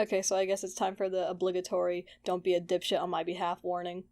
Okay, so I guess it's time for the obligatory don't be a dipshit on my behalf warning.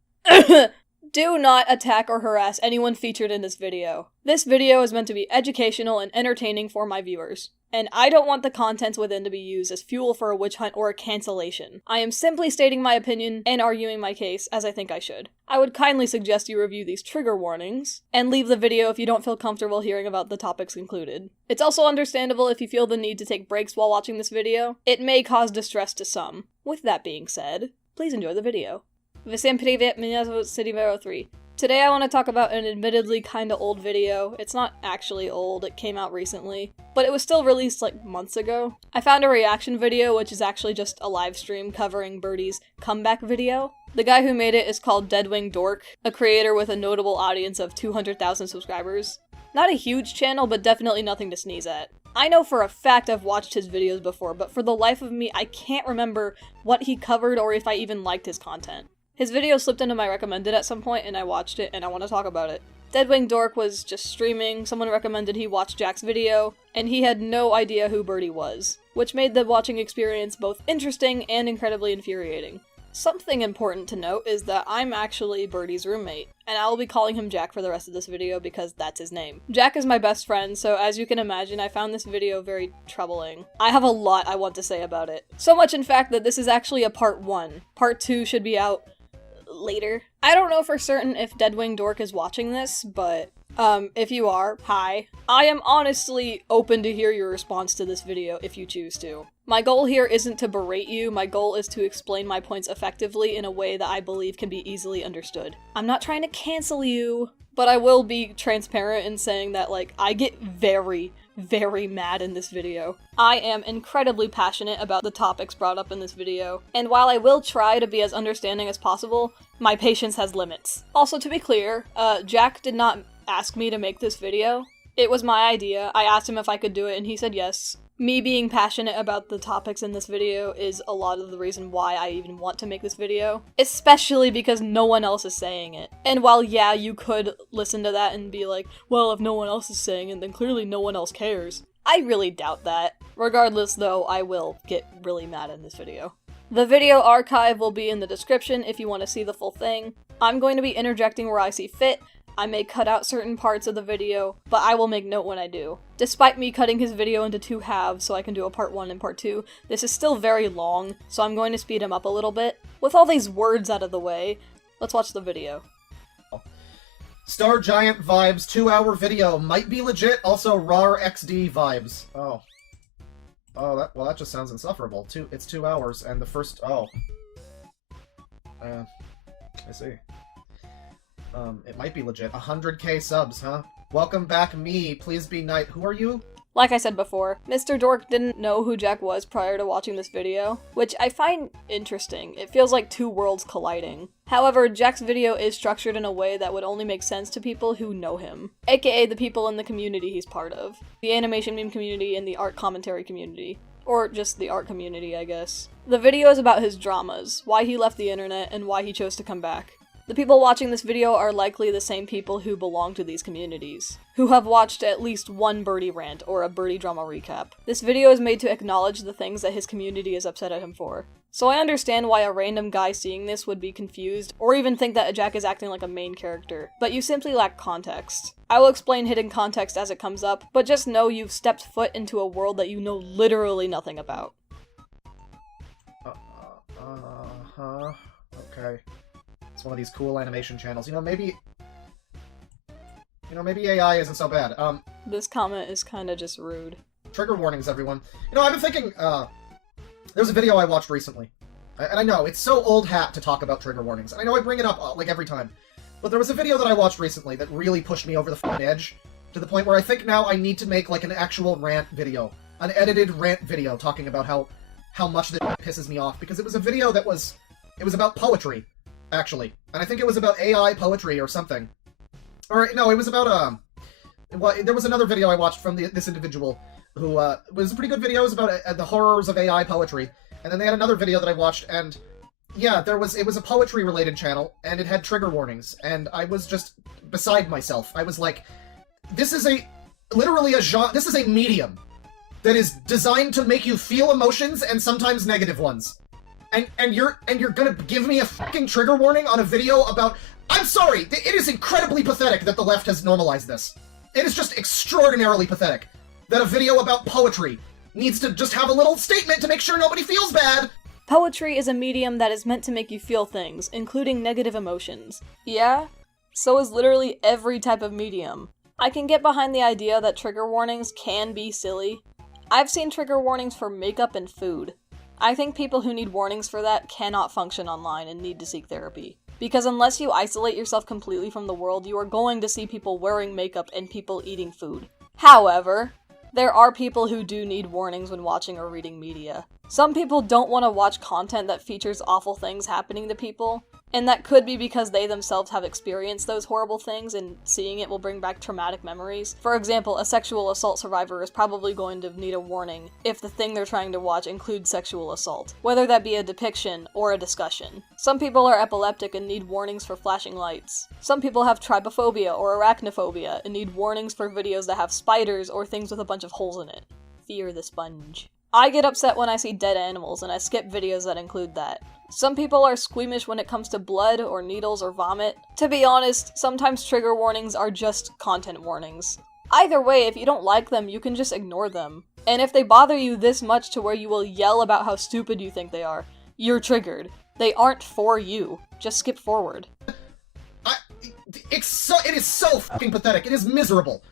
Do not attack or harass anyone featured in this video. This video is meant to be educational and entertaining for my viewers. And I don't want the contents within to be used as fuel for a witch hunt or a cancellation. I am simply stating my opinion and arguing my case, as I think I should. I would kindly suggest you review these trigger warnings, and leave the video if you don't feel comfortable hearing about the topics included. It's also understandable if you feel the need to take breaks while watching this video. It may cause distress to some. With that being said, please enjoy the video. Всем привет, меня зовут City03. Today I want to talk about an admittedly kinda old video. It's not actually old, it came out recently, but it was still released like months ago. I found a reaction video, which is actually just a live stream covering Birdie's comeback video. The guy who made it is called Dead Wing Dork, a creator with a notable audience of 200,000 subscribers. Not a huge channel, but definitely nothing to sneeze at. I know for a fact I've watched his videos before, but for the life of me, I can't remember what he covered or if I even liked his content. His video slipped into my recommended at some point, and I watched it, and I want to talk about it. Dead Wing Dork was just streaming, someone recommended he watch Jack's video, and he had no idea who Birdie was, which made the watching experience both interesting and incredibly infuriating. Something important to note is that I'm actually Birdie's roommate, and I will be calling him Jack for the rest of this video because that's his name. Jack is my best friend, so as you can imagine, I found this video very troubling. I have a lot I want to say about it. So much in fact that this is actually a part 1. Part 2 should be out later. I don't know for certain if Dead Wing Dork is watching this, but if you are, hi. I am honestly open to hear your response to this video if you choose to. My goal here isn't to berate you, my goal is to explain my points effectively in a way that I believe can be easily understood. I'm not trying to cancel you, but I will be transparent in saying that, like, I get very mad in this video. I am incredibly passionate about the topics brought up in this video, and while I will try to be as understanding as possible, my patience has limits. Also, to be clear, Jack did not ask me to make this video. It was my idea. I asked him if I could do it, and he said yes. Me being passionate about the topics in this video is a lot of the reason why I even want to make this video, especially because no one else is saying it. And while yeah, you could listen to that and be like, well, if no one else is saying it, then clearly no one else cares. I really doubt that. Regardless though, I will get really mad in this video. The video archive will be in the description if you want to see the full thing. I'm going to be interjecting where I see fit. I may cut out certain parts of the video, but I will make note when I do. Despite me cutting his video into 2 halves so I can do a part 1 and part 2, this is still very long, so I'm going to speed him up a little bit. With all these words out of the way, let's watch the video. Star Giant vibes, 2-hour video, might be legit, also RAR XD vibes. Oh. Oh, that just sounds insufferable. It's 2 hours, and the first, I see. It might be legit. 100k subs, huh? Welcome back, me. Please be nice. Who are you? Like I said before, Mr. Dork didn't know who Jack was prior to watching this video, which I find interesting. It feels like 2 worlds colliding. However, Jack's video is structured in a way that would only make sense to people who know him, aka the people in the community he's part of. The animation meme community and the art commentary community. Or just the art community, I guess. The video is about his dramas, why he left the internet, and why he chose to come back. The people watching this video are likely the same people who belong to these communities, who have watched at least one Birdie rant or a Birdie drama recap. This video is made to acknowledge the things that his community is upset at him for. So I understand why a random guy seeing this would be confused, or even think that Jack is acting like a main character, but you simply lack context. I will explain hidden context as it comes up, but just know you've stepped foot into a world that you know literally nothing about. Okay. It's one of these cool animation channels. maybe AI isn't so bad. This comment is kinda just rude. Trigger warnings, everyone. I've been thinking, there's a video I watched recently. And I know, it's so old hat to talk about trigger warnings. And I know I bring it up, like, every time. But there was a video that I watched recently that really pushed me over the f***ing edge, to the point where I think now I need to make, like, an actual rant video. An edited rant video talking about how much this pisses me off. Because it was a video that was... It was about poetry. Actually. And I think it was about AI poetry or something. Or, no, it was about, well, there was another video I watched from this individual who, was a pretty good video. It was about the horrors of AI poetry. And then they had another video that I watched, and, yeah, it was a poetry-related channel, and it had trigger warnings, and I was just beside myself. I was like, this is literally a genre, this is a medium that is designed to make you feel emotions and sometimes negative ones. And you're gonna give me a fucking trigger warning on a video about... I'm sorry, it is incredibly pathetic that the left has normalized this. It is just extraordinarily pathetic that a video about poetry needs to just have a little statement to make sure nobody feels bad. Poetry is a medium that is meant to make you feel things, including negative emotions. Yeah? So is literally every type of medium. I can get behind the idea that trigger warnings can be silly. I've seen trigger warnings for makeup and food. I think people who need warnings for that cannot function online and need to seek therapy. Because unless you isolate yourself completely from the world, you are going to see people wearing makeup and people eating food. However, there are people who do need warnings when watching or reading media. Some people don't want to watch content that features awful things happening to people, and that could be because they themselves have experienced those horrible things and seeing it will bring back traumatic memories. For example, a sexual assault survivor is probably going to need a warning if the thing they're trying to watch includes sexual assault, whether that be a depiction or a discussion. Some people are epileptic and need warnings for flashing lights. Some people have trypophobia or arachnophobia and need warnings for videos that have spiders or things with a bunch of holes in it. Fear the sponge. I get upset when I see dead animals, and I skip videos that include that. Some people are squeamish when it comes to blood, or needles, or vomit. To be honest, sometimes trigger warnings are just content warnings. Either way, if you don't like them, you can just ignore them. And if they bother you this much to where you will yell about how stupid you think they are, you're triggered. They aren't for you. Just skip forward. It is so fucking pathetic. It is miserable.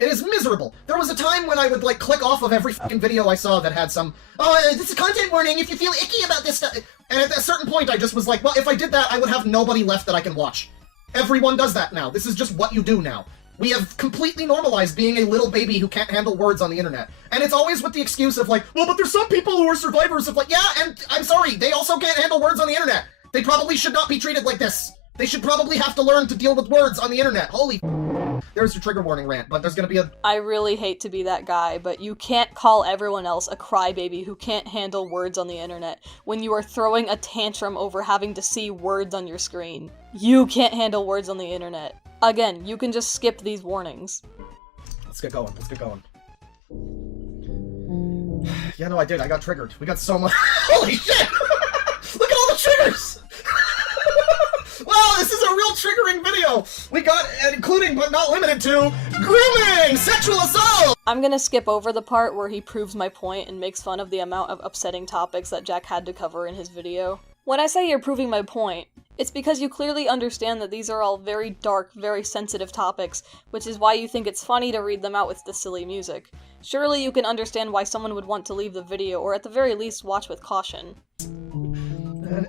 It is miserable. There was a time when I would, like, click off of every fucking video I saw that had some, this is a content warning if you feel icky about this stuff. And at a certain point, I just was like, well, if I did that, I would have nobody left that I can watch. Everyone does that now. This is just what you do now. We have completely normalized being a little baby who can't handle words on the internet. And it's always with the excuse of, like, well, but there's some people who are survivors of, like, yeah, and I'm sorry, they also can't handle words on the internet. They probably should not be treated like this. They should probably have to learn to deal with words on the internet. Holy There's your trigger warning rant, but there's gonna be a... I really hate to be that guy, but you can't call everyone else a crybaby who can't handle words on the internet when you are throwing a tantrum over having to see words on your screen. You can't handle words on the internet. Again, you can just skip these warnings. Let's get going, let's get going. Yeah, no, I did, I got triggered. We got so much... Holy shit! Look at all the triggers! Wow, this is a real triggering video! We got, including but not limited to, grooming! Sexual assault! I'm gonna skip over the part where he proves my point and makes fun of the amount of upsetting topics that Jack had to cover in his video. When I say you're proving my point, it's because you clearly understand that these are all very dark, very sensitive topics, which is why you think it's funny to read them out with the silly music. Surely you can understand why someone would want to leave the video, or at the very least watch with caution.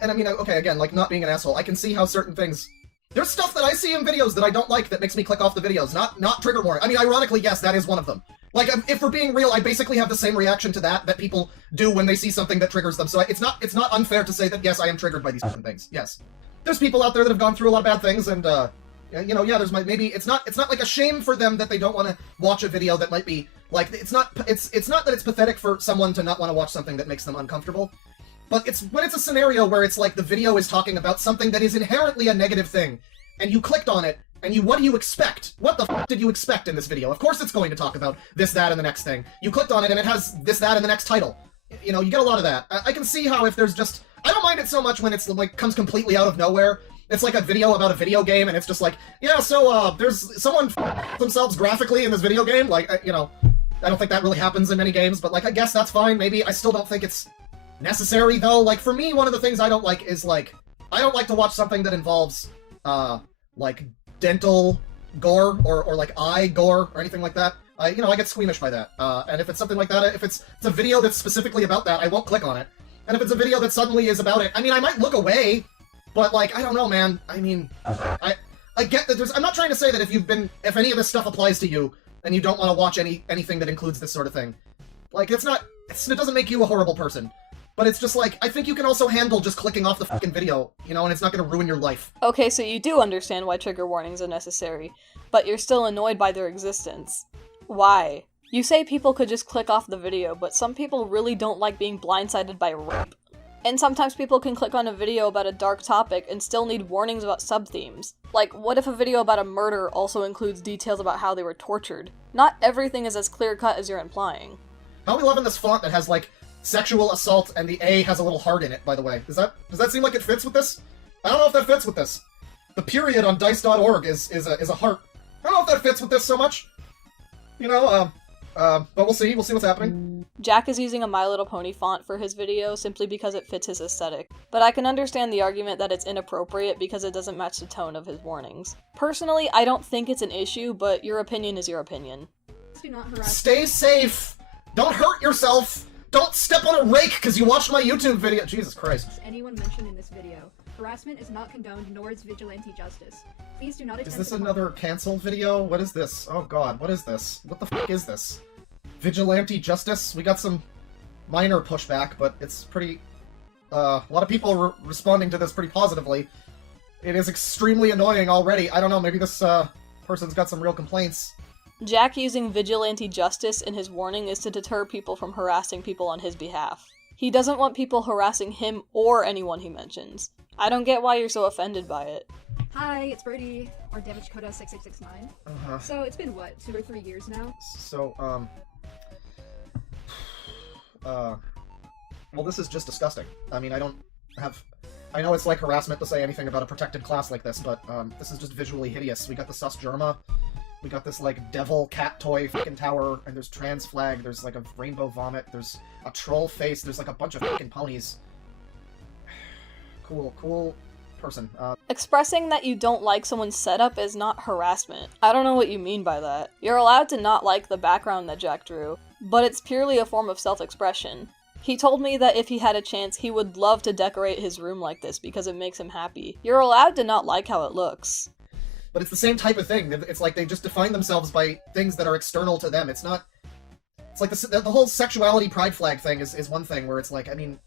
And I mean, okay, again, like, not being an asshole, I can see how certain things... There's stuff that I see in videos that I don't like that makes me click off the videos, not trigger warning. I mean, ironically, yes, that is one of them. Like, if we're being real, I basically have the same reaction to that people do when they see something that triggers them, so it's not unfair to say that, yes, I am triggered by these different things, yes. There's people out there that have gone through a lot of bad things, and, you know, yeah, there's maybe, it's not like a shame for them that they don't want to watch a video that might be, like, it's not that it's pathetic for someone to not want to watch something that makes them uncomfortable. But it's when it's a scenario where it's like the video is talking about something that is inherently a negative thing, and you clicked on it, and what do you expect? What the f*** did you expect in this video? Of course it's going to talk about this, that, and the next thing. You clicked on it, and it has this, that, and the next title. You know, you get a lot of that. I can see how if there's just... I don't mind it so much when it's, like, comes completely out of nowhere. It's like a video about a video game, and it's just like, yeah, so, there's someone themselves graphically in this video game. Like, you know, I don't think that really happens in many games, but, like, I guess that's fine. Maybe I still don't think it's necessary, though. Like, for me, one of the things I don't like is, like, I don't like to watch something that involves, like, dental gore, or like, eye gore, or anything like that. You know, I get squeamish by that. And if it's something like that, if it's a video that's specifically about that, I won't click on it. And if it's a video that suddenly is about it, I mean, I might look away, but, like, I don't know, man. I mean, I get that I'm not trying to say that if any of this stuff applies to you, and you don't want to watch anything that includes this sort of thing. Like, it doesn't make you a horrible person. But it's just like, I think you can also handle just clicking off the fucking video, you know, and it's not gonna ruin your life. Okay, so you do understand why trigger warnings are necessary, but you're still annoyed by their existence. Why? You say people could just click off the video, but some people really don't like being blindsided by rape. And sometimes people can click on a video about a dark topic and still need warnings about sub-themes. Like, what if a video about a murder also includes details about how they were tortured? Not everything is as clear-cut as you're implying. How are we loving this font that has, like, sexual assault and the A has a little heart in it, by the way? Does that seem like it fits with this? I don't know if that fits with this. The period on dice.org is a heart. I don't know if that fits with this so much. You know, but we'll see. We'll see what's happening. Jack is using a My Little Pony font for his video simply because it fits his aesthetic, but I can understand the argument that it's inappropriate because it doesn't match the tone of his warnings. Personally, I don't think it's an issue, but your opinion is your opinion. Do not harass. Stay safe! Don't hurt yourself! Don't step on a rake because you watched my YouTube video! Jesus Christ. Anyone mentioned in this video. Harassment is not condoned, nor is vigilante justice. Please do not attempt Is this to another cancel video? What is this? Oh god, what is this? What the f*** is this? Vigilante justice? We got some minor pushback, but it's pretty... a lot of people responding to this pretty positively. It is extremely annoying already. I don't know, maybe this person's got some real complaints. Jack using vigilante justice in his warning is to deter people from harassing people on his behalf. He doesn't want people harassing him or anyone he mentions. I don't get why you're so offended by it. Hi, it's Birdie, or Damage Coda 6669. Uh-huh. So it's been what, 2 or 3 years now? So, well, this is just disgusting. I mean, I know it's like harassment to say anything about a protected class like this, but, this is just visually hideous. We got the sus Germa, we got this, like, devil cat toy fucking tower, and there's trans flag, there's, like, a rainbow vomit, there's a troll face, there's, like, a bunch of fucking ponies. Cool person. Expressing that you don't like someone's setup is not harassment. I don't know what you mean by that. You're allowed to not like the background that Jack drew, but it's purely a form of self-expression. He told me that if he had a chance, he would love to decorate his room like this because it makes him happy. You're allowed to not like how it looks. But it's the same type of thing. It's like they just define themselves by things that are external to them. It's not... It's like the whole sexuality pride flag thing is one thing where it's like, I mean...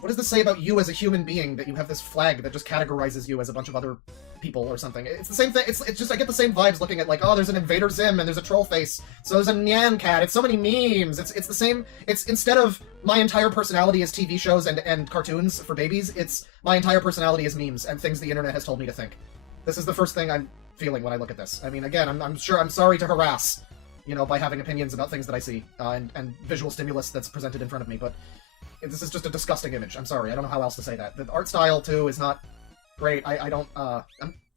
What does this say about you as a human being that you have this flag that just categorizes you as a bunch of other people or something? It's the same thing. It's just, I get the same vibes looking at, like, oh, there's an Invader Zim and there's a troll face, so there's a Nyan cat. It's so many memes. It's the same. It's, instead of my entire personality is TV shows and cartoons for babies, it's my entire personality is memes and things the internet has told me to think. This is the first thing I'm feeling when I look at this. I mean, again, I'm sorry to harass, you know, by having opinions about things that I see, and visual stimulus that's presented in front of me, but this is just a disgusting image. I'm sorry, I don't know how else to say that. The art style, too, is not great. I don't,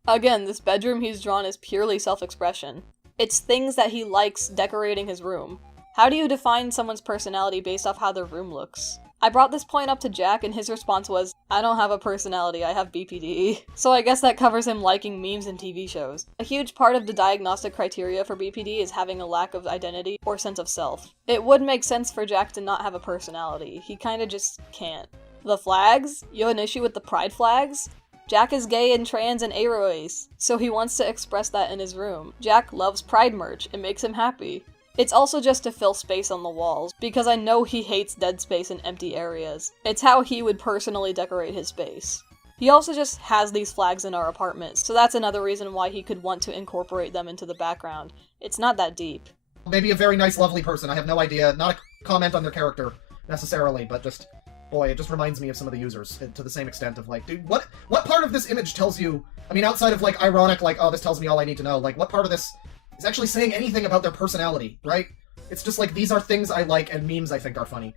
Again, this bedroom he's drawn is purely self-expression. It's things that he likes decorating his room. How do you define someone's personality based off how their room looks? I brought this point up to Jack and his response was, I don't have a personality, I have BPD. So I guess that covers him liking memes and TV shows. A huge part of the diagnostic criteria for BPD is having a lack of identity or sense of self. It would make sense for Jack to not have a personality. He kinda just can't. The flags? You have an issue with the pride flags? Jack is gay and trans and aroace, so he wants to express that in his room. Jack loves pride merch, it makes him happy. It's also just to fill space on the walls, because I know he hates dead space and empty areas. It's how he would personally decorate his space. He also just has these flags in our apartment, so that's another reason why he could want to incorporate them into the background. It's not that deep. maybe a very nice, lovely person. I have no idea. Not a comment on their character, necessarily, but just... Boy, it just reminds me of some of the users, to the same extent of, like, dude, what part of this image tells you... I mean, outside of, like, ironic, like, oh, this tells me all I need to know, like, what part of this is actually saying anything about their personality, right? It's just like, these are things I like and memes I think are funny.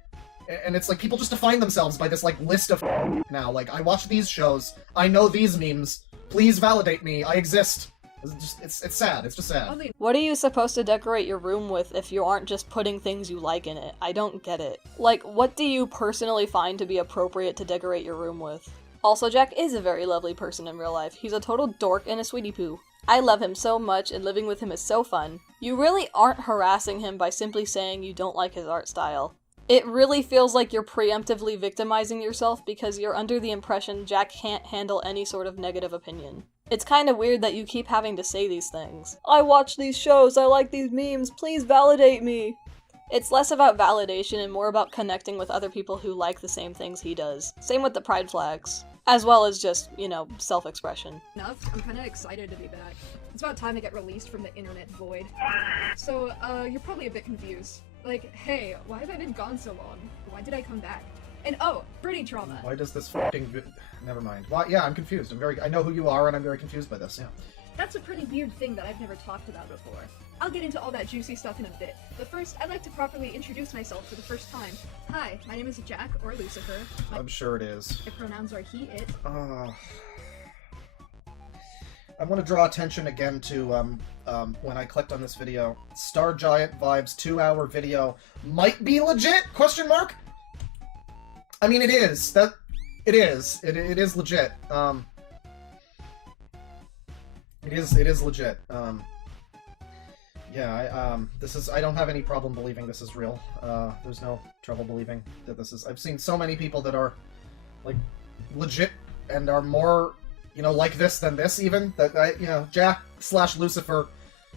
And it's like, people just define themselves by this, like, list of now. Like, I watch these shows, I know these memes, please validate me, I exist. It's sad, it's just sad. What are you supposed to decorate your room with if you aren't just putting things you like in it? I don't get it. Like, what do you personally find to be appropriate to decorate your room with? Also, Jack is a very lovely person in real life. He's a total dork and a sweetie poo. I love him so much, and living with him is so fun. You really aren't harassing him by simply saying you don't like his art style. It really feels like you're preemptively victimizing yourself because you're under the impression Jack can't handle any sort of negative opinion. It's kind of weird that you keep having to say these things. I watch these shows, I like these memes, please validate me! It's less about validation and more about connecting with other people who like the same things he does. Same with the pride flags. As well as just, you know, self-expression. Enough, I'm kinda excited to be back. It's about time to get released from the internet void. So, you're probably a bit confused. Like, hey, why have I been gone so long? Why did I come back? And oh, Birdie trauma! Why does this fucking never mind. Why? Yeah, I'm confused. I know who you are, and I'm very confused by this, yeah. That's a pretty weird thing that I've never talked about before. I'll get into all that juicy stuff in a bit, but first, I'd like to properly introduce myself for the first time. Hi, my name is Jack, or Lucifer. I'm sure it is. My pronouns are he, it. I want to draw attention again to when I clicked on this video. Star Giant Vibes 2-hour video might be legit? Question mark? I mean, it is. It is legit. It is legit. Yeah, I don't have any problem believing this is real. There's no trouble believing that this is. I've seen so many people that are, like, legit and are more, like this than this even. That Jack / Lucifer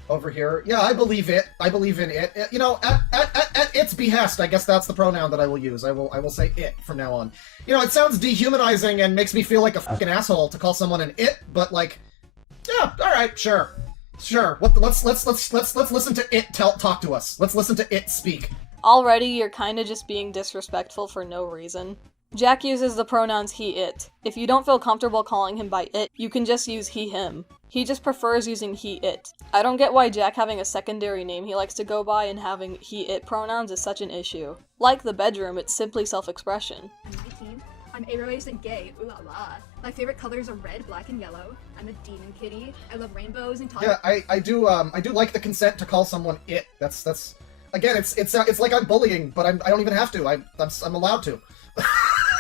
over here. Yeah, I believe it. I believe in it. At its behest, I guess that's the pronoun that I will use. I will say it from now on. It sounds dehumanizing and makes me feel like a fucking asshole to call someone an it, but like, yeah, all right, sure. Let's listen to it talk to us. Let's listen to it speak. Already, you're kinda just being disrespectful for no reason. Jack uses the pronouns he, it. If you don't feel comfortable calling him by it, you can just use he, him. He just prefers using he, it. I don't get why Jack having a secondary name he likes to go by and having he, it pronouns is such an issue. Like the bedroom, it's simply self-expression. I'm 19. I'm aroused and gay. Ooh la la. My favorite colors are red, black, and yellow. I'm a demon kitty. I love rainbows and Yeah, I do like the consent to call someone it. That's again, it's like I'm bullying, but I don't even have to. I'm allowed to.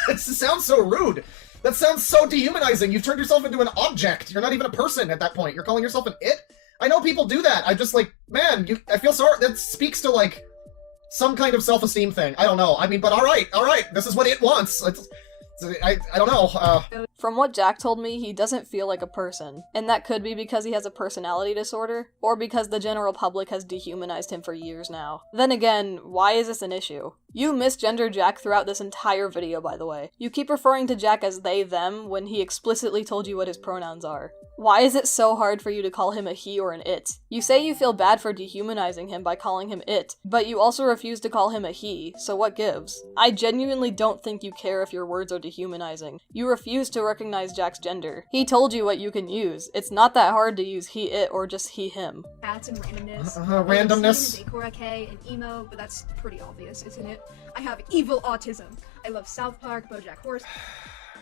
It sounds so rude. That sounds so dehumanizing. You've turned yourself into an object. You're not even a person at that point. You're calling yourself an it? I know people do that. I'm just like, man, I feel sorry. That speaks to, like, some kind of self-esteem thing. I don't know. I mean, but all right. This is what it wants. I don't know. From what Jack told me, he doesn't feel like a person, and that could be because he has a personality disorder, or because the general public has dehumanized him for years now. Then again, why is this an issue? You misgender Jack throughout this entire video, by the way. You keep referring to Jack as they, them, when he explicitly told you what his pronouns are. Why is it so hard for you to call him a he or an it? You say you feel bad for dehumanizing him by calling him it, but you also refuse to call him a he, so what gives? I genuinely don't think you care if your words are dehumanizing. You refuse to recognize Jack's gender. He told you what you can use. It's not that hard to use he, it, or just he, him. Hats and randomness. Randomness. Decor K and emo, but that's pretty obvious, isn't it? I have evil autism. I love South Park, BoJack Horseman.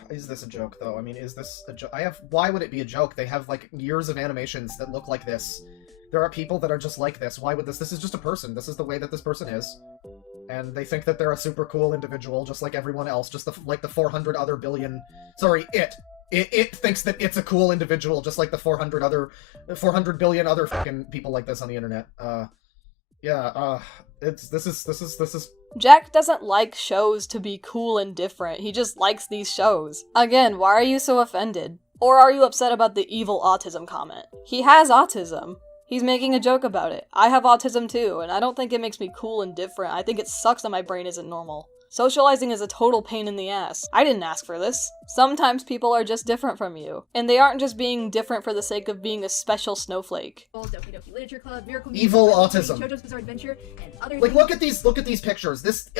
Is this a joke, though? I mean, is this a joke? Why would it be a joke? They have, like, years of animations that look like this. There are people that are just like this. Why would this is just a person. This is the way that this person is. And they think that they're a super cool individual, just like everyone else, just like the 400 other billion... Sorry, It thinks that it's a cool individual, just like the 400 billion other fucking people like this on the internet. This is... Jack doesn't like shows to be cool and different, he just likes these shows. Again, why are you so offended? Or are you upset about the evil autism comment? He has autism. He's making a joke about it. I have autism too, and I don't think it makes me cool and different. I think it sucks that my brain isn't normal. Socializing is a total pain in the ass. I didn't ask for this. Sometimes people are just different from you. And they aren't just being different for the sake of being a special snowflake. Doki Doki Literature Club, Miracle Evil Music, autism. JoJo's Bizarre Adventure, and other Like, look at these pictures. This,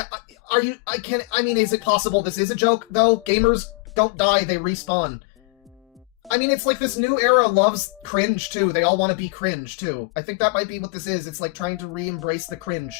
is it possible this is a joke, though? Gamers don't die, they respawn. I mean, it's like this new era loves cringe, too. They all want to be cringe, too. I think that might be what this is. It's like trying to re-embrace the cringe.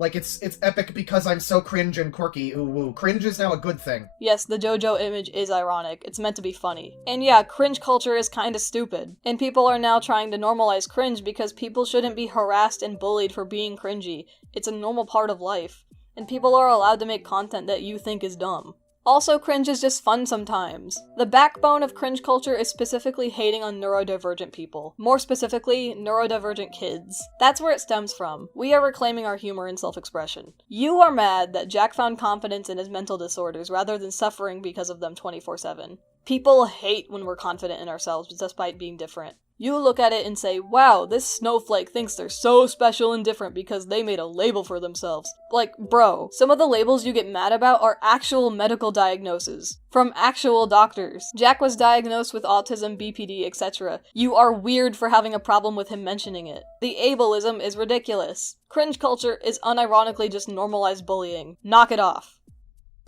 Like, it's epic because I'm so cringe and quirky, ooh woo. Cringe is now a good thing. Yes, the JoJo image is ironic. It's meant to be funny. And yeah, cringe culture is kinda stupid. And people are now trying to normalize cringe because people shouldn't be harassed and bullied for being cringy. It's a normal part of life. And people are allowed to make content that you think is dumb. Also, cringe is just fun sometimes. The backbone of cringe culture is specifically hating on neurodivergent people. More specifically, neurodivergent kids. That's where it stems from. We are reclaiming our humor and self-expression. You are mad that Jack found confidence in his mental disorders rather than suffering because of them 24/7. People hate when we're confident in ourselves despite being different. You look at it and say, wow, this snowflake thinks they're so special and different because they made a label for themselves. Like, bro, some of the labels you get mad about are actual medical diagnoses. From actual doctors. Jack was diagnosed with autism, BPD, etc. You are weird for having a problem with him mentioning it. The ableism is ridiculous. Cringe culture is unironically just normalized bullying. Knock it off.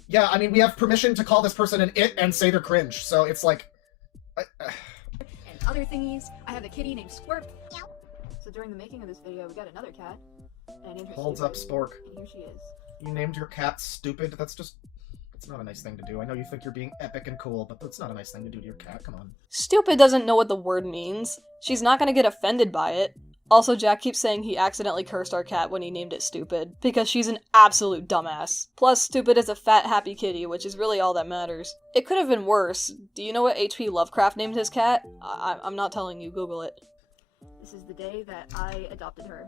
Yeah, I mean, we have permission to call this person an it and say they're cringe, so it's like... other thingies. I have a kitty named Squirt. So during the making of this video, we got another cat. And I named her Holds Stupid, up Spork. and here she is. You named your cat Stupid? That's not a nice thing to do. I know you think you're being epic and cool, but that's not a nice thing to do to your cat. Come on. Stupid doesn't know what the word means. She's not gonna get offended by it. Also, Jack keeps saying he accidentally cursed our cat when he named it Stupid, because she's an absolute dumbass. Plus, Stupid is a fat, happy kitty, which is really all that matters. It could have been worse. Do you know what H.P. Lovecraft named his cat? I'm not telling you, Google it. This is the day that I adopted her,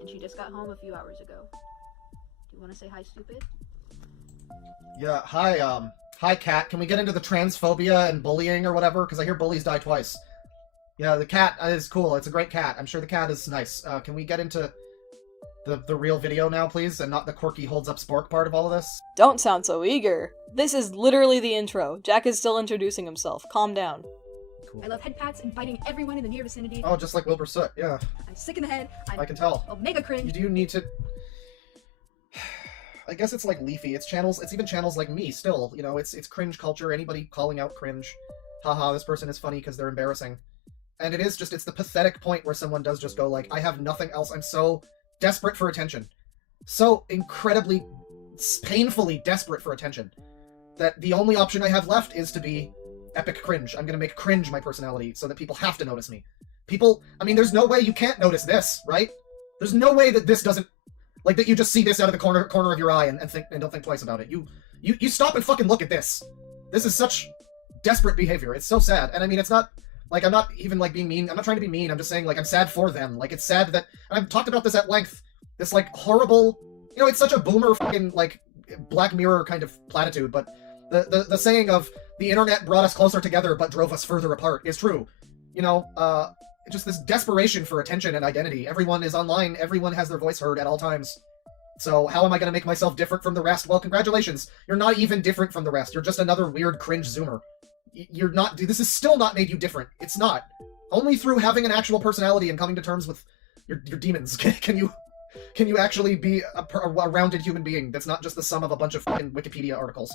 and she just got home a few hours ago. Do you want to say hi, Stupid? Yeah, hi cat. Can we get into the transphobia and bullying or whatever? Because I hear bullies die twice. Yeah, the cat is cool. It's a great cat. I'm sure the cat is nice. Can we get into the real video now, please? And not the quirky holds up spork part of all of this? Don't sound so eager. This is literally the intro. Jack is still introducing himself. Calm down. Cool. I love head pats and biting everyone in the near vicinity. Oh, just like Wilbur Soot, yeah. I'm sick in the head. I can tell. I'll mega cringe. Do you need to... I guess it's like leafy. It's even channels like me still. You know, it's cringe culture. Anybody calling out cringe. Haha, this person is funny because they're embarrassing. And it's the pathetic point where someone does just go like, I have nothing else. I'm so desperate for attention. So incredibly, painfully desperate for attention that the only option I have left is to be epic cringe. I'm gonna make cringe my personality so that people have to notice me. There's no way you can't notice this, right? There's no way that this doesn't, like, that you just see this out of the corner of your eye and don't think twice about it. You stop and fucking look at this. This is such desperate behavior. It's so sad. And I mean, it's not, like, I'm not even, like, being mean. I'm not trying to be mean. I'm just saying, like, I'm sad for them. Like, it's sad that... And I've talked about this at length. This, like, horrible... You know, it's such a boomer fucking, like, Black Mirror kind of platitude, but the saying of, the internet brought us closer together but drove us further apart is true. You know, just this desperation for attention and identity. Everyone is online. Everyone has their voice heard at all times. So how am I going to make myself different from the rest? Well, congratulations. You're not even different from the rest. You're just another weird cringe zoomer. You're not... This has still not made you different. It's not. Only through having an actual personality and coming to terms with your demons can you actually be a rounded human being that's not just the sum of a bunch of fucking Wikipedia articles.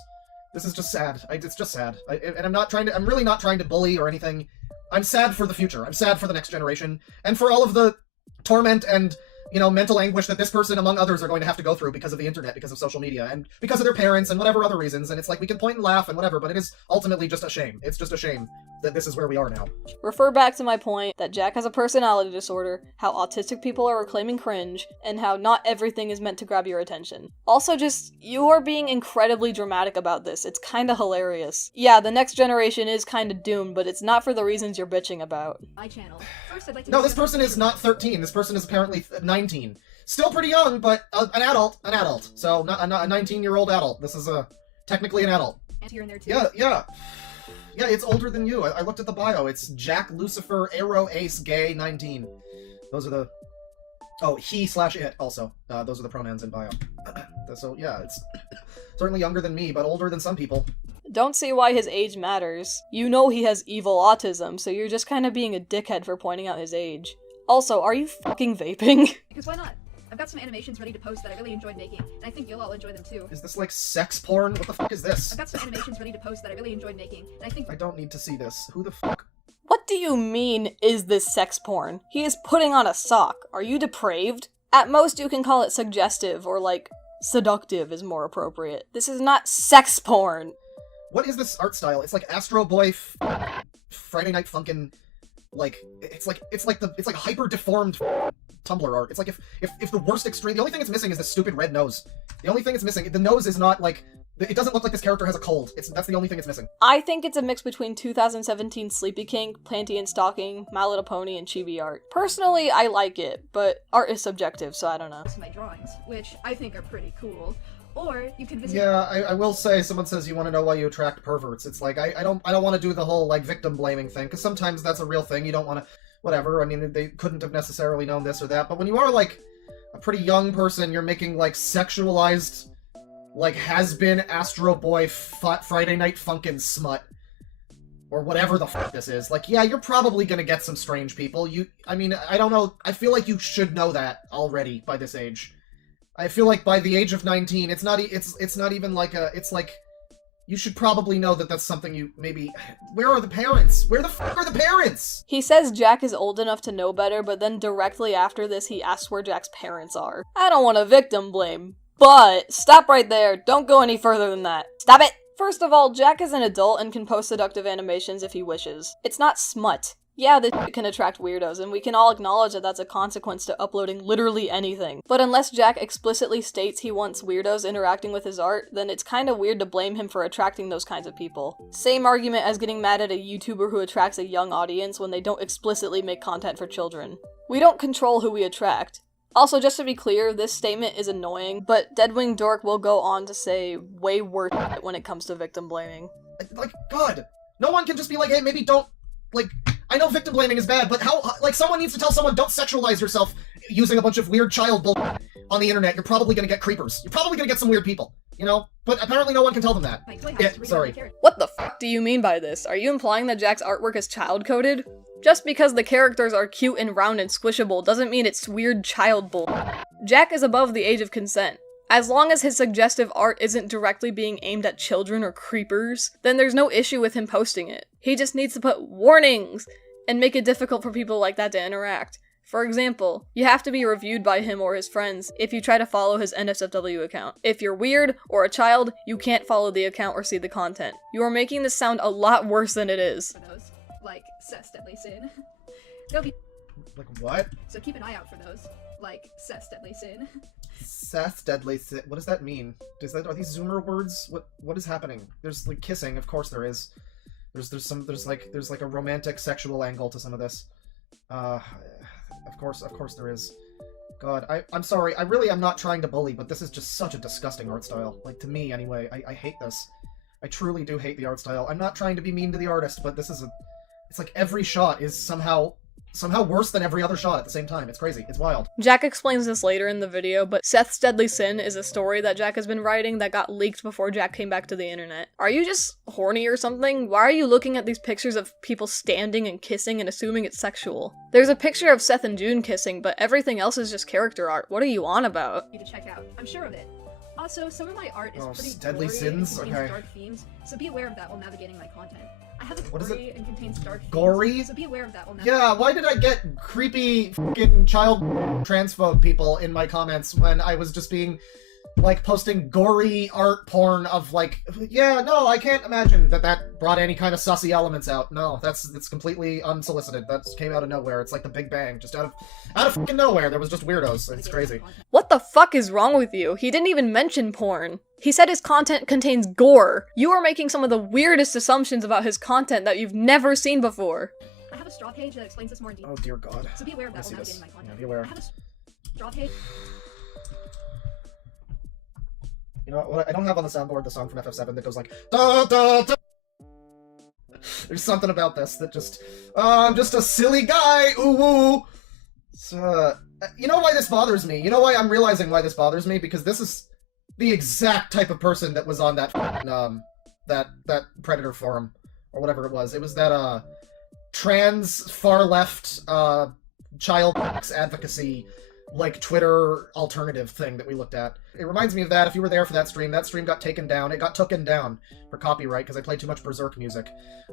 This is just sad. It's just sad. And I'm really not trying to bully or anything. I'm sad for the future. I'm sad for the next generation. And for all of the torment and, you know, mental anguish that this person, among others, are going to have to go through because of the internet, because of social media, and because of their parents, and whatever other reasons. And it's like, we can point and laugh and whatever, but it is ultimately just a shame. It's just a shame that this is where we are now. Refer back to my point that Jack has a personality disorder, how autistic people are reclaiming cringe, and how not everything is meant to grab your attention. Also, just, you are being incredibly dramatic about this. It's kinda hilarious. Yeah, the next generation is kinda doomed, but it's not for the reasons you're bitching about. My channel. First, I'd like to... No, this person is not 13. This person is apparently 19. Still pretty young, but an adult. So, not a 19-year-old adult. This is technically an adult. And you're in there too. Yeah. Yeah, it's older than you. I looked at the bio. It's Jack Lucifer Arrow Ace Gay 19. Those are the... Oh, he/it also. Those are the pronouns in bio. So, yeah, it's certainly younger than me, but older than some people. Don't see why his age matters. You know he has evil autism, so you're just kinda being a dickhead for pointing out his age. Also, are you fucking vaping? Because why not? I've got some animations ready to post that I really enjoyed making, and I think you'll all enjoy them too. Is this like sex porn? What the fuck is this? I've got some animations ready to post that I really enjoyed making, and I think... I don't need to see this. Who the fuck? What do you mean, is this sex porn? He is putting on a sock. Are you depraved? At most, you can call it suggestive, or like, seductive is more appropriate. This is not sex porn! What is this art style? It's like Astro Boy Friday Night Funkin', like, it's like hyper deformed Tumblr art. It's like if the worst extreme, the only thing it's missing is the stupid red nose. The only thing it's missing, the nose is not like, it doesn't look like this character has a cold. That's the only thing it's missing. I think it's a mix between 2017 Sleepy King, Panty and Stocking, My Little Pony, and Chibi art. Personally, I like it, but art is subjective, so I don't know. my drawings, which I think are pretty cool. Or you could visit... Yeah, I will say, someone says you want to know why you attract perverts. It's like, I don't want to do the whole, like, victim blaming thing, because sometimes that's a real thing. You don't want to, whatever, I mean, they couldn't have necessarily known this or that, but when you are, like, a pretty young person, you're making, like, sexualized, like, has-been Astro Boy Friday Night Funkin' smut, or whatever the fuck this is. Like, yeah, you're probably gonna get some strange people. I mean, I don't know, I feel like you should know that already by this age. I feel like by the age of 19, it's not even like it's like you should probably know that that's something you maybe... Where are the parents? Where the fuck are the parents? He says Jack is old enough to know better, but then directly after this he asks where Jack's parents are. I don't want to victim blame, but stop right there. Don't go any further than that. Stop it! First of all, Jack is an adult and can post seductive animations if he wishes. It's not smut. Yeah, this shit can attract weirdos, and we can all acknowledge that that's a consequence to uploading literally anything. But unless Jack explicitly states he wants weirdos interacting with his art, then it's kinda weird to blame him for attracting those kinds of people. Same argument as getting mad at a YouTuber who attracts a young audience when they don't explicitly make content for children. We don't control who we attract. Also, just to be clear, this statement is annoying, but Dead Wing Dork will go on to say way worse shit when it comes to victim blaming. Like, God, no one can just be like, hey, maybe don't, like, I know victim blaming is bad, but how, like, someone needs to tell someone, don't sexualize yourself using a bunch of weird child bullshit on the internet. You're probably gonna get creepers. You're probably gonna get some weird people, you know? But apparently no one can tell them that. Yeah, sorry. What the fuck do you mean by this? Are you implying that Jack's artwork is child-coded? Just because the characters are cute and round and squishable doesn't mean it's weird child bull. Jack is above the age of consent. As long as his suggestive art isn't directly being aimed at children or creepers, then there's no issue with him posting it. He just needs to put warnings and make it difficult for people like that to interact. For example, you have to be reviewed by him or his friends if you try to follow his NSFW account. If you're weird or a child, you can't follow the account or see the content. You are making this sound a lot worse than it is. Like Seth's Deadly Sin. They'll be Like, what? so keep an eye out for those. Like Seth's Deadly Sin. Seth's Deadly Sin. What does that mean? Are these Zoomer words? What is happening? There's like kissing, of course there is. There's like a romantic sexual angle to some of this. Of course there is. God, I'm sorry, I really am not trying to bully, but this is just such a disgusting art style. Like, to me, anyway. I hate this. I truly do hate the art style. I'm not trying to be mean to the artist, but this is it's like every shot is somehow worse than every other shot at the same time. It's crazy. It's wild. Jack explains this later in the video, but Seth's Deadly Sin is a story that Jack has been writing that got leaked before Jack came back to the internet. Are you just horny or something? Why are you looking at these pictures of people standing and kissing and assuming it's sexual? There's a picture of Seth and June kissing, but everything else is just character art. What are you on about? You to check out. I'm sure of it. Also, some of my art is pretty Deadly gory Sins? and contains Okay. dark themes, so be aware of that while navigating my content. I have a What is gory and contains dark themes, Gory? so be aware of that while Yeah, why did I get creepy fucking child transphobe people in my comments when I was just being, like, posting gory art porn of, like, yeah, no, I can't imagine that brought any kind of sussy elements out. No, it's completely unsolicited. That just came out of nowhere. It's like the Big Bang. Just out of fucking nowhere. There was just weirdos. It's crazy. What the fuck is wrong with you? He didn't even mention porn. He said his content contains gore. You are making some of the weirdest assumptions about his content that you've never seen before. I have a straw page that explains this more in detail. Oh dear God. So be aware of that I see while this. navigating my content. Yeah, be aware. I have a straw page. You know what? I don't have on the soundboard the song from FF7 that goes like da da da. There's something about this that just I'm just a silly guy. Ooh ooh. So, you know why this bothers me? You know why I'm realizing why this bothers me? Because this is the exact type of person that was on that that Predator forum or whatever it was. It was that trans far left child sex advocacy, like, Twitter alternative thing that we looked at. It reminds me of that. If you were there for that stream got taken down. It got taken down for copyright because I played too much Berserk music.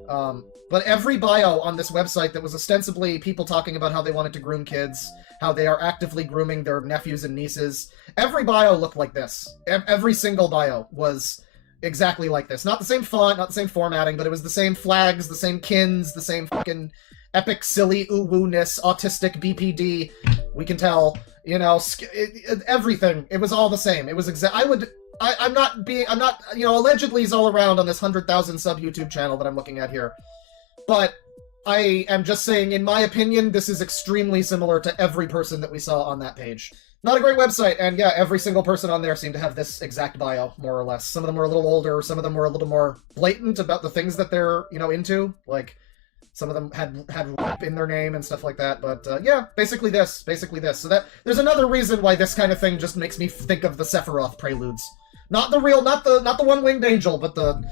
But every bio on this website that was ostensibly people talking about how they wanted to groom kids, how they are actively grooming their nephews and nieces, every bio looked like this. Every single bio was exactly like this. Not the same font, not the same formatting, but it was the same flags, the same kins, the same fucking epic silly ooh-woo-ness, autistic BPD. We can tell, you know, everything. It was all the same. It was I'm not, you know, allegedly he's all around on this 100,000 sub YouTube channel that I'm looking at here. But I am just saying, in my opinion, this is extremely similar to every person that we saw on that page. Not a great website, and yeah, every single person on there seemed to have this exact bio, more or less. Some of them were a little older, some of them were a little more blatant about the things that they're, you know, into. Like, some of them had rap in their name and stuff like that, but yeah, basically this. So that there's another reason why this kind of thing just makes me think of the Sephiroth preludes. Not the real, not the one-winged angel, but the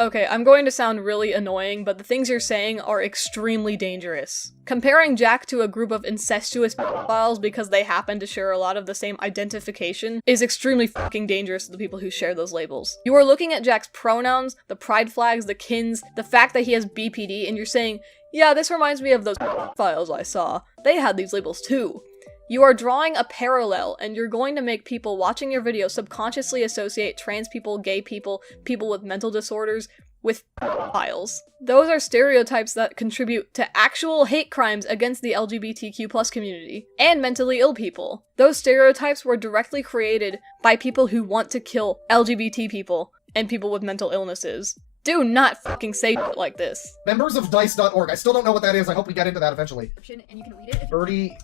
Okay, I'm going to sound really annoying, but the things you're saying are extremely dangerous. Comparing Jack to a group of incestuous pedophiles because they happen to share a lot of the same identification is extremely fucking dangerous to the people who share those labels. You are looking at Jack's pronouns, the pride flags, the kins, the fact that he has BPD, and you're saying, yeah, this reminds me of those pedophiles I saw. They had these labels too. You are drawing a parallel, and you're going to make people watching your video subconsciously associate trans people, gay people, people with mental disorders with pedophiles. Those are stereotypes that contribute to actual hate crimes against the LGBTQ+ community, and mentally ill people. Those stereotypes were directly created by people who want to kill LGBT people and people with mental illnesses. Do not fucking say shit like this. Members of dice.org. I still don't know what that is. I hope we get into that eventually. And you can read it. Birdie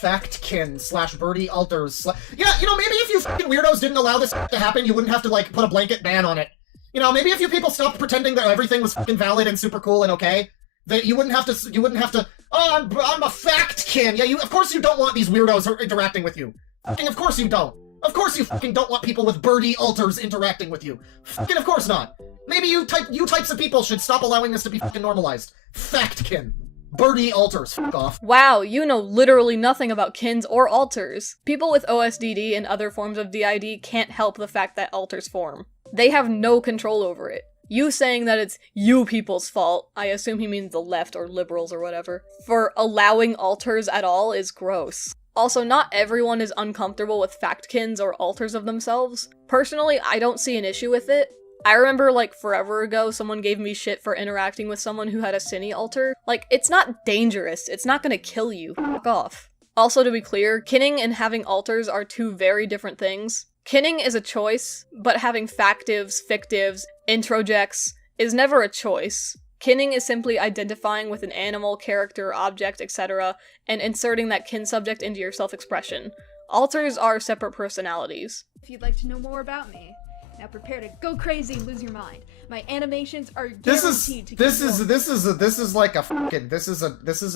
Factkin / Birdie Alters. Yeah, you know, maybe if you fucking weirdos didn't allow this to happen, you wouldn't have to, like, put a blanket ban on it. You know, maybe if you people stopped pretending that everything was fucking valid and super cool and okay, that you wouldn't have to, oh, I'm a Factkin. Yeah, of course you don't want these weirdos interacting with you. Fucking of course you don't. Of course you fucking don't want people with Birdie Alters interacting with you. Fucking of course not. Maybe you types of people should stop allowing this to be fucking normalized. Factkin. Birdie Alters, fuck off. Wow, you know literally nothing about kins or alters. People with OSDD and other forms of DID can't help the fact that alters form. They have no control over it. You saying that it's you people's fault, I assume he means the left or liberals or whatever, for allowing alters at all is gross. Also, not everyone is uncomfortable with factkins or alters of themselves. Personally, I don't see an issue with it. I remember, like, forever ago, someone gave me shit for interacting with someone who had a cine alter. Like, it's not dangerous. It's not gonna kill you. Fuck off. Also, to be clear, kinning and having alters are two very different things. Kinning is a choice, but having factives, fictives, introjects is never a choice. Kinning is simply identifying with an animal, character, object, etc., and inserting that kin subject into your self-expression. Alters are separate personalities. If you'd like to know more about me, now prepare to go crazy and lose your mind. My animations are guaranteed to this is an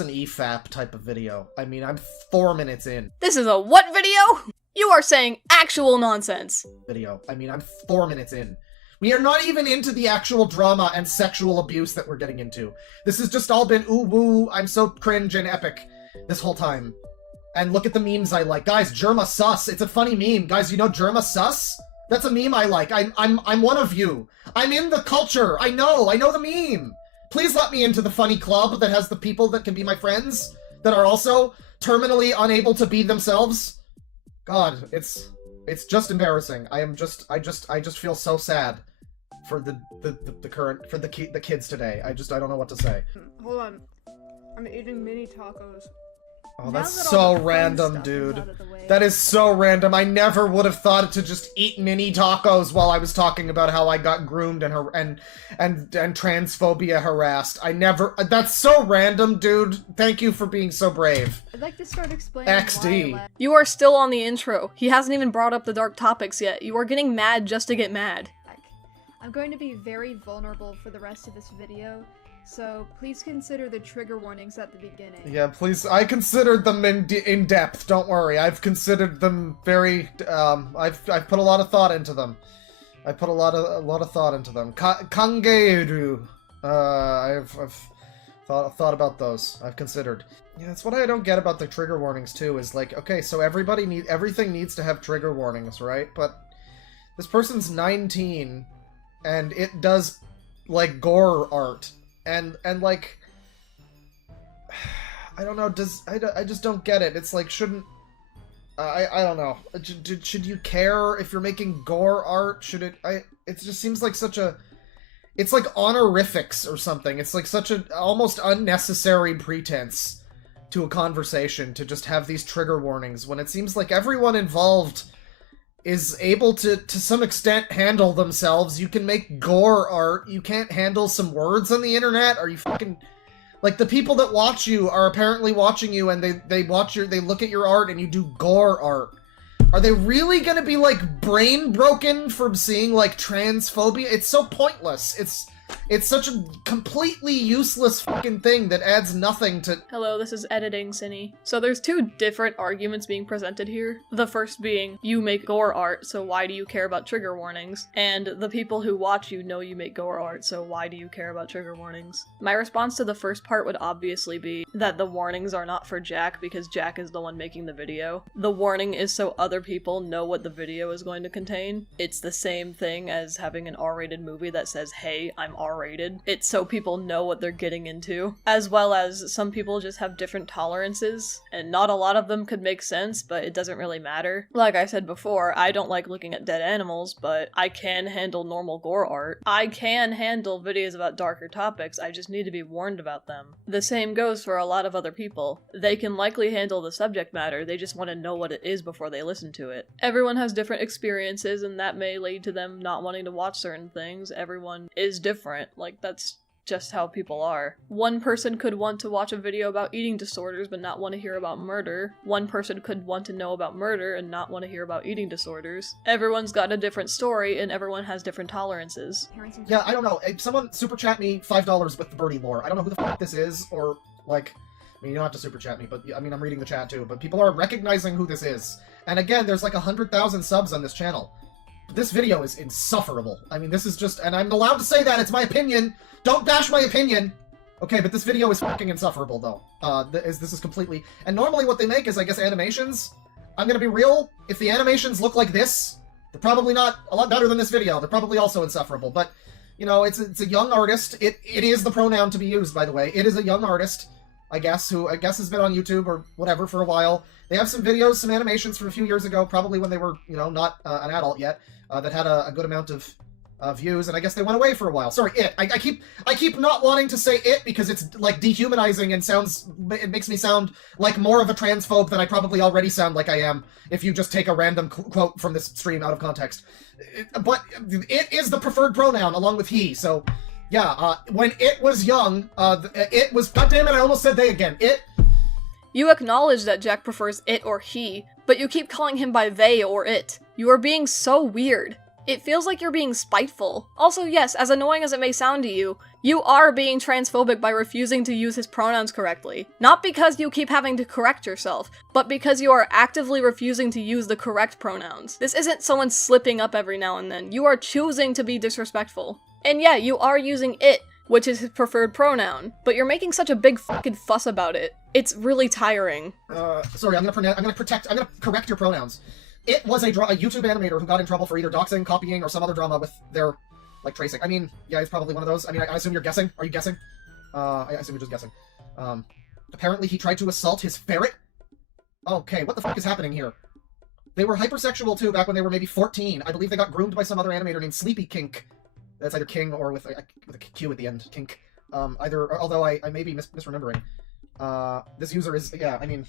EFAP type of video. I mean, I'm 4 minutes in. This is a what video? You are saying actual nonsense. Video. I mean, I'm 4 minutes in. We are not even into the actual drama and sexual abuse that we're getting into. This has just all been ooh woo, I'm so cringe and epic this whole time. And look at the memes I like. Guys, Germa sus. It's a funny meme. Guys, you know Germa sus? That's a meme I like. I'm one of you. I'm in the culture. I know the meme. Please let me into the funny club that has the people that can be my friends that are also terminally unable to be themselves. God, it's just embarrassing. I just feel so sad for the kids today. I don't know what to say. Hold on. I'm eating mini tacos. Oh, that's so random, dude. That is so random. I never would have thought to just eat mini tacos while I was talking about how I got groomed and transphobia harassed. I never. That's so random, dude. Thank you for being so brave. I'd like to start explaining XD. why You are still on the intro. He hasn't even brought up the dark topics yet. You are getting mad just to get mad. I'm going to be very vulnerable for the rest of this video, so please consider the trigger warnings at the beginning. Yeah, please. I considered them in depth. Don't worry. I've considered them very. I've put a lot of thought into them. I put a lot of thought into them. Kangeiru. I've thought about those. I've considered. Yeah, that's what I don't get about the trigger warnings too. Is like, okay, so everything needs to have trigger warnings, right? But this person's 19, and it does like gore art. And like, I don't know, I just don't get it. It's like, shouldn't, I don't know. Should you care if you're making gore art? It just seems like it's like honorifics or something. It's like such an almost unnecessary pretense to a conversation to just have these trigger warnings when it seems like everyone involved is able to some extent handle themselves. You can make gore art. You can't handle some words on the internet? Are you fucking... Like, the people that watch you are apparently watching you and they look at your art and you do gore art. Are they really gonna be, like, brain broken from seeing, like, transphobia? It's so pointless. It's such a completely useless fucking thing that adds nothing to— Hello, this is editing, Cinny. So there's two different arguments being presented here. The first being, you make gore art, so why do you care about trigger warnings? And the people who watch you know you make gore art, so why do you care about trigger warnings? My response to the first part would obviously be that the warnings are not for Jack because Jack is the one making the video. The warning is so other people know what the video is going to contain. It's the same thing as having an R-rated movie that says, hey, I'm R-rated. It's so people know what they're getting into. As well as some people just have different tolerances, and not a lot of them could make sense, but it doesn't really matter. Like I said before, I don't like looking at dead animals, but I can handle normal gore art. I can handle videos about darker topics, I just need to be warned about them. The same goes for a lot of other people. They can likely handle the subject matter, they just want to know what it is before they listen to it. Everyone has different experiences, and that may lead to them not wanting to watch certain things. Everyone is different. Like, that's just how people are. One person could want to watch a video about eating disorders but not want to hear about murder. One person could want to know about murder and not want to hear about eating disorders. Everyone's got a different story and everyone has different tolerances. Yeah, I don't know. If someone super chat me $5 with the Birdie lore. I don't know who the fuck this is, or, like, I mean, you don't have to super chat me, but, I mean, I'm reading the chat too, but people are recognizing who this is. And again, there's like 100,000 subs on this channel. This video is insufferable. I mean, this is just— and I'm allowed to say that, it's my opinion! Don't bash my opinion! Okay, but this video is fucking insufferable, though. This is completely— and normally what they make is, I guess, animations. I'm gonna be real, if the animations look like this, they're probably not a lot better than this video. They're probably also insufferable, but, you know, it's a young artist. It is the pronoun to be used, by the way. It is a young artist, I guess, who I guess has been on YouTube or whatever for a while. They have some videos, some animations from a few years ago, probably when they were, you know, not an adult yet, that had a good amount of views, and I guess they went away for a while. Sorry, it. I keep not wanting to say it because it's, like, dehumanizing and it makes me sound like more of a transphobe than I probably already sound like I am if you just take a random quote from this stream out of context. But it is the preferred pronoun along with he, so yeah, when it was young, it was— goddammit, I almost said they again. It— You acknowledge that Jack prefers it or he, but you keep calling him by they or it. You are being so weird. It feels like you're being spiteful. Also, yes, as annoying as it may sound to you, you are being transphobic by refusing to use his pronouns correctly. Not because you keep having to correct yourself, but because you are actively refusing to use the correct pronouns. This isn't someone slipping up every now and then. You are choosing to be disrespectful. And yeah, you are using it, which is his preferred pronoun, but you're making such a big fucking fuss about it. It's really tiring. Sorry, I'm gonna correct your pronouns. It was a YouTube animator who got in trouble for either doxing, copying, or some other drama with their, like, tracing. I mean, yeah, he's probably one of those. I mean, I assume you're guessing. Are you guessing? I assume you're just guessing. Apparently he tried to assault his ferret? Okay, what the fuck is happening here? They were hypersexual, too, back when they were maybe 14. I believe they got groomed by some other animator named Sleepy Kink. That's either King or with a Q at the end. Kink. Although I may be misremembering. This user is— yeah, I mean—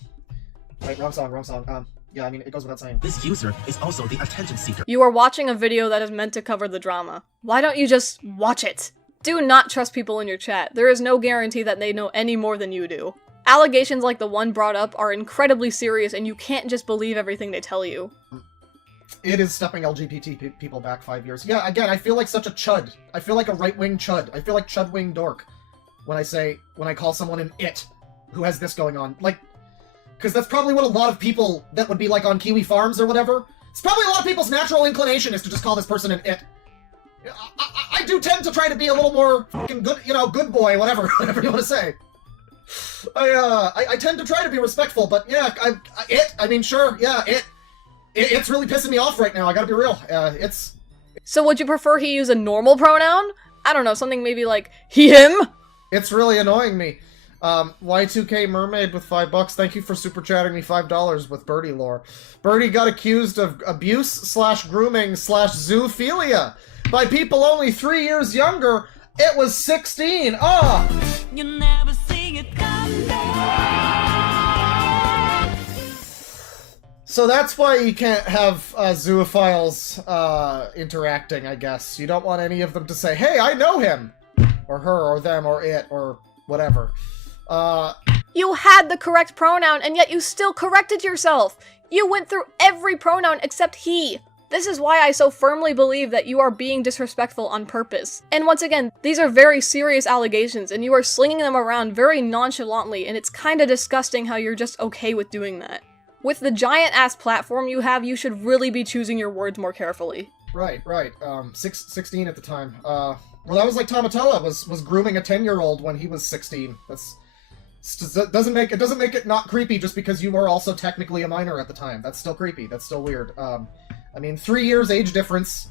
wait, wrong song. Yeah, I mean, it goes without saying. This user is also the attention seeker. You are watching a video that is meant to cover the drama. Why don't you just watch it? Do not trust people in your chat. There is no guarantee that they know any more than you do. Allegations like the one brought up are incredibly serious and you can't just believe everything they tell you. It is stepping LGBT people back 5 years. Yeah, again, I feel like such a chud. I feel like a right-wing chud. I feel like Dead Wing Dork when I call someone an it who has this going on. Like, because that's probably what a lot of people that would be, like, on Kiwi Farms or whatever. It's probably a lot of people's natural inclination is to just call this person an it. I do tend to try to be a little more fucking good, you know, good boy, whatever you want to say. I tend to try to be respectful, but yeah, I mean, sure, yeah, it's really pissing me off right now, I gotta be real. So would you prefer he use a normal pronoun? I don't know, something maybe like he, him? It's really annoying me. Y2K Mermaid with $5. Thank you for super chatting me $5 with Birdie lore. Birdie got accused of abuse/grooming/zoophilia by people only 3 years younger. It was 16. You never see it coming. So that's why you can't have zoophiles interacting, I guess. You don't want any of them to say, hey, I know him! Or her, or them, or it, or whatever. You had the correct pronoun, and yet you still corrected yourself! You went through every pronoun except he! This is why I so firmly believe that you are being disrespectful on purpose. And once again, these are very serious allegations, and you are slinging them around very nonchalantly, and it's kinda disgusting how you're just okay with doing that. With the giant-ass platform you have, you should really be choosing your words more carefully. Right. 16 at the time. Well, that was like Tamatoa was grooming a 10-year-old when he was 16. Doesn't make it not creepy just because you were also technically a minor at the time. That's still creepy. That's still weird. I mean, 3 years age difference.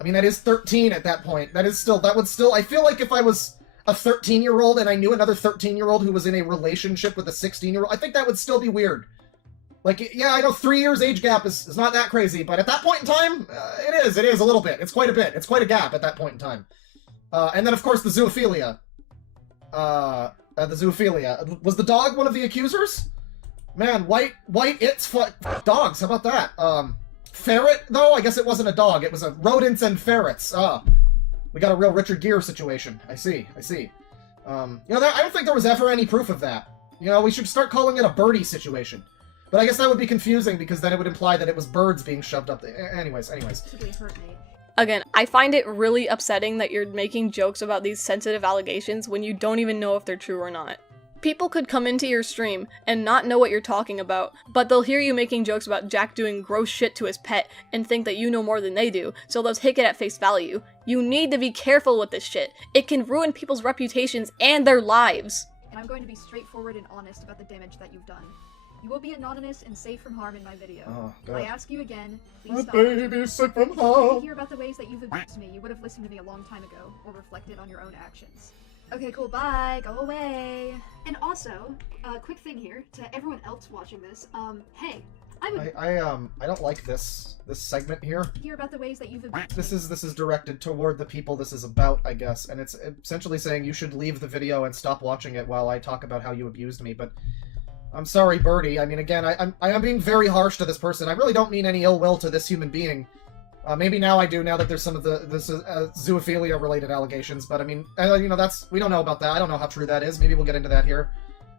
I mean, that is 13 at that point. That would still, I feel like if I was a 13-year-old and I knew another 13-year-old who was in a relationship with a 16-year-old, I think that would still be weird. Like, yeah, I know 3 years age gap is not that crazy, but at that point in time, it is a little bit. It's quite a bit. It's quite a gap at that point in time. And then, of course, the zoophilia. Was the dog one of the accusers? Man, white, dogs, how about that? Ferret, though? I guess it wasn't a dog, it was a rodents and ferrets. We got a real Richard Gere situation. I see. I don't think there was ever any proof of that. We should start calling it a Birdie situation. But I guess that would be confusing, because then it would imply that it was birds being shoved up there. Anyways. Again, I find it really upsetting that you're making jokes about these sensitive allegations when you don't even know if they're true or not. People could come into your stream and not know what you're talking about, but they'll hear you making jokes about Jack doing gross shit to his pet and think that you know more than they do, so they'll take it at face value. You need to be careful with this shit. It can ruin people's reputations and their lives. And I'm going to be straightforward and honest about the damage that you've done. You will be anonymous and safe from harm in my video. Oh, God. I ask you again, please stop. Baby, safe from If harm. you hear about the ways that you've abused me, you would have listened to me a long time ago, or reflected on your own actions. Okay, cool, bye, go away. And also, quick thing here, to everyone else watching this, hey, I don't like this segment here. hear about the ways that you've abused This is directed toward the people this is about, I guess, and it's essentially saying you should leave the video and stop watching it while I talk about how you abused me, but I'm sorry, Birdie. I mean, again, I am being very harsh to this person. I really don't mean any ill will to this human being. Maybe now I do, now that there's some of the zoophilia-related allegations, but I mean, we don't know about that. I don't know how true that is. Maybe we'll get into that here.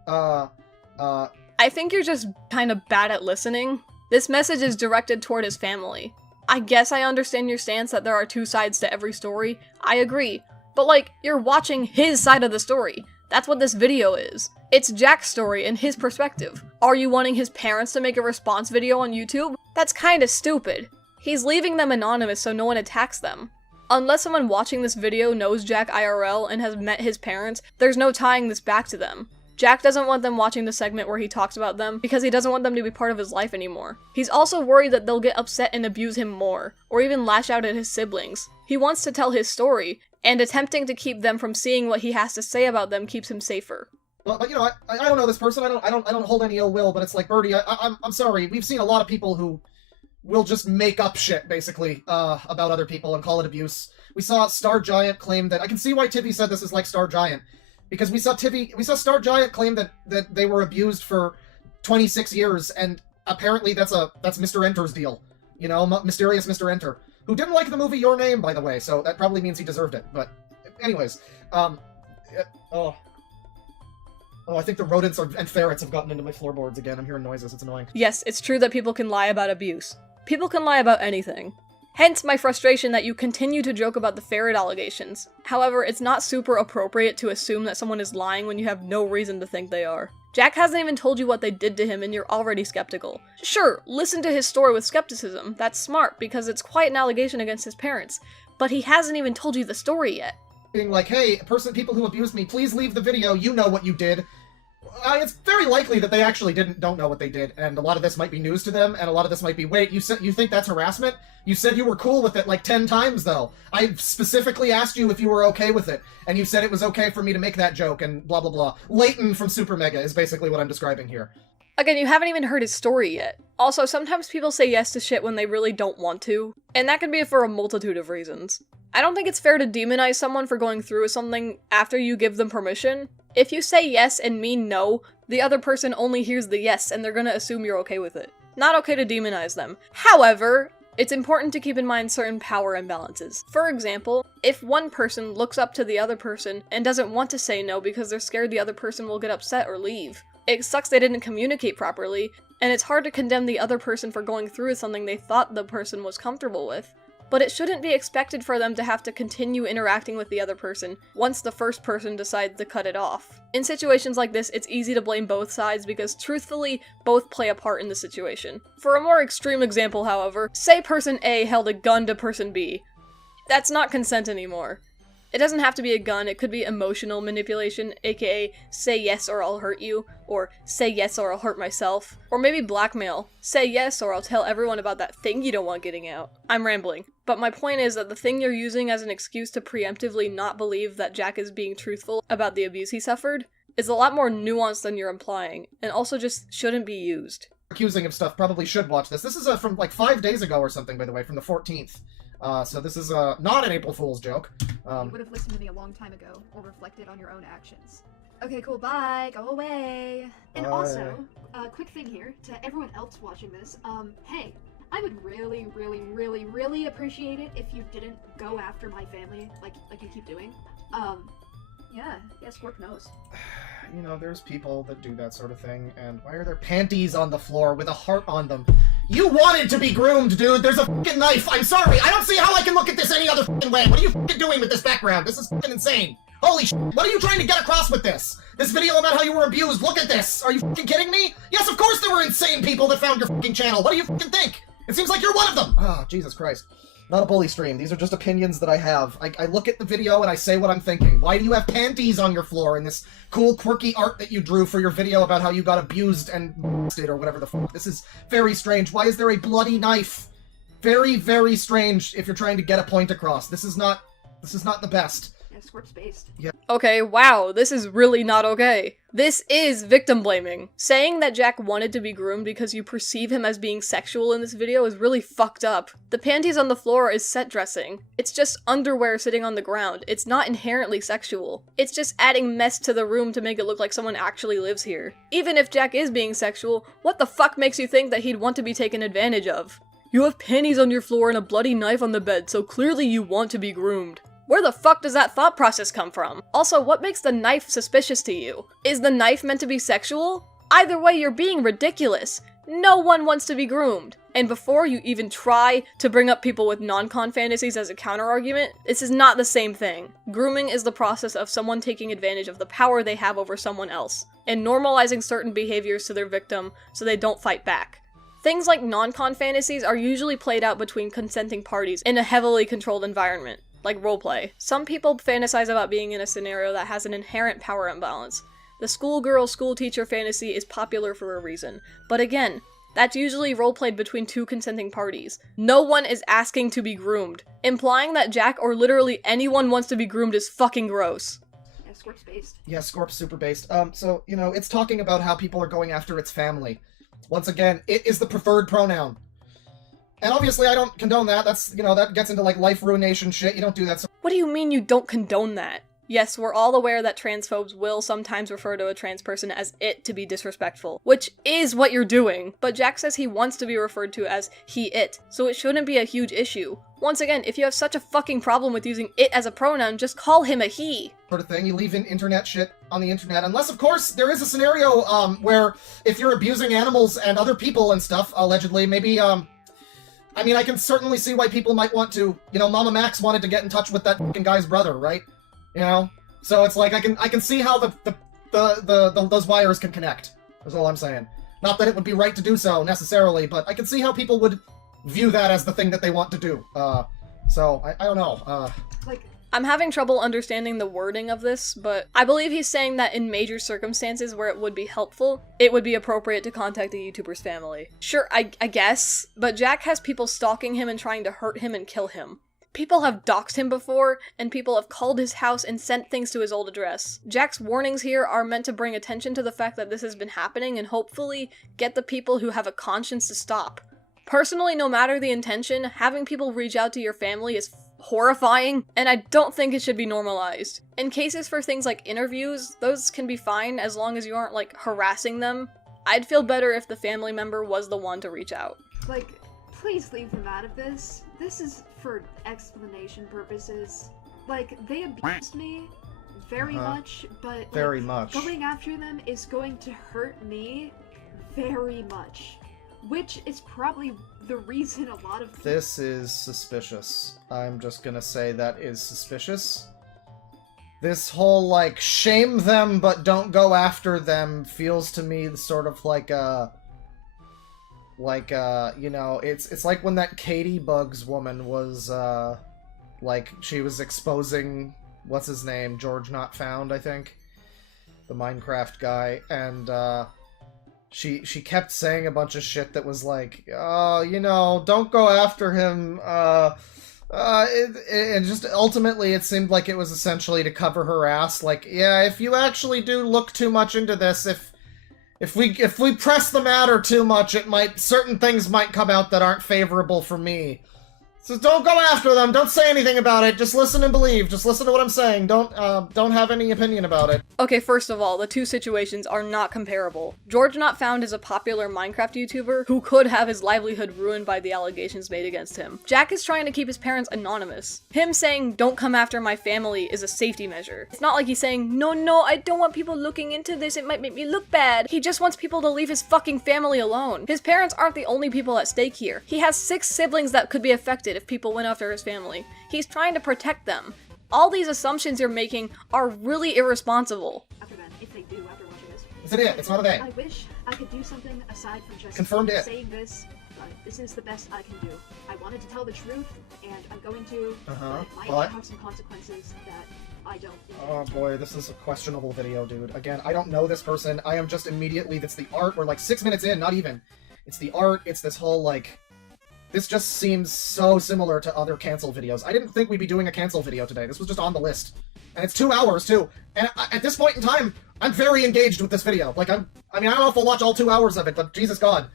I think you're just kind of bad at listening. This message is directed toward his family. I guess I understand your stance that there are two sides to every story. I agree. But you're watching his side of the story. That's what this video is. It's Jack's story and his perspective. Are you wanting his parents to make a response video on YouTube? That's kinda stupid. He's leaving them anonymous so no one attacks them. Unless someone watching this video knows Jack IRL and has met his parents, there's no tying this back to them. Jack doesn't want them watching the segment where he talks about them because he doesn't want them to be part of his life anymore. He's also worried that they'll get upset and abuse him more, or even lash out at his siblings. He wants to tell his story, and attempting to keep them from seeing what he has to say about them keeps him safer. But I don't know this person. I don't hold any ill will. But it's like, Birdie, I'm sorry. We've seen a lot of people who will just make up shit basically about other people and call it abuse. We saw Star Giant claim that. I can see why Tivy said this is like Star Giant, because we saw Star Giant claim that they were abused for 26 years, and apparently that's Mr. Enter's deal. Mysterious Mr. Enter, who didn't like the movie Your Name, by the way. So that probably means he deserved it. But anyways, Oh, I think the rodents and ferrets have gotten into my floorboards again. I'm hearing noises. It's annoying. Yes, it's true that people can lie about abuse. People can lie about anything. Hence my frustration that you continue to joke about the ferret allegations. However, it's not super appropriate to assume that someone is lying when you have no reason to think they are. Jack hasn't even told you what they did to him and you're already skeptical. Sure, listen to his story with skepticism. That's smart because it's quite an allegation against his parents. But he hasn't even told you the story yet. Being like, hey, people who abused me, please leave the video. You know what you did. It's very likely that they actually don't know what they did, and a lot of this might be news to them, and a lot of this might be, wait, you think that's harassment? You said you were cool with it like 10 times, though. I specifically asked you if you were okay with it, and you said it was okay for me to make that joke, and blah blah blah. Leighton from Super Mega is basically what I'm describing here. Again, you haven't even heard his story yet. Also, sometimes people say yes to shit when they really don't want to, and that can be for a multitude of reasons. I don't think it's fair to demonize someone for going through with something after you give them permission. If you say yes and mean no, the other person only hears the yes and they're gonna assume you're okay with it. Not okay to demonize them. However, it's important to keep in mind certain power imbalances. For example, if one person looks up to the other person and doesn't want to say no because they're scared the other person will get upset or leave. It sucks they didn't communicate properly, and it's hard to condemn the other person for going through something they thought the person was comfortable with. But it shouldn't be expected for them to have to continue interacting with the other person once the first person decides to cut it off. In situations like this, it's easy to blame both sides because, truthfully, both play a part in the situation. For a more extreme example, however, say person A held a gun to person B. That's not consent anymore. It doesn't have to be a gun, it could be emotional manipulation, aka say yes or I'll hurt you, or say yes or I'll hurt myself, or maybe blackmail, say yes or I'll tell everyone about that thing you don't want getting out. I'm rambling. But my point is that the thing you're using as an excuse to preemptively not believe that Jack is being truthful about the abuse he suffered is a lot more nuanced than you're implying, and also just shouldn't be used. Accusing of stuff probably should watch this. This is from like 5 days ago or something, by the way, from the 14th. So this is not an April Fool's joke. You would have listened to me a long time ago, or reflected on your own actions. Okay, cool, bye, go away. And Bye. also, quick thing here, to everyone else watching this, hey, I would really, really, really, really appreciate it if you didn't go after my family, like you keep doing. Yeah, Scorp knows. You know, there's people that do that sort of thing, and why are there panties on the floor with a heart on them? You wanted to be groomed, dude! There's a fucking knife! I'm sorry! I don't see how I can look at this any other fucking way! What are you fucking doing with this background? This is fucking insane! Holy shit! What are you trying to get across with this? This video about how you were abused, look at this! Are you fucking kidding me? Yes, of course there were insane people that found your fucking channel! What do you fucking think? It seems like you're one of them! Ah, Jesus Christ. Not a bully stream. These are just opinions that I have. I look at the video and I say what I'm thinking. Why do you have panties on your floor in this cool, quirky art that you drew for your video about how you got abused and molested or whatever the fuck? This is very strange. Why is there a bloody knife? Very, very strange if you're trying to get a point across. This is not the best. Yeah, Scorp's based. Yeah. Okay, wow, this is really not okay. This is victim blaming. Saying that Jack wanted to be groomed because you perceive him as being sexual in this video is really fucked up. The panties on the floor is set dressing. It's just underwear sitting on the ground. It's not inherently sexual. It's just adding mess to the room to make it look like someone actually lives here. Even if Jack is being sexual, what the fuck makes you think that he'd want to be taken advantage of? You have panties on your floor and a bloody knife on the bed, so clearly you want to be groomed. Where the fuck does that thought process come from? Also, what makes the knife suspicious to you? Is the knife meant to be sexual? Either way, you're being ridiculous. No one wants to be groomed. And before you even try to bring up people with non-con fantasies as a counter-argument, this is not the same thing. Grooming is the process of someone taking advantage of the power they have over someone else, and normalizing certain behaviors to their victim so they don't fight back. Things like non-con fantasies are usually played out between consenting parties in a heavily controlled environment, like roleplay. Some people fantasize about being in a scenario that has an inherent power imbalance. The schoolgirl school-teacher fantasy is popular for a reason, but again, that's usually roleplayed between two consenting parties. No one is asking to be groomed. Implying that Jack or literally anyone wants to be groomed is fucking gross. Yeah, Scorp's based. Yeah, Scorp's super based. So, you know, it's talking about how people are going after its family. Once again, it is the preferred pronoun. And obviously I don't condone that. That's, you know, that gets into like life ruination shit. You don't do that. So What do you mean you don't condone that? Yes, we're all aware that transphobes will sometimes refer to a trans person as it to be disrespectful, which is what you're doing, but Jack says he wants to be referred to as he/it, so it shouldn't be a huge issue. Once again, if you have such a fucking problem with using it as a pronoun, just call him a he. Sort of thing. You leave in internet shit on the internet, unless of course there is a scenario where if you're abusing animals and other people and stuff, allegedly, maybe I mean, I can certainly see why people might want to, you know, Mama Max wanted to get in touch with that fucking guy's brother, right? You know? So it's like, I can see how those wires can connect. That's all I'm saying. Not that it would be right to do so, necessarily, but I can see how people would view that as the thing that they want to do. So, I don't know, I'm having trouble understanding the wording of this, but I believe he's saying that in major circumstances where it would be helpful, it would be appropriate to contact the YouTuber's family. Sure, I guess, but Jack has people stalking him and trying to hurt him and kill him. People have doxed him before, and people have called his house and sent things to his old address. Jack's warnings here are meant to bring attention to the fact that this has been happening and hopefully get the people who have a conscience to stop. Personally, no matter the intention, having people reach out to your family is horrifying, and I don't think it should be normalized. In cases for things like interviews, those can be fine as long as you aren't, like, harassing them. I'd feel better if the family member was the one to reach out. Like, please leave them out of this. This is for explanation purposes. Like, they abused me very much, but very like, much. Going after them is going to hurt me very much. Which is probably the reason a lot of This is suspicious. I'm just gonna say that is suspicious. This whole, like, shame them but don't go after them feels to me sort of like you know, it's like when that Katie Bugs woman was, like, she was exposing, what's his name, George Not Found, I think? The Minecraft guy, and, she kept saying a bunch of shit that was like, oh, you know, don't go after him, and just ultimately it seemed like it was essentially to cover her ass, like, yeah, if you actually do look too much into this, if we press the matter too much, certain things might come out that aren't favorable for me. So don't go after them, don't say anything about it, just listen and believe, just listen to what I'm saying, don't have any opinion about it. Okay, first of all, the two situations are not comparable. George Not Found is a popular Minecraft YouTuber who could have his livelihood ruined by the allegations made against him. Jack is trying to keep his parents anonymous. Him saying, don't come after my family, is a safety measure. It's not like he's saying, no, I don't want people looking into this, it might make me look bad. He just wants people to leave his fucking family alone. His parents aren't the only people at stake here. He has 6 siblings that could be affected if people went after his family. He's trying to protect them. All these assumptions you're making are really irresponsible. after them, if they do after watching this. Is it it? It's not a they. I wish I could do something aside from just Confirmed it. saying this, but this is the best I can do. I wanted to tell the truth, and I'm going to, but it might But? have some consequences that I don't Oh intend. boy, this is a questionable video, dude. Again, I don't know this person. I am just immediately, that's the art. We're like 6 minutes in, not even. It's the art, it's this whole, like... This just seems so similar to other cancel videos. I didn't think we'd be doing a cancel video today. This was just on the list. And it's 2 hours, too. And at this point in time, I'm very engaged with this video. Like, I mean, I don't know if I'll watch all 2 hours of it, but Jesus God.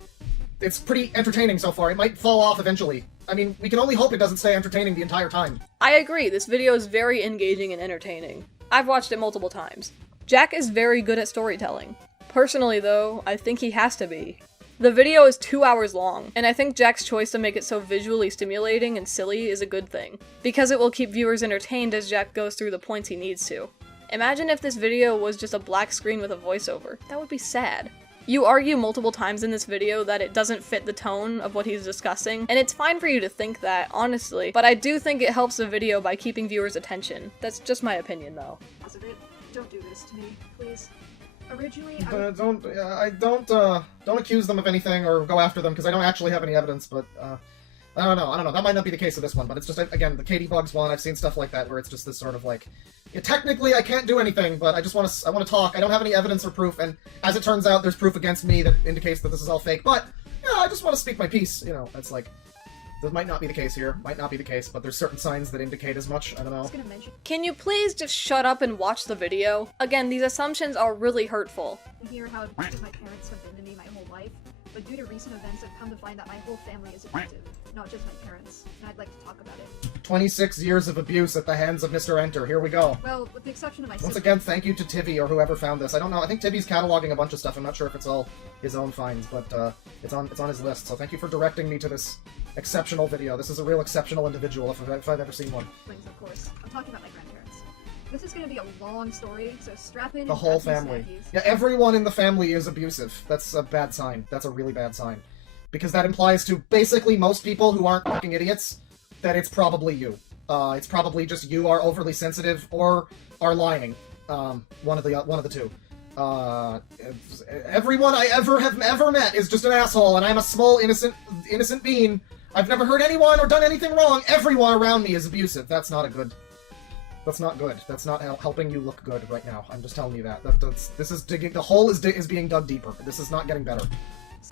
It's pretty entertaining so far. It might fall off eventually. I mean, we can only hope it doesn't stay entertaining the entire time. I agree, this video is very engaging and entertaining. I've watched it multiple times. Jack is very good at storytelling. Personally though, I think he has to be. The video is 2 hours long, and I think Jack's choice to make it so visually stimulating and silly is a good thing, because it will keep viewers entertained as Jack goes through the points he needs to. Imagine if this video was just a black screen with a voiceover. That would be sad. You argue multiple times in this video that it doesn't fit the tone of what he's discussing, and it's fine for you to think that, honestly, but I do think it helps the video by keeping viewers' attention. That's just my opinion though. Because of it, don't do this to me, please. Originally, I Don't accuse them of anything or go after them, because I don't actually have any evidence, but, I don't know. That might not be the case with this one, but it's just, again, the Katie Bugs one, I've seen stuff like that where it's just this sort of like, yeah, technically I can't do anything, but I want to talk. I don't have any evidence or proof, and as it turns out, there's proof against me that indicates that this is all fake, but, yeah, I just want to speak my piece, you know, it's like, that might not be the case here, might not be the case, but there's certain signs that indicate as much, I don't know. was gonna mention Can you please just shut up and watch the video? Again, these assumptions are really hurtful. here how abusive my parents have been to me my whole life, but due to recent events, I've come to find that my whole family is abusive, not just my parents, and I'd like to talk about it. 26 years of abuse at the hands of Mr. Enter, here we go. Well, with the exception of my Once sister. again, thank you to Tivy or whoever found this. I don't know. I think Tivy's cataloging a bunch of stuff. I'm not sure if it's all his own finds, but it's on his list. So thank you for directing me to this exceptional video. This is a real exceptional individual if I've ever seen one. Siblings, of course. I'm talking about my grandparents. This is gonna be a long story, so strap in. The and whole grab some family. snackies. Yeah, everyone in the family is abusive. That's a bad sign. That's a really bad sign. Because that implies to basically most people who aren't fucking idiots that it's probably you. It's probably just you are overly sensitive or are lying. One of the two. Everyone I have ever met is just an asshole, and I'm a small innocent being. I've never hurt anyone or done anything wrong. Everyone around me is abusive. That's not good. That's not good. That's not helping you look good right now. I'm just telling you that. This is digging. The hole is being dug deeper. This is not getting better.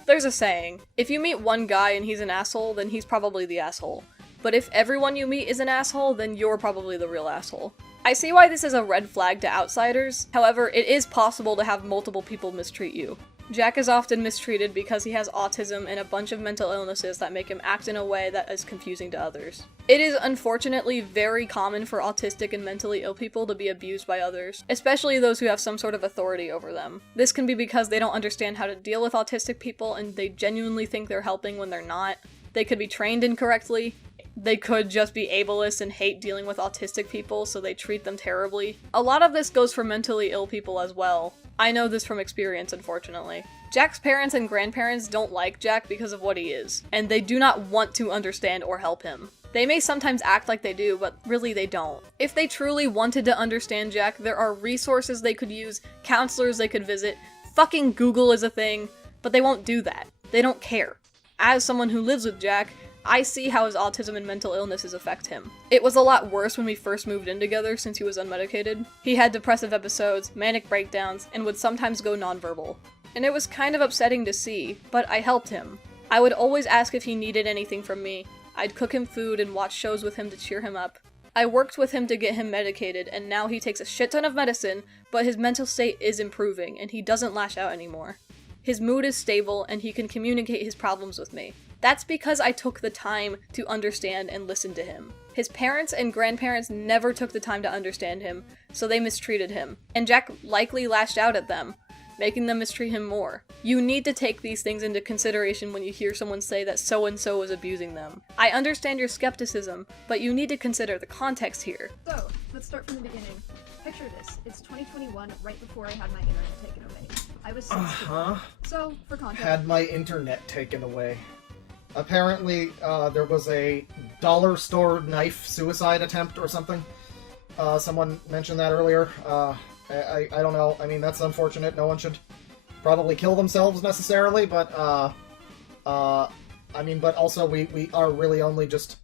There's a saying, if you meet one guy and he's an asshole, then he's probably the asshole. But if everyone you meet is an asshole, then you're probably the real asshole. I see why this is a red flag to outsiders, however, it is possible to have multiple people mistreat you. Jack is often mistreated because he has autism and a bunch of mental illnesses that make him act in a way that is confusing to others. It is unfortunately very common for autistic and mentally ill people to be abused by others, especially those who have some sort of authority over them. This can be because they don't understand how to deal with autistic people and they genuinely think they're helping when they're not. They could be trained incorrectly. They could just be ableist and hate dealing with autistic people, so they treat them terribly. A lot of this goes for mentally ill people as well. I know this from experience, unfortunately. Jack's parents and grandparents don't like Jack because of what he is, and they do not want to understand or help him. They may sometimes act like they do, but really they don't. If they truly wanted to understand Jack, there are resources they could use, counselors they could visit, fucking Google is a thing, but they won't do that. They don't care. As someone who lives with Jack, I see how his autism and mental illnesses affect him. It was a lot worse when we first moved in together since he was unmedicated. He had depressive episodes, manic breakdowns, and would sometimes go nonverbal. And it was kind of upsetting to see, but I helped him. I would always ask if he needed anything from me. I'd cook him food and watch shows with him to cheer him up. I worked with him to get him medicated, and now he takes a shit ton of medicine, but his mental state is improving, and he doesn't lash out anymore. His mood is stable, and he can communicate his problems with me. That's because I took the time to understand and listen to him. His parents and grandparents never took the time to understand him, so they mistreated him, and Jack likely lashed out at them, making them mistreat him more. You need to take these things into consideration when you hear someone say that so-and-so is abusing them. I understand your skepticism, but you need to consider the context here. So, let's start from the beginning. Picture this. It's 2021, right before I had my internet taken away. I was 16. So, for context... Had my internet taken away. Apparently, there was a dollar store knife suicide attempt or something. Someone mentioned that earlier. I don't know. I mean, that's unfortunate. No one should probably kill themselves necessarily, but, I mean, but also we are really only just...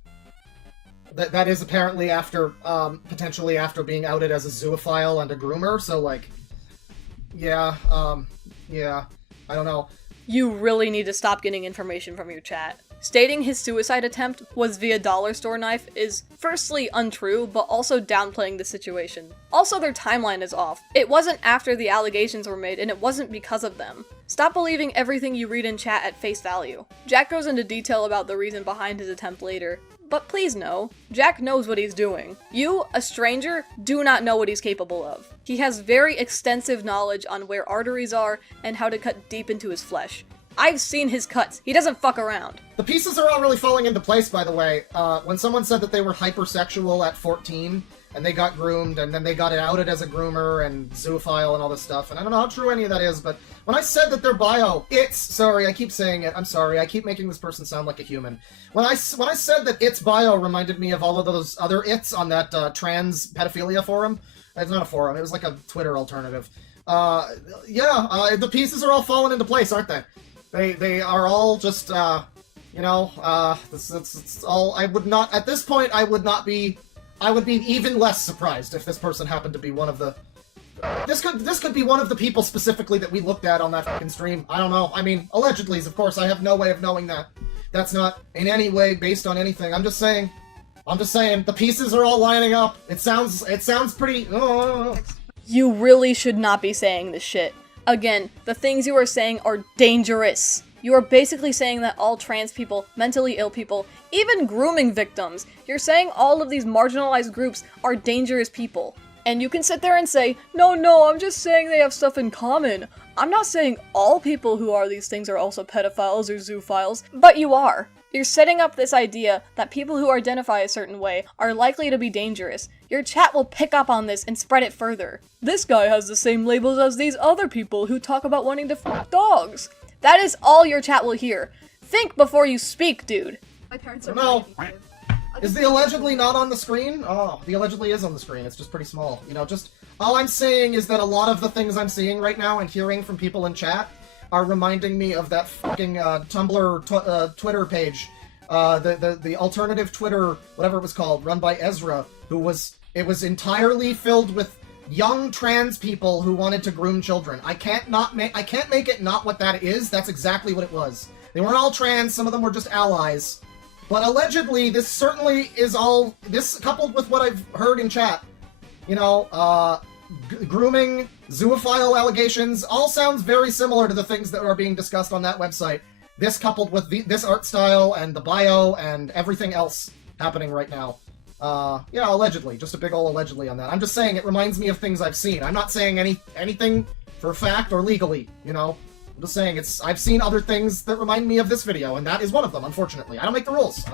That is apparently after, potentially after being outed as a zoophile and a groomer, so, like, yeah, yeah, I don't know. You really need to stop getting information from your chat. Stating his suicide attempt was via dollar store knife is firstly untrue, but also downplaying the situation. Also, their timeline is off. It wasn't after the allegations were made, and it wasn't because of them. Stop believing everything you read in chat at face value. Jack goes into detail about the reason behind his attempt later, but please know, Jack knows what he's doing. You, a stranger, do not know what he's capable of. He has very extensive knowledge on where arteries are and how to cut deep into his flesh. I've seen his cuts. He doesn't fuck around. The pieces are all really falling into place, by the way. When someone said that they were hypersexual at 14, and they got groomed, and then they got outed as a groomer and zoophile and all this stuff, and I don't know how true any of that is, but when I said that their bio, sorry, I keep saying it, I'm sorry, I keep making this person sound like a human. When I said that its bio reminded me of all of those other its on that trans pedophilia forum, it's not a forum, it was like a Twitter alternative. The pieces are all falling into place, aren't they? They are all just, you know, it's all, I would not, at this point, I would be even less surprised if this person happened to be one of the, this could be one of the people specifically that we looked at on that fucking stream. I don't know. I mean, allegedly, of course, I have no way of knowing that. That's not in any way based on anything. I'm just saying, the pieces are all lining up. It sounds pretty, You really should not be saying this shit. Again, the things you are saying are dangerous. You are basically saying that all trans people, mentally ill people, even grooming victims, you're saying all of these marginalized groups are dangerous people. And you can sit there and say, no, I'm just saying they have stuff in common. I'm not saying all people who are these things are also pedophiles or zoophiles, but you are. You're setting up this idea that people who identify a certain way are likely to be dangerous. Your chat will pick up on this and spread it further. This guy has the same labels as these other people who talk about wanting to fuck dogs. That is all your chat will hear. Think before you speak, dude. My parents are No. very abusive. Is the allegedly not on the screen? Oh, the allegedly is on the screen. It's just pretty small. You know, just, all I'm saying is that a lot of the things I'm seeing right now and hearing from people in chat are reminding me of that fucking Tumblr Twitter page. The alternative Twitter, whatever it was called, run by Ezra, it was entirely filled with young trans people who wanted to groom children. I can't make it not what that is. That's exactly what it was. They weren't all trans, some of them were just allies. But allegedly, this certainly is all, this coupled with what I've heard in chat, you know, grooming, zoophile allegations, all sounds very similar to the things that are being discussed on that website. This coupled with this art style and the bio and everything else happening right now. Yeah, allegedly. Just a big ol' allegedly on that. I'm just saying it reminds me of things I've seen. I'm not saying anything for fact or legally, you know? I'm just saying, I've seen other things that remind me of this video, and that is one of them, unfortunately. I don't make the rules.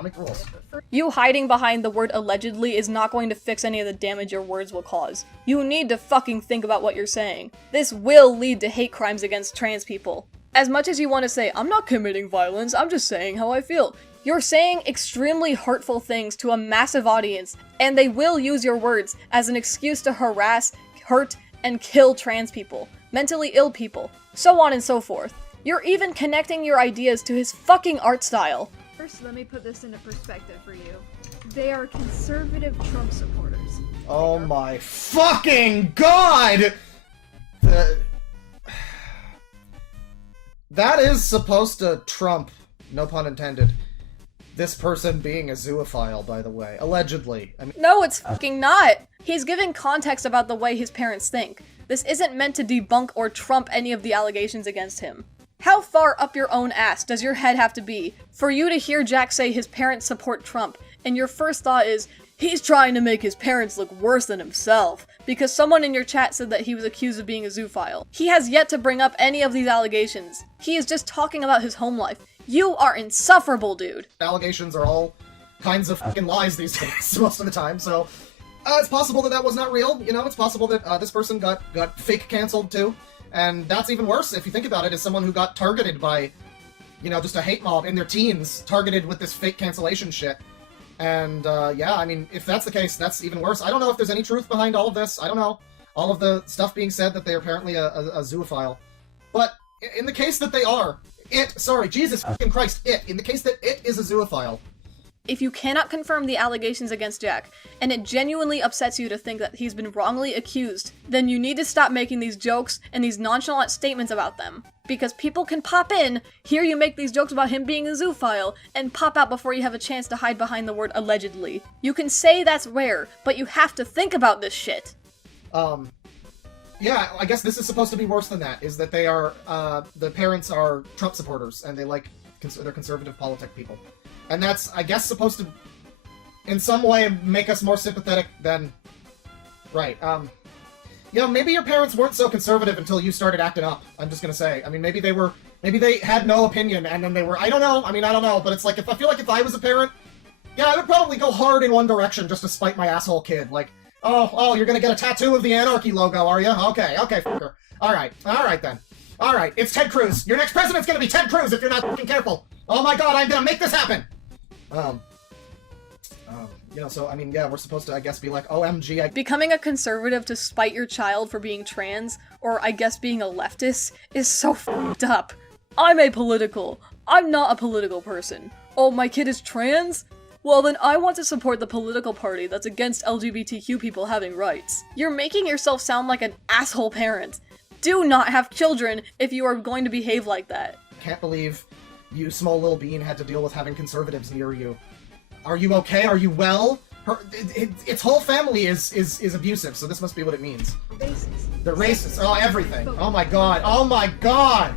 You hiding behind the word allegedly is not going to fix any of the damage your words will cause. You need to fucking think about what you're saying. This will lead to hate crimes against trans people. As much as you want to say, I'm not committing violence, I'm just saying how I feel, you're saying extremely hurtful things to a massive audience, and they will use your words as an excuse to harass, hurt, and kill trans people, mentally ill people, so on and so forth. You're even connecting your ideas to his fucking art style. First, let me put this into perspective for you. They are conservative Trump supporters. Oh my fucking god! That is supposed to trump, no pun intended, this person being a zoophile, by the way. Allegedly. I mean, no, it's fucking not! He's giving context about the way his parents think. This isn't meant to debunk or trump any of the allegations against him. How far up your own ass does your head have to be for you to hear Jack say his parents support Trump, and your first thought is, he's trying to make his parents look worse than himself, because someone in your chat said that he was accused of being a zoophile. He has yet to bring up any of these allegations. He is just talking about his home life. You are insufferable, dude. Allegations are all kinds of fucking lies these days, most of the time, so it's possible that was not real, you know, it's possible that this person got fake canceled too, and that's even worse if you think about it, as someone who got targeted by, you know, just a hate mob in their teens, targeted with this fake cancellation shit. And, yeah, I mean, if that's the case, that's even worse. I don't know if there's any truth behind all of this. I don't know. All of the stuff being said that they're apparently a zoophile. But in the case that they are, Jesus fucking Christ, in the case that it is a zoophile. If you cannot confirm the allegations against Jack, and it genuinely upsets you to think that he's been wrongly accused, then you need to stop making these jokes and these nonchalant statements about them. Because people can pop in, hear you make these jokes about him being a zoophile, and pop out before you have a chance to hide behind the word allegedly. You can say that's rare, but you have to think about this shit. Yeah, I guess this is supposed to be worse than that, is that they are, the parents are Trump supporters, and they're conservative politic people. And that's, I guess, supposed to, in some way, make us more sympathetic than... Right, you know, maybe your parents weren't so conservative until you started acting up, I'm just gonna say. I mean, maybe they had no opinion, and then they were, I don't know, but it's like, I feel like if I was a parent, yeah, I would probably go hard in one direction just to spite my asshole kid, like, oh, you're gonna get a tattoo of the Anarchy logo, are you? Okay, fucker. Alright then. Alright, it's Ted Cruz. Your next president's gonna be Ted Cruz if you're not fucking careful. Oh my god, I'm gonna make this happen! You know, so, I mean, yeah, we're supposed to, I guess, be like, OMG, Becoming a conservative to spite your child for being trans, or I guess being a leftist, is so fucked up. I'm apolitical. I'm not a political person. Oh, my kid is trans? Well then I want to support the political party that's against LGBTQ people having rights. You're making yourself sound like an asshole parent. Do not have children if you are going to behave like that. Can't believe you, small little bean, had to deal with having conservatives near you. Are you okay? Are you well? Its whole family is abusive, so this must be what it means. Racist. The racist. Oh, everything. Oh my god. Oh my god!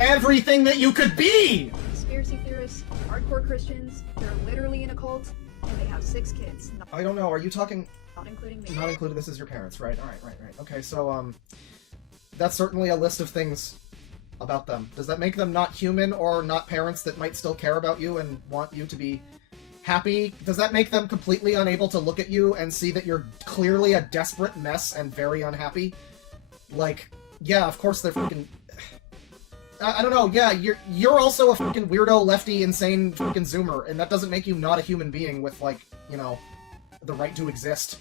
Everything that you could be! Conspiracy theorists, hardcore Christians, they're literally in a cult, and they have 6 kids. I don't know, are you talking... Not including me. Not included, this is your parents, right? Alright. Okay, so, that's certainly a list of things about them. Does that make them not human or not parents that might still care about you and want you to be happy? Does that make them completely unable to look at you and see that you're clearly a desperate mess and very unhappy? Like, yeah, of course they're fucking... I don't know, yeah, you're also a fucking weirdo, lefty, insane fucking zoomer, and that doesn't make you not a human being with, like, you know, the right to exist.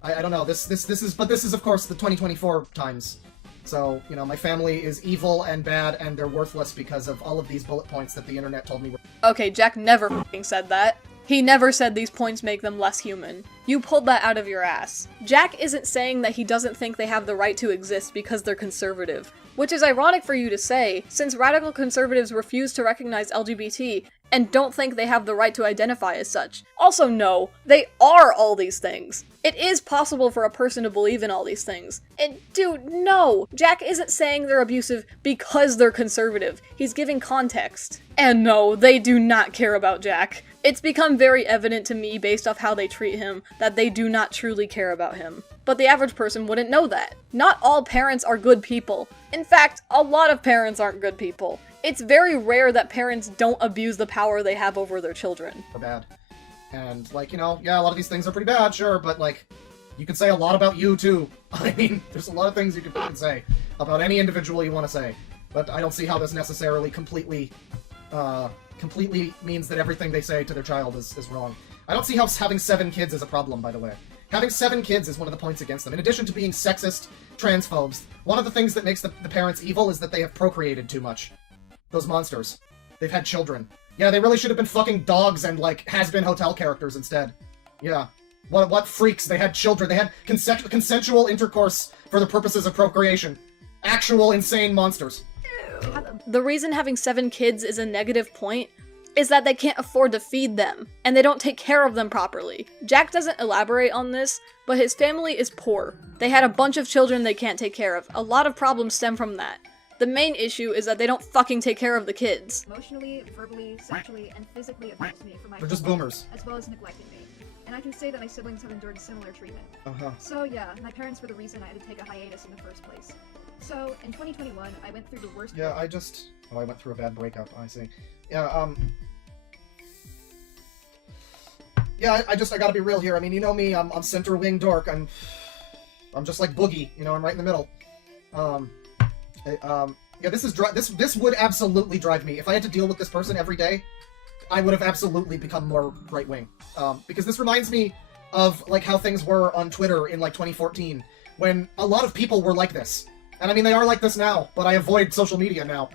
I don't know, this is of course the 2024 times. So, you know, my family is evil and bad, and they're worthless because of all of these bullet points that the internet told me were— Okay, Jack never f***ing said that. He never said these points make them less human. You pulled that out of your ass. Jack isn't saying that he doesn't think they have the right to exist because they're conservative. Which is ironic for you to say, since radical conservatives refuse to recognize LGBT and don't think they have the right to identify as such. Also, no, they are all these things. It is possible for a person to believe in all these things. And dude, no! Jack isn't saying they're abusive because they're conservative. He's giving context. And no, they do not care about Jack. It's become very evident to me based off how they treat him that they do not truly care about him. But the average person wouldn't know that. Not all parents are good people. In fact, a lot of parents aren't good people. It's very rare that parents don't abuse the power they have over their children. Are bad. And, like, you know, yeah, a lot of these things are pretty bad, sure, but, like, you could say a lot about you, too. I mean, there's a lot of things you could say about any individual you want to say. But I don't see how this necessarily completely means that everything they say to their child is wrong. I don't see how having 7 kids is a problem, by the way. Having 7 kids is one of the points against them. In addition to being sexist, transphobes, one of the things that makes the parents evil is that they have procreated too much. Those monsters. They've had children. Yeah, they really should have been fucking dogs and, like, has-been hotel characters instead. Yeah. What freaks? They had children. They had consensual intercourse for the purposes of procreation. Actual insane monsters. The reason having 7 kids is a negative point is that they can't afford to feed them, and they don't take care of them properly. Jack doesn't elaborate on this, but his family is poor. They had a bunch of children they can't take care of. A lot of problems stem from that. The main issue is that they don't fucking take care of the kids. Emotionally, verbally, sexually, and physically abused me for my They're just boomers. as well as neglected me. And I can say that my siblings have endured similar treatment. Uh-huh. So yeah, my parents were the reason I had to take a hiatus in the first place. So, in 2021, I went through the worst... Yeah, I went through a bad breakup, I see. Yeah, Yeah, I gotta be real here. I mean, you know me, I'm Center Wing Dork. I'm just like Boogie, you know, I'm right in the middle. Yeah, this would absolutely drive me. If I had to deal with this person every day, I would have absolutely become more right-wing. Because this reminds me of, like, how things were on Twitter in, like, 2014, when a lot of people were like this. And I mean, they are like this now, but I avoid social media now.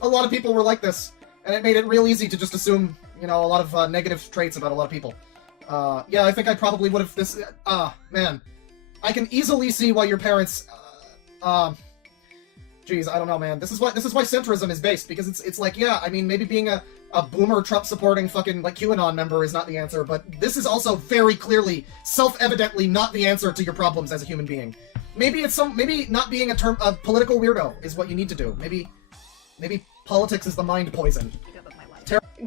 A lot of people were like this, and it made it real easy to just assume, you know, a lot of negative traits about a lot of people. Yeah, I think I probably would have man. I can easily see why your parents, geez, I don't know, man. This is why centrism is based, because it's like, yeah, I mean, maybe being a boomer Trump-supporting fucking, like, QAnon member is not the answer, but this is also very clearly, self-evidently not the answer to your problems as a human being. Maybe maybe not being a political weirdo is what you need to do. Maybe politics is the mind poison.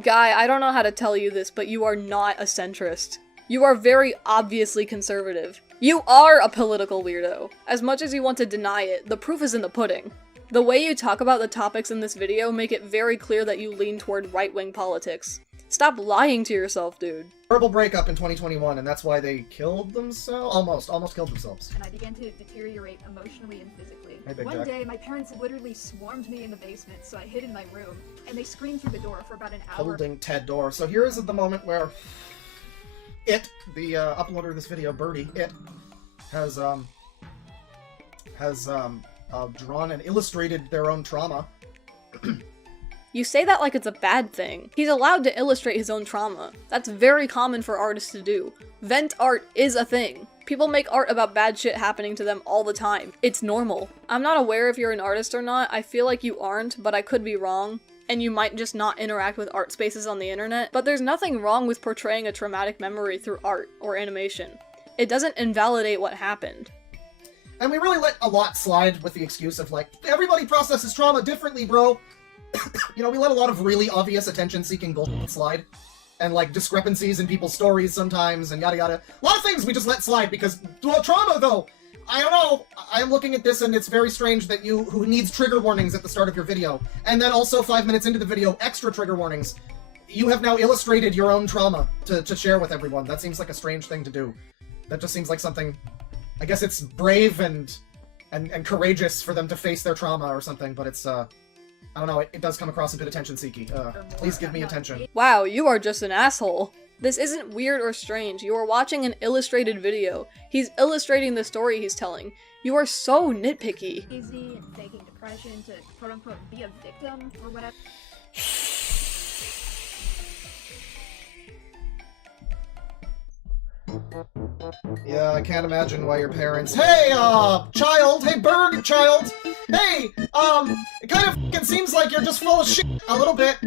Guy, I don't know how to tell you this, but you are not a centrist. You are very obviously conservative. You are a political weirdo. As much as you want to deny it, the proof is in the pudding. The way you talk about the topics in this video make it very clear that you lean toward right-wing politics. Stop lying to yourself, dude. Terrible breakup in 2021, and that's why they killed themselves? Almost killed themselves. And I began to deteriorate emotionally and physically. Hey, Big One Jack. day, my parents literally swarmed me in the basement, so I hid in my room, and they screamed through the door for about an hour. Holding Ted door. So here is the moment where the uploader of this video, Birdie, has drawn and illustrated their own trauma. You say that like it's a bad thing. He's allowed to illustrate his own trauma. That's very common for artists to do. Vent art is a thing. People make art about bad shit happening to them all the time. It's normal. I'm not aware if you're an artist or not. I feel like you aren't, but I could be wrong. And you might just not interact with art spaces on the internet. But there's nothing wrong with portraying a traumatic memory through art or animation. It doesn't invalidate what happened. And we really let a lot slide with the excuse of, like, everybody processes trauma differently, bro. You know, we let a lot of really obvious attention-seeking bullshit slide. And, like, discrepancies in people's stories sometimes, and yada yada. A lot of things we just let slide because, well, trauma, though! I don't know. I'm looking at this and it's very strange that you, who needs trigger warnings at the start of your video, and then also 5 minutes into the video, extra trigger warnings. You have now illustrated your own trauma to share with everyone. That seems like a strange thing to do. That just seems like something... I guess it's brave and courageous for them to face their trauma or something, but it's, I don't know, it does come across a bit attention-seeky. Please give me attention. Wow, you are just an asshole. This isn't weird or strange. You are watching an illustrated video. He's illustrating the story he's telling. You are so nitpicky. Easy and faking depression to quote-unquote be a victim or whatever. Yeah, I can't imagine why your parents... Hey, child! Hey, bird child! Hey, it kind of fucking seems like you're just full of shit a little bit.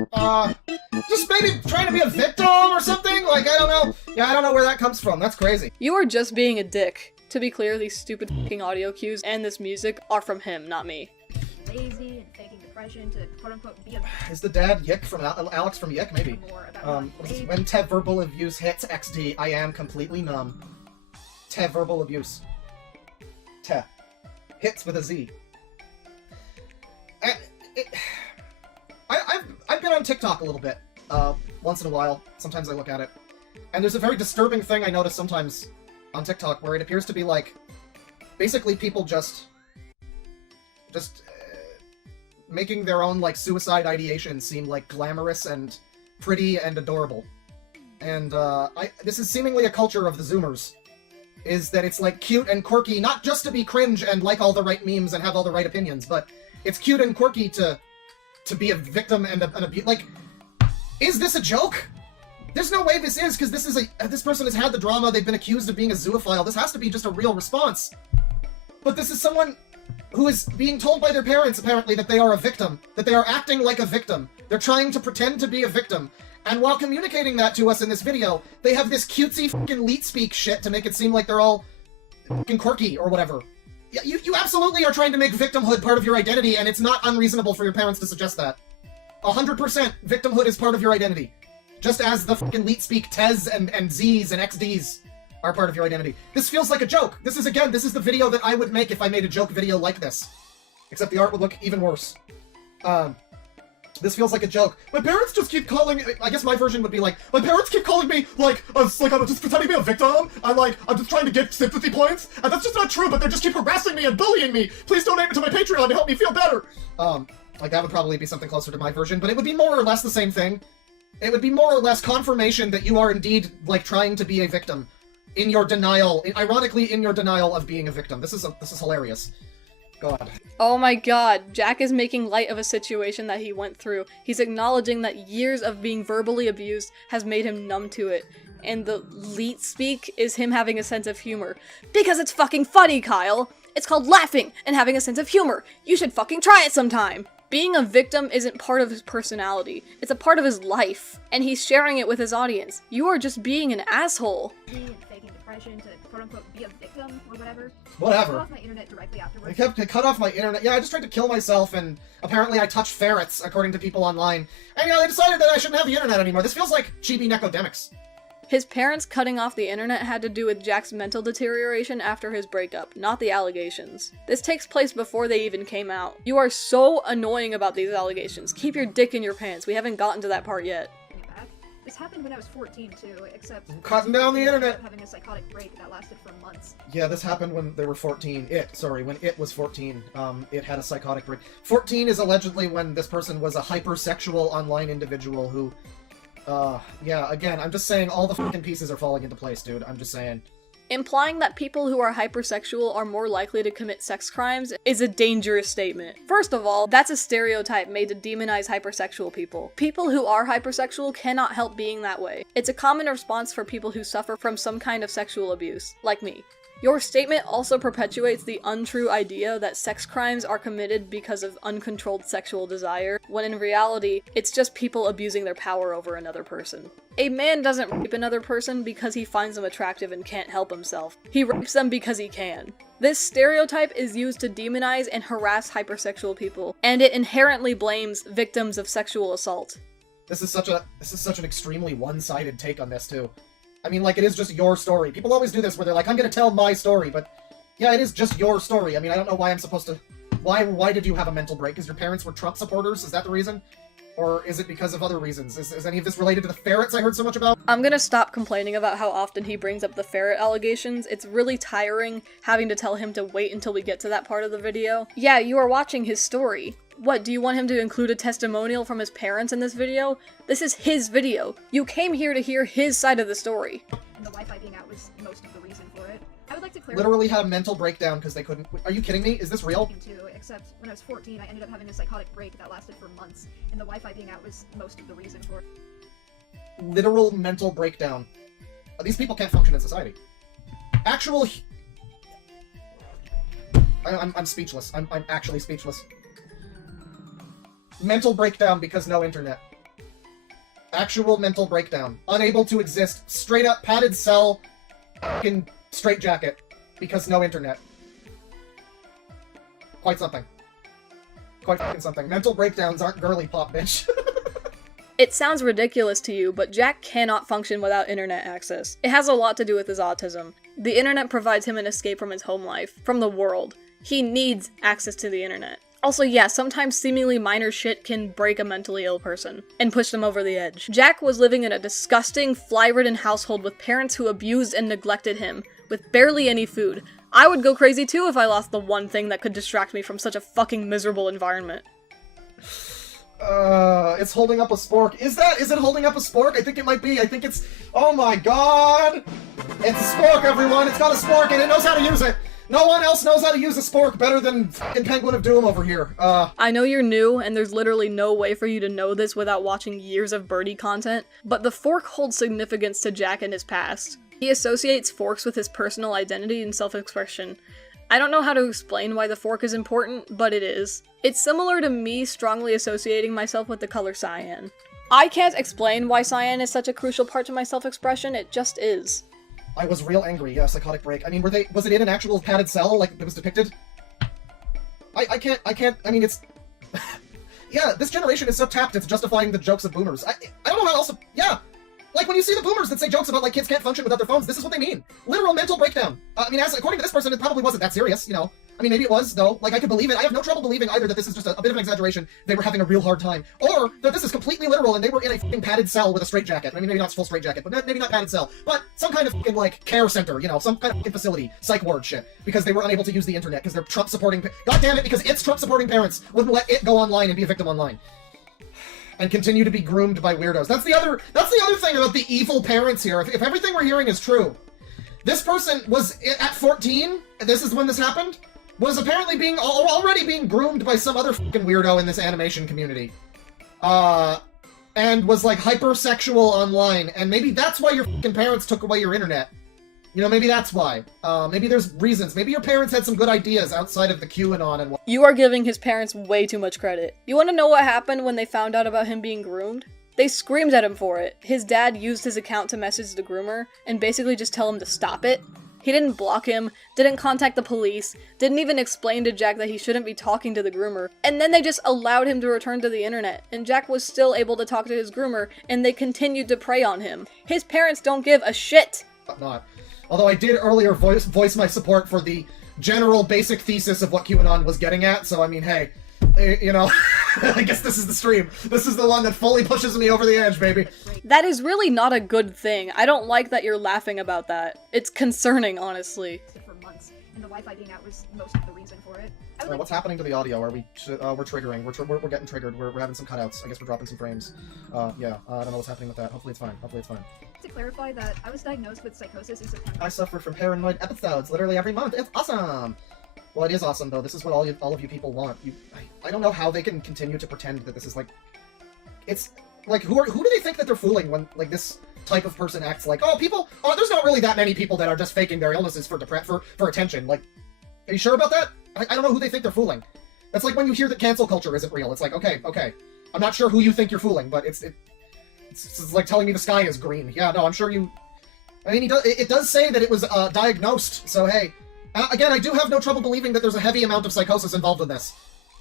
Just maybe trying to be a victim or something? Like, I don't know. Yeah, I don't know where that comes from. That's crazy. You are just being a dick. To be clear, these stupid fucking audio cues and this music are from him, not me. Lazy and faking depression to quote-unquote be a Is the dad Yick from Alex from Yick? Maybe. more about What is this? When verbal abuse hits XD, I am completely numb. Te verbal abuse. Te. Hits with a Z. I've been on TikTok a little bit, once in a while. Sometimes I look at it. And there's a very disturbing thing I notice sometimes on TikTok where it appears to be like, basically people just making their own, like, suicide ideation seem, like, glamorous and pretty and adorable. And, this is seemingly a culture of the Zoomers. Is that it's, like, cute and quirky, not just to be cringe and like all the right memes and have all the right opinions, but it's cute and quirky to be a victim and like, is this a joke? There's no way this is, because this person has had the drama, they've been accused of being a zoophile, this has to be just a real response. But this is someone who is being told by their parents, apparently, that they are a victim, that they are acting like a victim. They're trying to pretend to be a victim. And while communicating that to us in this video, they have this cutesy fucking leet speak shit to make it seem like they're all fucking quirky or whatever. You absolutely are trying to make victimhood part of your identity, and it's not unreasonable for your parents to suggest that. 100% victimhood is part of your identity. Just as the fucking leet speak Tez and Zs and XDs are part of your identity. This feels like a joke. This is the video that I would make if I made a joke video like this. Except the art would look even worse. This feels like a joke. My parents just keep calling... I guess my version would be like, my parents keep calling me, like I'm just pretending to be a victim. I'm just trying to get sympathy points. And that's just not true, but they just keep harassing me and bullying me. Please donate to my Patreon to help me feel better. Like, that would probably be something closer to my version, but it would be more or less the same thing. It would be more or less confirmation that you are indeed, like, trying to be a victim. In your denial, ironically in your denial of being a victim. This is hilarious. God. Oh my god, Jack is making light of a situation that he went through. He's acknowledging that years of being verbally abused has made him numb to it. And the leet speak is him having a sense of humor. Because it's fucking funny, Kyle! It's called laughing and having a sense of humor! You should fucking try it sometime! Being a victim isn't part of his personality. It's a part of his life. And he's sharing it with his audience. You are just being an asshole. Faking depression to quote-unquote be a victim or whatever. Whatever. I cut off my internet directly afterwards. I cut off my internet. Yeah, I just tried to kill myself, and apparently I touched ferrets, according to people online. And, they decided that I shouldn't have the internet anymore. This feels like chibi necodemics. His parents cutting off the internet had to do with Jack's mental deterioration after his breakup, not the allegations. This takes place before they even came out. You are so annoying about these allegations. Keep your dick in your pants. We haven't gotten to that part yet. This happened when I was 14 too, except Cutting down the internet. Having a psychotic break that lasted for months. Yeah, this happened when they were 14. When it was 14. It had a psychotic break. 14 is allegedly when this person was a hypersexual online individual who, yeah, again, I'm just saying all the fucking pieces are falling into place, dude. I'm just saying. Implying that people who are hypersexual are more likely to commit sex crimes is a dangerous statement. First of all, that's a stereotype made to demonize hypersexual people. People who are hypersexual cannot help being that way. It's a common response for people who suffer from some kind of sexual abuse, like me. Your statement also perpetuates the untrue idea that sex crimes are committed because of uncontrolled sexual desire, when in reality, it's just people abusing their power over another person. A man doesn't rape another person because he finds them attractive and can't help himself. He rapes them because he can. This stereotype is used to demonize and harass hypersexual people, and it inherently blames victims of sexual assault. This is such an extremely one-sided take on this, too. I mean, like, it is just your story. People always do this where they're like, I'm gonna tell my story, but yeah, it is just your story. I mean, I don't know why I'm supposed to... Why did you have a mental break? Because your parents were Trump supporters? Is that the reason? Or is it because of other reasons? Is any of this related to the ferrets I heard so much about? I'm gonna stop complaining about how often he brings up the ferret allegations. It's really tiring having to tell him to wait until we get to that part of the video. Yeah, you are watching his story. What, do you want him to include a testimonial from his parents in this video? This is his video. You came here to hear his side of the story. And the Wi-Fi being out was most of the reason for it. I would like to clarify. Literally had a mental breakdown because they couldn't... Are you kidding me? Is this real? Too, except when I was 14, I ended up having a psychotic break that lasted for months, and the Wi-Fi being out was most of the reason for it. Literal mental breakdown. These people can't function in society. Actual... I'm speechless. I'm actually speechless. Mental breakdown because no internet. Actual mental breakdown. Unable to exist. Straight up padded cell. Fucking straight jacket. Because no internet. Quite something. Quite fucking something. Mental breakdowns aren't girly pop, bitch. It sounds ridiculous to you, but Jack cannot function without internet access. It has a lot to do with his autism. The internet provides him an escape from his home life, from the world. He needs access to the internet. Also, yeah, sometimes seemingly minor shit can break a mentally ill person and push them over the edge. Jack was living in a disgusting, fly-ridden household with parents who abused and neglected him, with barely any food. I would go crazy too if I lost the one thing that could distract me from such a fucking miserable environment. It's holding up a spork. Is it holding up a spork? I think it might be. I think it's, oh my god! It's a spork, everyone! It's got a spork and it knows how to use it! No one else knows how to use a spork better than fucking Penguin of Doom over here. I know you're new, and there's literally no way for you to know this without watching years of Birdie content, but the fork holds significance to Jack in his past. He associates forks with his personal identity and self-expression. I don't know how to explain why the fork is important, but it is. It's similar to me strongly associating myself with the color cyan. I can't explain why cyan is such a crucial part to my self-expression, it just is. I was real angry, yeah, psychotic break. I mean, was it in an actual padded cell, like it was depicted? I can't, I mean, it's... yeah, this generation is so tapped into justifying the jokes of boomers. I don't know how else to... yeah! Like, when you see the boomers that say jokes about, like, kids can't function without their phones, this is what they mean. Literal mental breakdown. I mean, according to this person, it probably wasn't that serious, you know? I mean, maybe it was, though. Like, I could believe it. I have no trouble believing either that this is just a bit of an exaggeration, they were having a real hard time, or that this is completely literal and they were in a fucking padded cell with a straitjacket. I mean, maybe not full straitjacket, but maybe not padded cell, but some kind of fucking, like, care center, you know, some kind of fucking facility, psych ward shit, because they were unable to use the internet, because they're Trump-supporting... God damn it, because its Trump-supporting parents wouldn't let it go online and be a victim online. And continue to be groomed by weirdos. That's the other thing about the evil parents here. If everything we're hearing is true, this person was at 14, and this is when this happened, was apparently already being groomed by some other fucking weirdo in this animation community. And was like hypersexual online, and maybe that's why your fucking parents took away your internet. You know, maybe that's why. Maybe there's reasons. Maybe your parents had some good ideas outside of the QAnon and what. You are giving his parents way too much credit. You want to know what happened when they found out about him being groomed? They screamed at him for it. His dad used his account to message the groomer and basically just tell him to stop it. He didn't block him, didn't contact the police, didn't even explain to Jack that he shouldn't be talking to the groomer, and then they just allowed him to return to the internet, and Jack was still able to talk to his groomer, and they continued to prey on him. His parents don't give a shit! Not. Although I did earlier voice my support for the general basic thesis of what QAnon was getting at, so I mean, hey, you know, I guess this is the stream. This is the one that fully pushes me over the edge, baby. That is really not a good thing. I don't like that you're laughing about that. It's concerning, honestly. For months, and the Wi-Fi being out was most of the reason for it. What's happening to the audio? Are we? We're triggering. We're getting triggered. We're having some cutouts. I guess we're dropping some frames. Yeah. I don't know what's happening with that. Hopefully it's fine. Hopefully it's fine. To clarify that I was diagnosed with psychosis in September. I suffer from paranoid episodes literally every month. It's awesome. Well, it is awesome though. This is what all of you people want. I don't know how they can continue to pretend that this is like. It's like who do they think that they're fooling when like this type of person acts like there's not really that many people that are just faking their illnesses for attention. Like, are you sure about that? I don't know who they think they're fooling. That's like when you hear that cancel culture isn't real. It's like, okay. I'm not sure who you think you're fooling, but it's like telling me the sky is green. Yeah, no, I'm sure you... I mean, it does say that it was diagnosed, so hey. Again, I do have no trouble believing that there's a heavy amount of psychosis involved in this.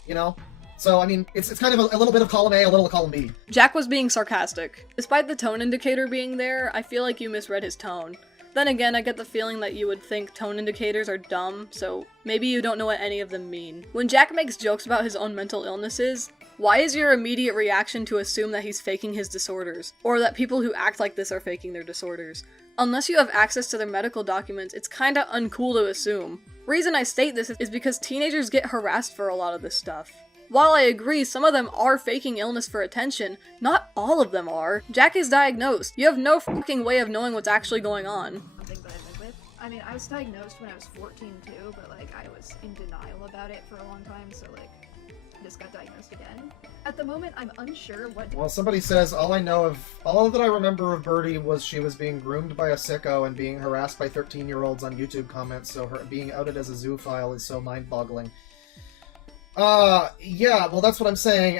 You know? So, I mean, it's kind of a little bit of column A, a little of column B. Jack was being sarcastic. Despite the tone indicator being there, I feel like you misread his tone. Then again, I get the feeling that you would think tone indicators are dumb, so maybe you don't know what any of them mean. When Jack makes jokes about his own mental illnesses, why is your immediate reaction to assume that he's faking his disorders? Or that people who act like this are faking their disorders? Unless you have access to their medical documents, it's kinda uncool to assume. Reason I state this is because teenagers get harassed for a lot of this stuff. While I agree some of them are faking illness for attention, not all of them are. Jack is diagnosed. You have no fucking way of knowing what's actually going on. Something that I live with. I mean, I was diagnosed when I was 14 too, but like I was in denial about it for a long time, so like I just got diagnosed again. At the moment, I'm unsure what. Well, somebody says all that I remember of Birdie was she was being groomed by a sicko and being harassed by 13-year-olds on YouTube comments. So her being outed as a zoophile is so mind-boggling. Yeah, well, that's what I'm saying.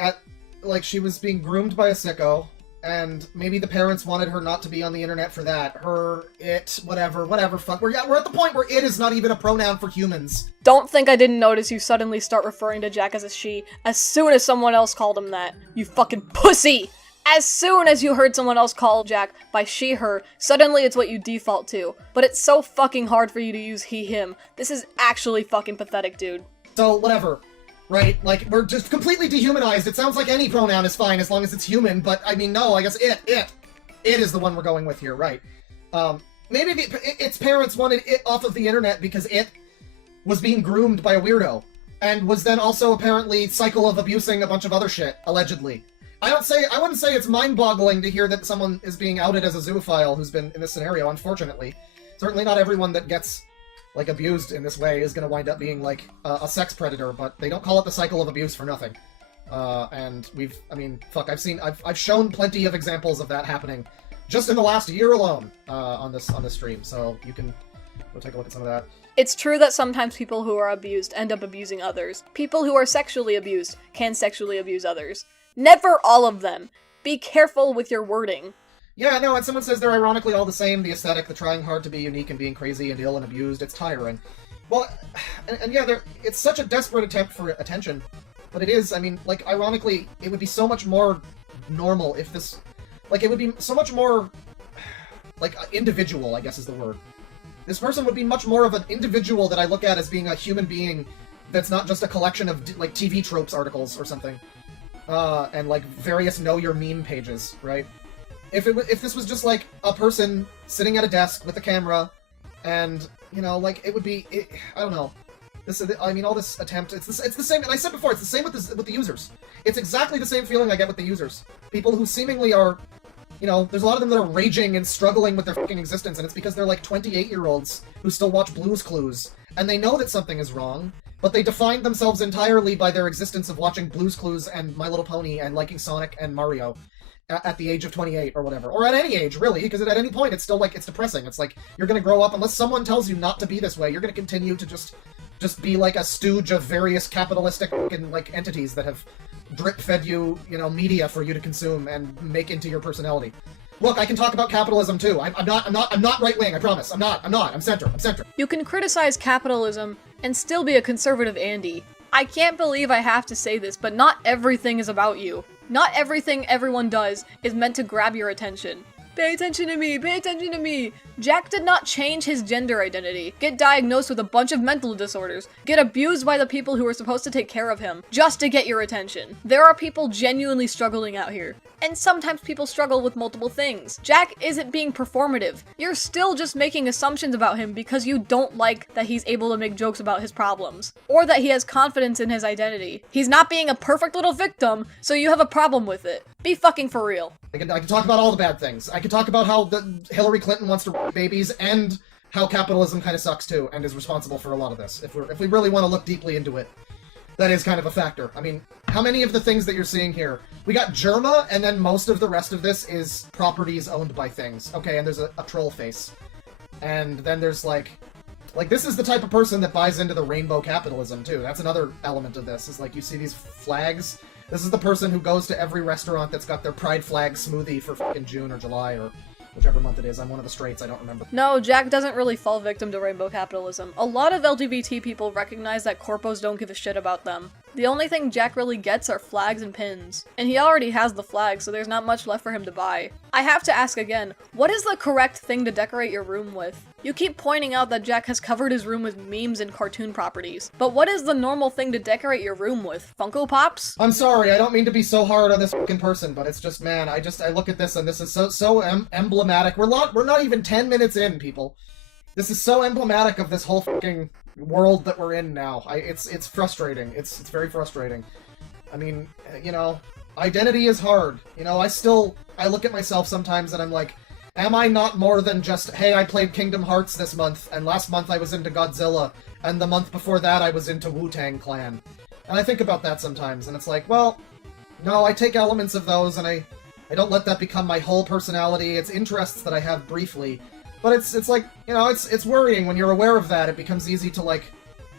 Like, she was being groomed by a sicko, and maybe the parents wanted her not to be on the internet for that. Her, it, whatever, fuck. We're at the point where it is not even a pronoun for humans. Don't think I didn't notice you suddenly start referring to Jack as a she as soon as someone else called him that. You fucking pussy! As soon as you heard someone else call Jack by she, her, suddenly it's what you default to. But it's so fucking hard for you to use he, him. This is actually fucking pathetic, dude. So, whatever. Right? Like, we're just completely dehumanized. It sounds like any pronoun is fine as long as it's human, but, I mean, no, I guess it is the one we're going with here, right. Maybe its parents wanted it off of the internet because it was being groomed by a weirdo, and was then also apparently cycle of abusing a bunch of other shit, allegedly. I wouldn't say it's mind-boggling to hear that someone is being outed as a zoophile who's been in this scenario, unfortunately. Certainly not everyone that gets, like, abused in this way is gonna wind up being, like, a sex predator, but they don't call it the cycle of abuse for nothing. And I've shown plenty of examples of that happening just in the last year alone, on this stream, so you can go take a look at some of that. It's true that sometimes people who are abused end up abusing others. People who are sexually abused can sexually abuse others. Never all of them. Be careful with your wording. Yeah, no, and someone says they're ironically all the same, the aesthetic, the trying hard to be unique and being crazy and ill and abused, it's tiring. Well, and yeah, it's such a desperate attempt for attention, but it is, I mean, like, ironically, it would be so much more normal if this, like, it would be so much more, like, individual, I guess is the word. This person would be much more of an individual that I look at as being a human being that's not just a collection of, like, TV tropes articles or something. And, like, various know your meme pages, right? If this was just, like, a person sitting at a desk with a camera, and, you know, like, it would be, I don't know. All this attempt, it's the same, and I said before, it's the same with the users. It's exactly the same feeling I get with the users. People who seemingly are, you know, there's a lot of them that are raging and struggling with their fucking existence, and it's because they're, like, 28-year-olds who still watch Blue's Clues, and they know that something is wrong, but they defined themselves entirely by their existence of watching Blue's Clues and My Little Pony and liking Sonic and Mario at the age of 28 or whatever. Or at any age, really, because at any point it's still, like, it's depressing. It's like, you're gonna grow up, unless someone tells you not to be this way, you're gonna continue to just be, like, a stooge of various capitalistic, like, entities that have drip-fed you, you know, media for you to consume and make into your personality. Look, I can talk about capitalism too. I'm not right-wing, I promise. I'm center. You can criticize capitalism and still be a conservative Andy. I can't believe I have to say this, but not everything is about you. Not everything everyone does is meant to grab your attention. Pay attention to me, pay attention to me! Jack did not change his gender identity, get diagnosed with a bunch of mental disorders, get abused by the people who are supposed to take care of him, just to get your attention. There are people genuinely struggling out here. And sometimes people struggle with multiple things. Jack isn't being performative. You're still just making assumptions about him because you don't like that he's able to make jokes about his problems. Or that he has confidence in his identity. He's not being a perfect little victim, so you have a problem with it. Be fucking for real. I can talk about all the bad things. I can talk about how Hillary Clinton wants to rape babies, and how capitalism kind of sucks too, and is responsible for a lot of this. If we really want to look deeply into it, that is kind of a factor. I mean, how many of the things that you're seeing here? We got Germa, and then most of the rest of this is properties owned by things. Okay, and there's a troll face. And then there's like, this is the type of person that buys into the rainbow capitalism too. That's another element of this, is like, you see these flags? This is the person who goes to every restaurant that's got their pride flag smoothie for fucking June or July or whichever month it is. I'm one of the straights, I don't remember. No, Jack doesn't really fall victim to rainbow capitalism. A lot of LGBT people recognize that corpos don't give a shit about them. The only thing Jack really gets are flags and pins. And he already has the flags, so there's not much left for him to buy. I have to ask again, what is the correct thing to decorate your room with? You keep pointing out that Jack has covered his room with memes and cartoon properties, but what is the normal thing to decorate your room with? Funko Pops? I'm sorry, I don't mean to be so hard on this fucking person, but it's just, man, I look at this and this is so emblematic. We're not even 10 minutes in, people. This is so emblematic of this whole fucking world that we're in now. It's frustrating. It's very frustrating. I mean, you know, identity is hard. You know, I look at myself sometimes and I'm like, am I not more than just, hey, I played Kingdom Hearts this month, and last month I was into Godzilla, and the month before that I was into Wu-Tang Clan. And I think about that sometimes, and it's like, well, no, I take elements of those, and I don't let that become my whole personality. It's interests that I have briefly. But it's like, you know, it's worrying when you're aware of that. It becomes easy to, like,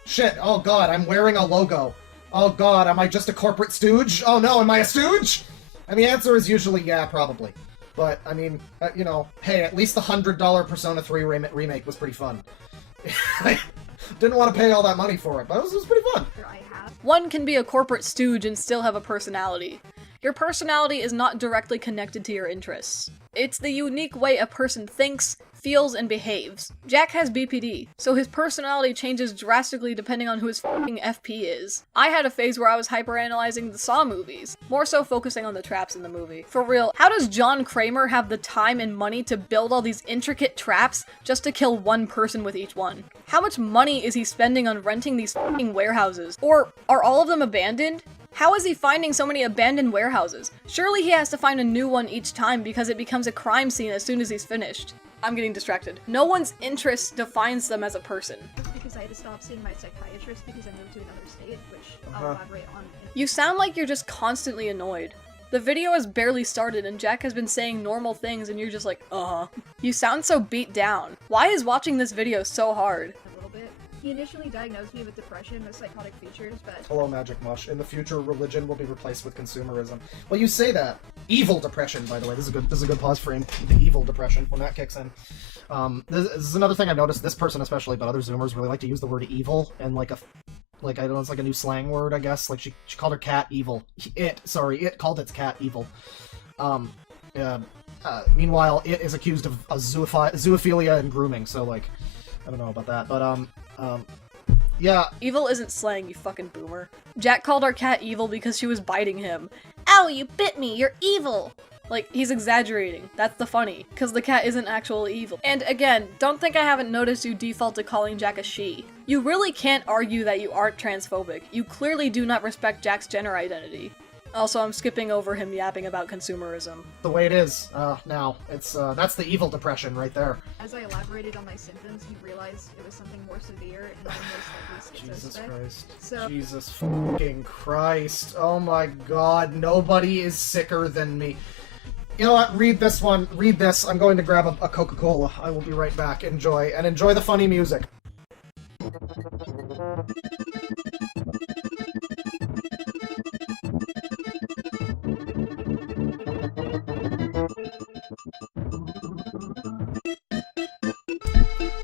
shit, oh god, I'm wearing a logo. Oh god, am I just a corporate stooge? Oh no, am I a stooge? And the answer is usually, yeah, probably. But, I mean, you know, hey, at least the $100 Persona 3 remake was pretty fun. I didn't want to pay all that money for it, but it was pretty fun. One can be a corporate stooge and still have a personality. Your personality is not directly connected to your interests. It's the unique way a person thinks, feels, and behaves. Jack has BPD, so his personality changes drastically depending on who his f***ing FP is. I had a phase where I was hyperanalyzing the Saw movies, more so focusing on the traps in the movie. For real, how does John Kramer have the time and money to build all these intricate traps just to kill one person with each one? How much money is he spending on renting these f***ing warehouses? Or are all of them abandoned? How is he finding so many abandoned warehouses? Surely he has to find a new one each time because it becomes a crime scene as soon as he's finished. I'm getting distracted. No one's interest defines them as a person. Because I had to stop seeing my psychiatrist because I moved to another state, which I'll elaborate on. You sound like you're just constantly annoyed. The video has barely started and Jack has been saying normal things and you're just like, uh-huh. You sound so beat down. Why is watching this video so hard? A little bit. He initially diagnosed me with depression with psychotic features, but Hello, Magic Mush. In the future, religion will be replaced with consumerism. Well, you say that. Evil depression, by the way. This is a good pause frame. The evil depression, when that kicks in. This is another thing I've noticed. This person especially, but other Zoomers really like to use the word evil and like I don't know, it's like a new slang word, I guess. Like she called her cat evil. It called its cat evil. Meanwhile, it is accused of zoophilia and grooming. So like, I don't know about that, but yeah. Evil isn't slang, you fucking boomer. Jack called our cat evil because she was biting him. Ow, you bit me, you're evil! Like, he's exaggerating. That's the funny, because the cat isn't actually evil. And again, don't think I haven't noticed you default to calling Jack a she. You really can't argue that you aren't transphobic. You clearly do not respect Jack's gender identity. Also, I'm skipping over him yapping about consumerism. The way it is, now. It's, that's the evil depression right there. as I elaborated on my symptoms, he realized it was something more severe and most likely Jesus schizospec. Christ. So Jesus fucking Christ. Oh my god, nobody is sicker than me. You know what? Read this one. Read this. I'm going to grab a Coca-Cola. I will be right back. Enjoy. And enjoy the funny music.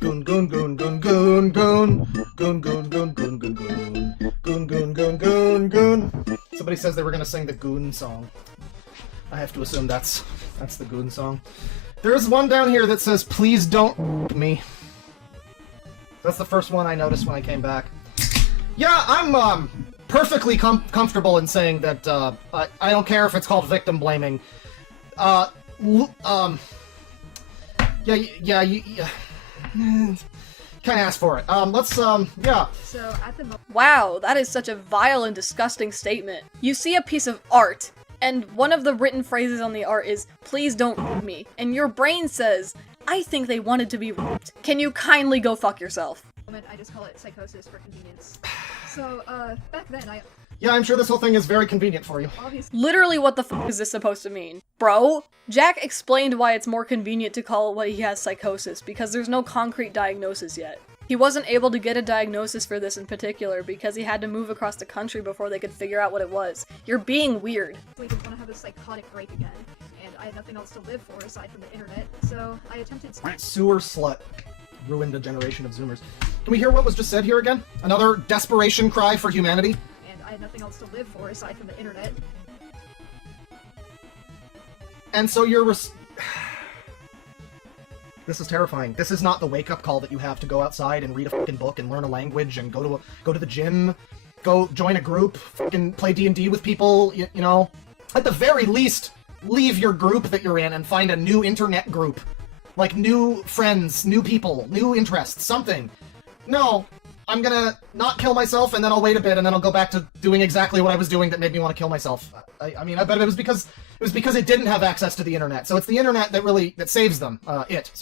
Goon goon goon goon goon goon goon goon goon goon goon goon goon goon goon goon. Somebody says they were gonna sing the Goon song. I have to assume that's the Goon song. There's one down here that says, "Please don't me." That's the first one I noticed when I came back. Yeah, I'm perfectly comfortable in saying that I don't care if it's called victim blaming. Can't ask for it. Yeah. So at the moment, Wow, that is such a vile and disgusting statement. You see a piece of art, and one of the written phrases on the art is, "Please don't rape me," and your brain says, "I think they wanted to be raped. Can you kindly go fuck yourself?" I just call it psychosis for convenience. So back then I Yeah, I'm sure this whole thing is very convenient for you. obviously Literally, what the fuck is this supposed to mean? Bro? Jack explained why it's more convenient to call what he has psychosis, because there's no concrete diagnosis yet. He wasn't able to get a diagnosis for this in particular because he had to move across the country before they could figure out what it was. You're being weird. didn't want to have a psychotic break again, and I had nothing else to live for aside from the internet. So I attempted Sewer slut ruined a generation of Zoomers. Can we hear what was just said here again? Another desperation cry for humanity? and I had nothing else to live for aside from the internet. And so you're This is terrifying. This is not the wake-up call that you have to go outside and read a fucking book and learn a language and go to the gym, go join a group, fucking play D&D with people, you know? At the very least, leave your group that you're in and find a new internet group. Like new friends, new people, new interests, something. No, I'm gonna not kill myself and then I'll wait a bit and then I'll go back to doing exactly what I was doing that made me want to kill myself. I mean, I bet it was because it didn't have access to the internet. So it's the internet that saves them. It.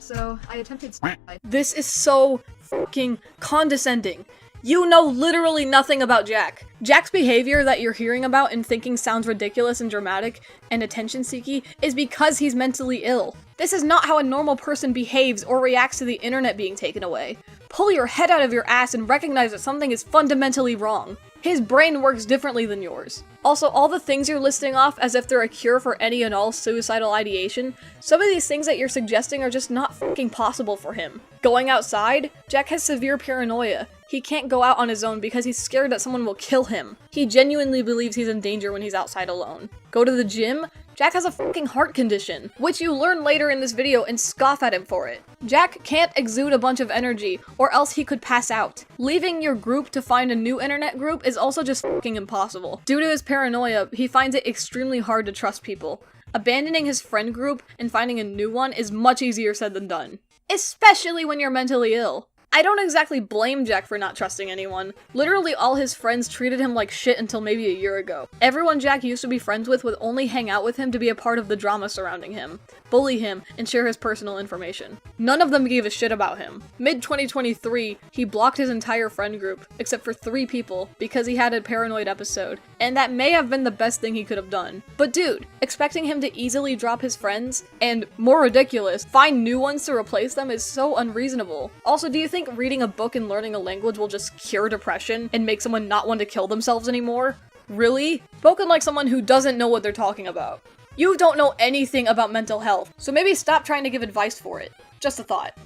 So I attempted suicide. This is so fucking condescending. You know literally nothing about Jack. Jack's behavior that you're hearing about and thinking sounds ridiculous and dramatic and attention-seeky is because he's mentally ill. This is not how a normal person behaves or reacts to the internet being taken away. Pull your head out of your ass and recognize that something is fundamentally wrong. His brain works differently than yours. Also, all the things you're listing off as if they're a cure for any and all suicidal ideation, some of these things that you're suggesting are just not fucking possible for him. Going outside? Jack has severe paranoia. He can't go out on his own because he's scared that someone will kill him. He genuinely believes he's in danger when he's outside alone. Go to the gym? Jack has a fucking heart condition, which you learn later in this video and scoff at him for it. Jack can't exude a bunch of energy, or else he could pass out. Leaving your group to find a new internet group is also just fucking impossible. Due to his paranoia, he finds it extremely hard to trust people. Abandoning his friend group and finding a new one is much easier said than done. Especially when you're mentally ill. I don't exactly blame Jack for not trusting anyone. Literally all his friends treated him like shit until maybe a year ago. Everyone Jack used to be friends with would only hang out with him to be a part of the drama surrounding him, bully him, and share his personal information. None of them gave a shit about him. Mid-2023, he blocked his entire friend group, except for 3 people, because he had a paranoid episode, and that may have been the best thing he could have done. But dude, expecting him to easily drop his friends, and more ridiculous, find new ones to replace them is so unreasonable. Also, do you think reading a book and learning a language will just cure depression and make someone not want to kill themselves anymore? Really? Spoken like someone who doesn't know what they're talking about. You don't know anything about mental health, so maybe stop trying to give advice for it. Just a thought.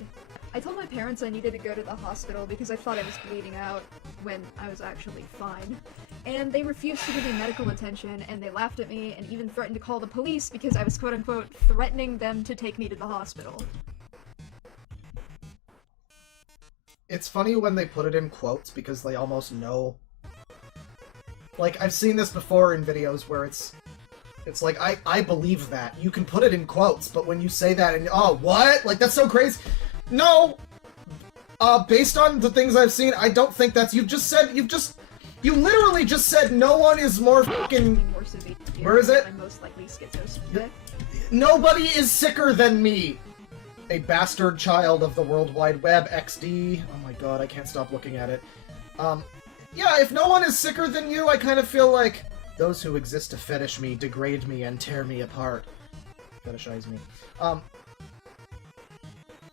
I told my parents I needed to go to the hospital because I thought I was bleeding out when I was actually fine. And they refused to give me medical attention, and they laughed at me and even threatened to call the police because I was quote-unquote threatening them to take me to the hospital. It's funny when they put it in quotes because they almost know. Like, I've seen this before in videos where it's like, I believe that. You can put it in quotes, but when you say that and, oh, what? Like, that's so crazy. No! Based on the things I've seen, I don't think that's, you literally just said no one is more fucking, More severe. Where is it? I'm most likely schizotypic. Nobody is sicker than me! A bastard child of the World Wide Web, XD. Oh my god, I can't stop looking at it. Yeah, if no one is sicker than you, I kind of feel like those who exist to fetish me, degrade me, and tear me apart. Fetishize me.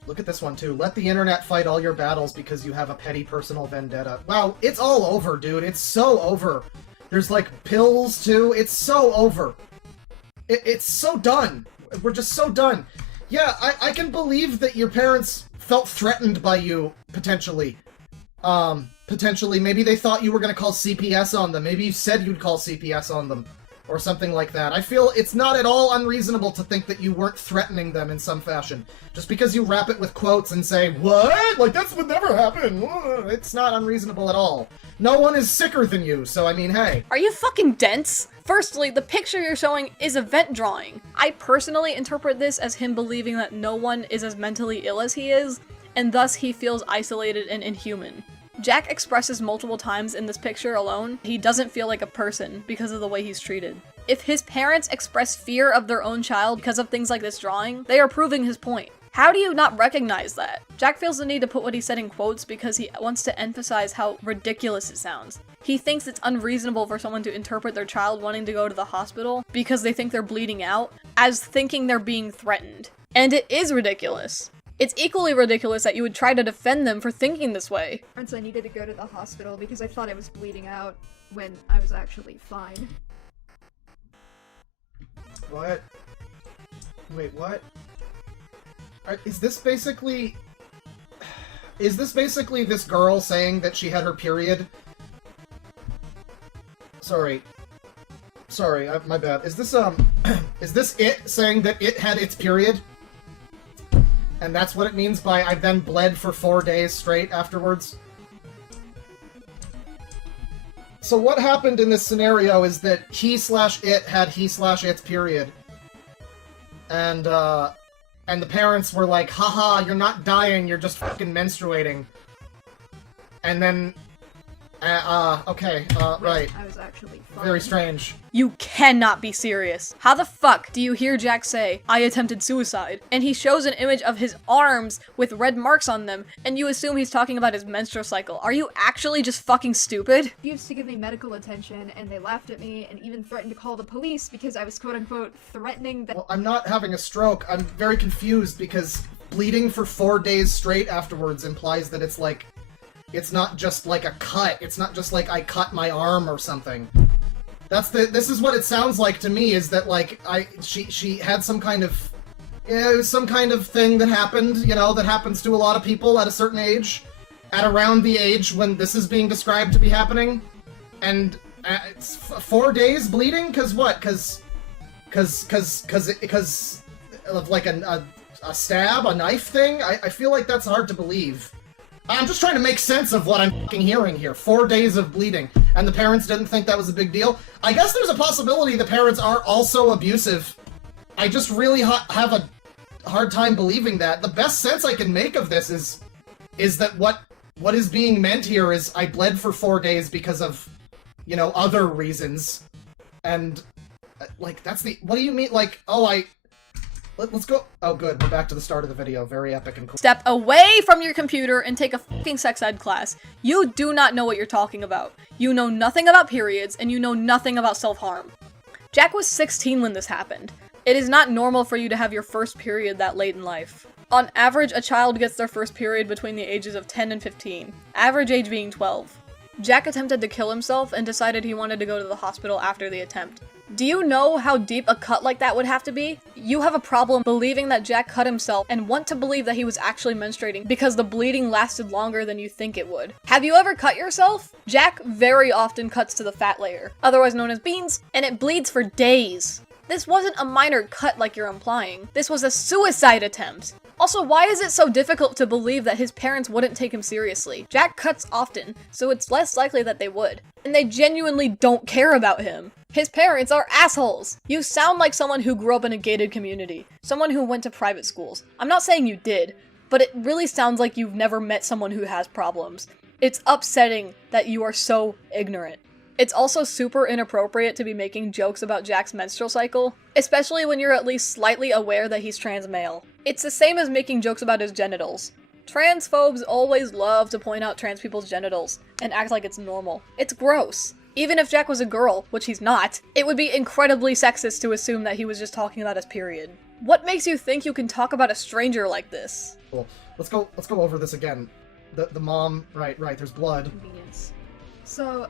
Look at this one, too. Let the internet fight all your battles because you have a petty personal vendetta. Wow, it's all over, dude. It's so over. There's, like, pills, too. It's so over. It's so done. We're just so done. Yeah, I can believe that your parents felt threatened by you, potentially. Potentially. Maybe they thought you were gonna call CPS on them. Maybe you said you'd call CPS on them. Or something like that. I feel it's not at all unreasonable to think that you weren't threatening them in some fashion. Just because you wrap it with quotes and say, what? Like, that would never happen. It's not unreasonable at all. No one is sicker than you, so I mean, hey. Are you fucking dense? Firstly, the picture you're showing is a vent drawing. I personally interpret this as him believing that no one is as mentally ill as he is, and thus he feels isolated and inhuman. Jack expresses multiple times in this picture alone, he doesn't feel like a person because of the way he's treated. If his parents express fear of their own child because of things like this drawing, they are proving his point. How do you not recognize that? Jack feels the need to put what he said in quotes because he wants to emphasize how ridiculous it sounds. He thinks it's unreasonable for someone to interpret their child wanting to go to the hospital because they think they're bleeding out as thinking they're being threatened. And it is ridiculous. It's equally ridiculous that you would try to defend them for thinking this way. I needed to go to the hospital because I thought I was bleeding out when I was actually fine. What? Wait, what? Is this basically this girl saying that she had her period? Sorry, my bad. Is this it saying that it had its period? And that's what it means by I then bled for 4 days straight afterwards? So what happened in this scenario is that he/it had he/its period. And the parents were like, haha, you're not dying, you're just fucking menstruating. And then, okay, right. I was actually fine. Very strange. You cannot be serious. How the fuck do you hear Jack say, I attempted suicide? And he shows an image of his arms with red marks on them, and you assume he's talking about his menstrual cycle. Are you actually just fucking stupid? They refused to give me medical attention, and they laughed at me and even threatened to call the police because I was quote-unquote threatening them. Well, I'm not having a stroke. I'm very confused because bleeding for 4 days straight afterwards implies that it's like, it's not just like a cut. It's not just like I cut my arm or something. This is what it sounds like to me, is that like she had some kind of, it was some kind of thing that happened, you know, that happens to a lot of people at a certain age. at around the age when this is being described to be happening, and it's 4 days bleeding. Cause what? Cause of like a stab, a knife thing. I feel like that's hard to believe. I'm just trying to make sense of what I'm fucking hearing here. 4 days of bleeding, and the parents didn't think that was a big deal. I guess there's a possibility the parents are also abusive. I just really have a hard time believing that. The best sense I can make of this is that what is being meant here is I bled for 4 days because of, you know, other reasons. And, like, that's the... What do you mean? Like, oh, Let's go... Oh, good. We're back to the start of the video. Very epic and cool. Step away from your computer and take a fucking sex ed class. You do not know what you're talking about. You know nothing about periods, and you know nothing about self-harm. Jack was 16 when this happened. It is not normal for you to have your first period that late in life. On average, a child gets their first period between the ages of 10 and 15, average age being 12. Jack attempted to kill himself and decided he wanted to go to the hospital after the attempt. Do you know how deep a cut like that would have to be? You have a problem believing that Jack cut himself and want to believe that he was actually menstruating because the bleeding lasted longer than you think it would. Have you ever cut yourself? Jack very often cuts to the fat layer, otherwise known as beans, and it bleeds for days. This wasn't a minor cut like you're implying. This was a suicide attempt. Also, why is it so difficult to believe that his parents wouldn't take him seriously? Jack cuts often, so it's less likely that they would. And they genuinely don't care about him. His parents are assholes! You sound like someone who grew up in a gated community. Someone who went to private schools. I'm not saying you did, but it really sounds like you've never met someone who has problems. It's upsetting that you are so ignorant. It's also super inappropriate to be making jokes about Jack's menstrual cycle, especially when you're at least slightly aware that he's trans male. It's the same as making jokes about his genitals. Transphobes always love to point out trans people's genitals and act like it's normal. It's gross. Even if Jack was a girl, which he's not, it would be incredibly sexist to assume that he was just talking about his period. What makes you think you can talk about a stranger like this? Cool. Let's go over this again. The mom, right, there's blood. Convenience. So,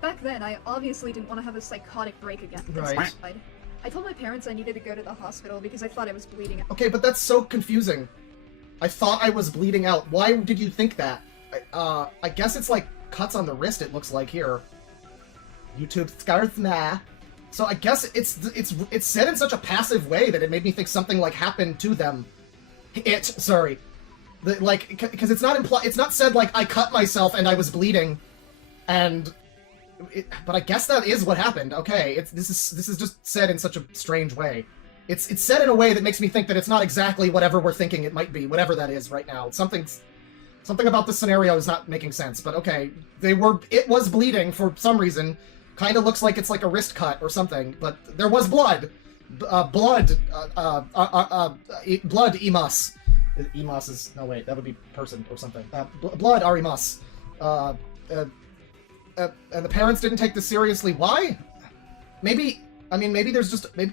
back then, I obviously didn't want to have a psychotic break again. Right. I told my parents I needed to go to the hospital because I thought I was bleeding out. Okay, but that's so confusing. I thought I was bleeding out. Why did you think that? I guess it's like cuts on the wrist, it looks like here. YouTube scars nah. So I guess it's said in such a passive way that it made me think something like happened to them. Sorry. Because it's not said like I cut myself and I was bleeding. But I guess that is what happened. Okay, this is just said in such a strange way. It's said in a way that makes me think that it's not exactly whatever we're thinking it might be, whatever that is right now. Something about this scenario is not making sense. But okay, it was bleeding for some reason. Kind of looks like it's like a wrist cut or something. But there was blood. Blood emas. Emas is no wait, that would be person or something. Blood are emas. And the parents didn't take this seriously. Why? Maybe there's just... Maybe,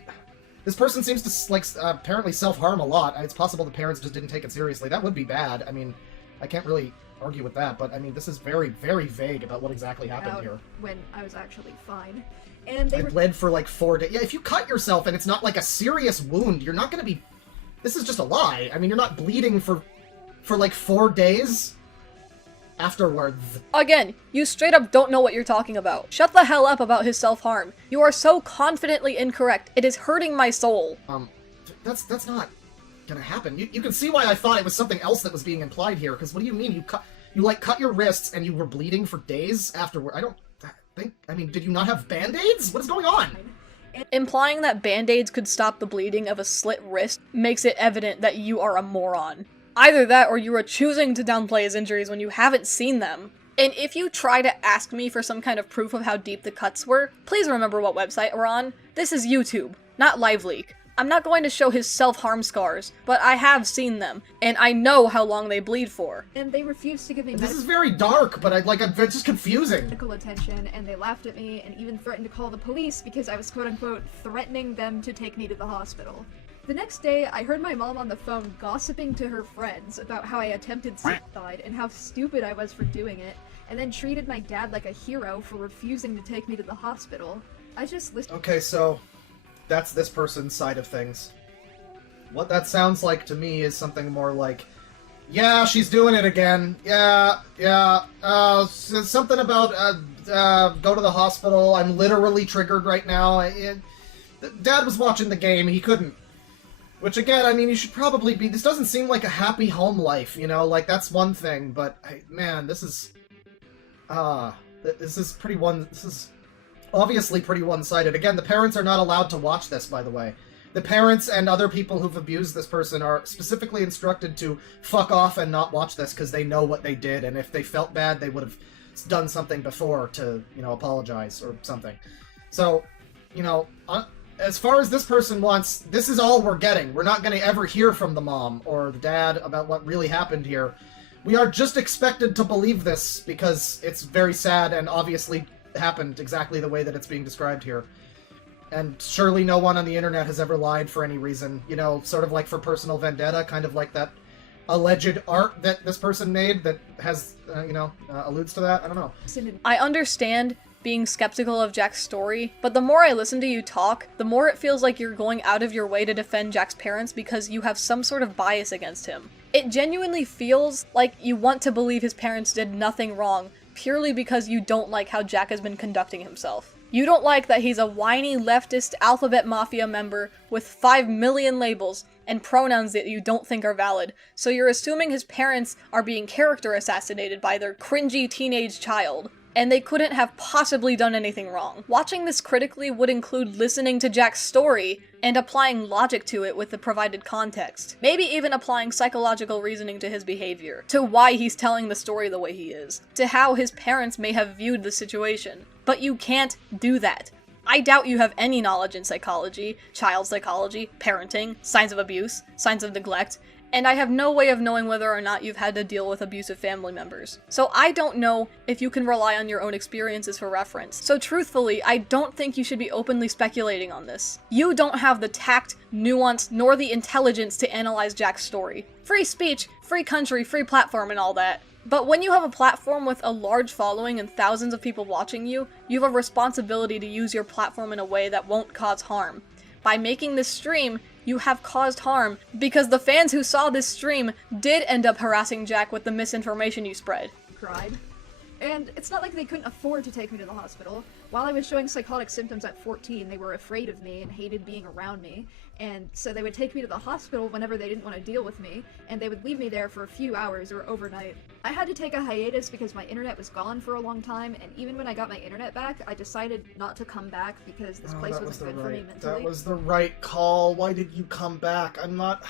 this person seems to, like, apparently self-harm a lot. It's possible the parents just didn't take it seriously. That would be bad. I mean, I can't really argue with that, but, I mean, this is very, very vague about what exactly happened here. When I was actually fine. And I bled for, like, 4 days. Yeah, if you cut yourself and it's not, like, a serious wound, you're not gonna be... This is just a lie. I mean, you're not bleeding for like, 4 days... afterwards. Again, you straight up don't know what you're talking about. Shut the hell up about his self-harm. You are so confidently incorrect. It is hurting my soul. That's not gonna happen. You can see why I thought it was something else that was being implied here, because what do you mean you cut your wrists and you were bleeding for days afterward? I mean, did you not have band-aids? What is going on? Implying that band-aids could stop the bleeding of a slit wrist makes it evident that you are a moron. Either that, or you are choosing to downplay his injuries when you haven't seen them. And if you try to ask me for some kind of proof of how deep the cuts were, please remember what website we're on. This is YouTube, not LiveLeak. I'm not going to show his self-harm scars, but I have seen them, and I know how long they bleed for. And they refused to give me This is very dark, but it's just confusing. Medical attention, and they laughed at me and even threatened to call the police because I was quote-unquote threatening them to take me to the hospital. The next day, I heard my mom on the phone gossiping to her friends about how I attempted suicide and how stupid I was for doing it, and then treated my dad like a hero for refusing to take me to the hospital. I just listened. Okay, so that's this person's side of things. What that sounds like to me is something more like Yeah, she's doing it again. Yeah. Something about, go to the hospital. I'm literally triggered right now. Dad was watching the game, he couldn't. Which, again, I mean, you should probably be... This doesn't seem like a happy home life, you know? Like, that's one thing, but, man, this is... This is pretty This is obviously pretty one-sided. Again, the parents are not allowed to watch this, by the way. The parents and other people who've abused this person are specifically instructed to fuck off and not watch this because they know what they did, and if they felt bad, they would have done something before to, you know, apologize or something. So, you know... As far as this person wants, this is all we're getting. We're not going to ever hear from the mom or the dad about what really happened here. We are just expected to believe this because it's very sad and obviously happened exactly the way that it's being described here. And surely no one on the internet has ever lied for any reason. You know, sort of like for personal vendetta, kind of like that alleged art that this person made that has, alludes to that. I don't know. I understand being skeptical of Jack's story, but the more I listen to you talk, the more it feels like you're going out of your way to defend Jack's parents because you have some sort of bias against him. It genuinely feels like you want to believe his parents did nothing wrong purely because you don't like how Jack has been conducting himself. You don't like that he's a whiny leftist alphabet mafia member with 5 million labels and pronouns that you don't think are valid, so you're assuming his parents are being character assassinated by their cringy teenage child. And they couldn't have possibly done anything wrong. Watching this critically would include listening to Jack's story and applying logic to it with the provided context. Maybe even applying psychological reasoning to his behavior, to why he's telling the story the way he is, to how his parents may have viewed the situation. But you can't do that. I doubt you have any knowledge in psychology, child psychology, parenting, signs of abuse, signs of neglect, and I have no way of knowing whether or not you've had to deal with abusive family members. So I don't know if you can rely on your own experiences for reference. So truthfully, I don't think you should be openly speculating on this. You don't have the tact, nuance, nor the intelligence to analyze Jack's story. Free speech, free country, free platform, and all that. But when you have a platform with a large following and thousands of people watching you, you have a responsibility to use your platform in a way that won't cause harm. By making this stream, you have caused harm because the fans who saw this stream did end up harassing Jack with the misinformation you spread. Cried. And it's not like they couldn't afford to take me to the hospital. While I was showing psychotic symptoms at 14, they were afraid of me and hated being around me. And so they would take me to the hospital whenever they didn't want to deal with me, and they would leave me there for a few hours or overnight. I had to take a hiatus because my internet was gone for a long time, and even when I got my internet back, I decided not to come back because this place wasn't good for me mentally. That was the right call. Why did you come back? I'm not...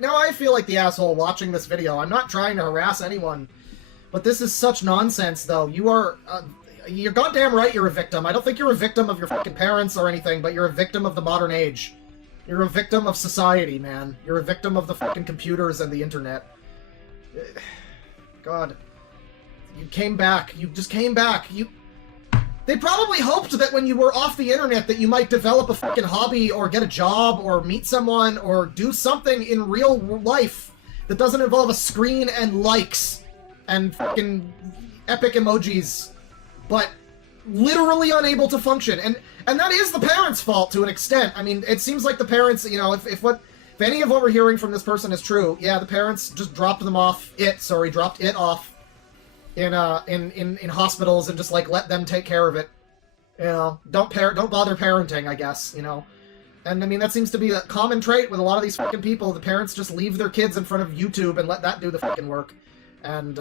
Now I feel like the asshole watching this video. I'm not trying to harass anyone. But this is such nonsense, though. You are... you're goddamn right you're a victim. I don't think you're a victim of your fucking parents or anything, but you're a victim of the modern age. You're a victim of society, man. You're a victim of the fucking computers and the internet. God. You came back. You just came back. They probably hoped that when you were off the internet that you might develop a fucking hobby or get a job or meet someone or do something in real life that doesn't involve a screen and likes and fucking epic emojis, but literally unable to function. And that is the parents' fault to an extent. I mean, it seems like the parents, you know, if any of what we're hearing from this person is true, yeah, the parents just dropped it off in hospitals and just like let them take care of it. You know, don't bother parenting, I guess, you know. And I mean, that seems to be a common trait with a lot of these fucking people. The parents just leave their kids in front of YouTube and let that do the fucking work. And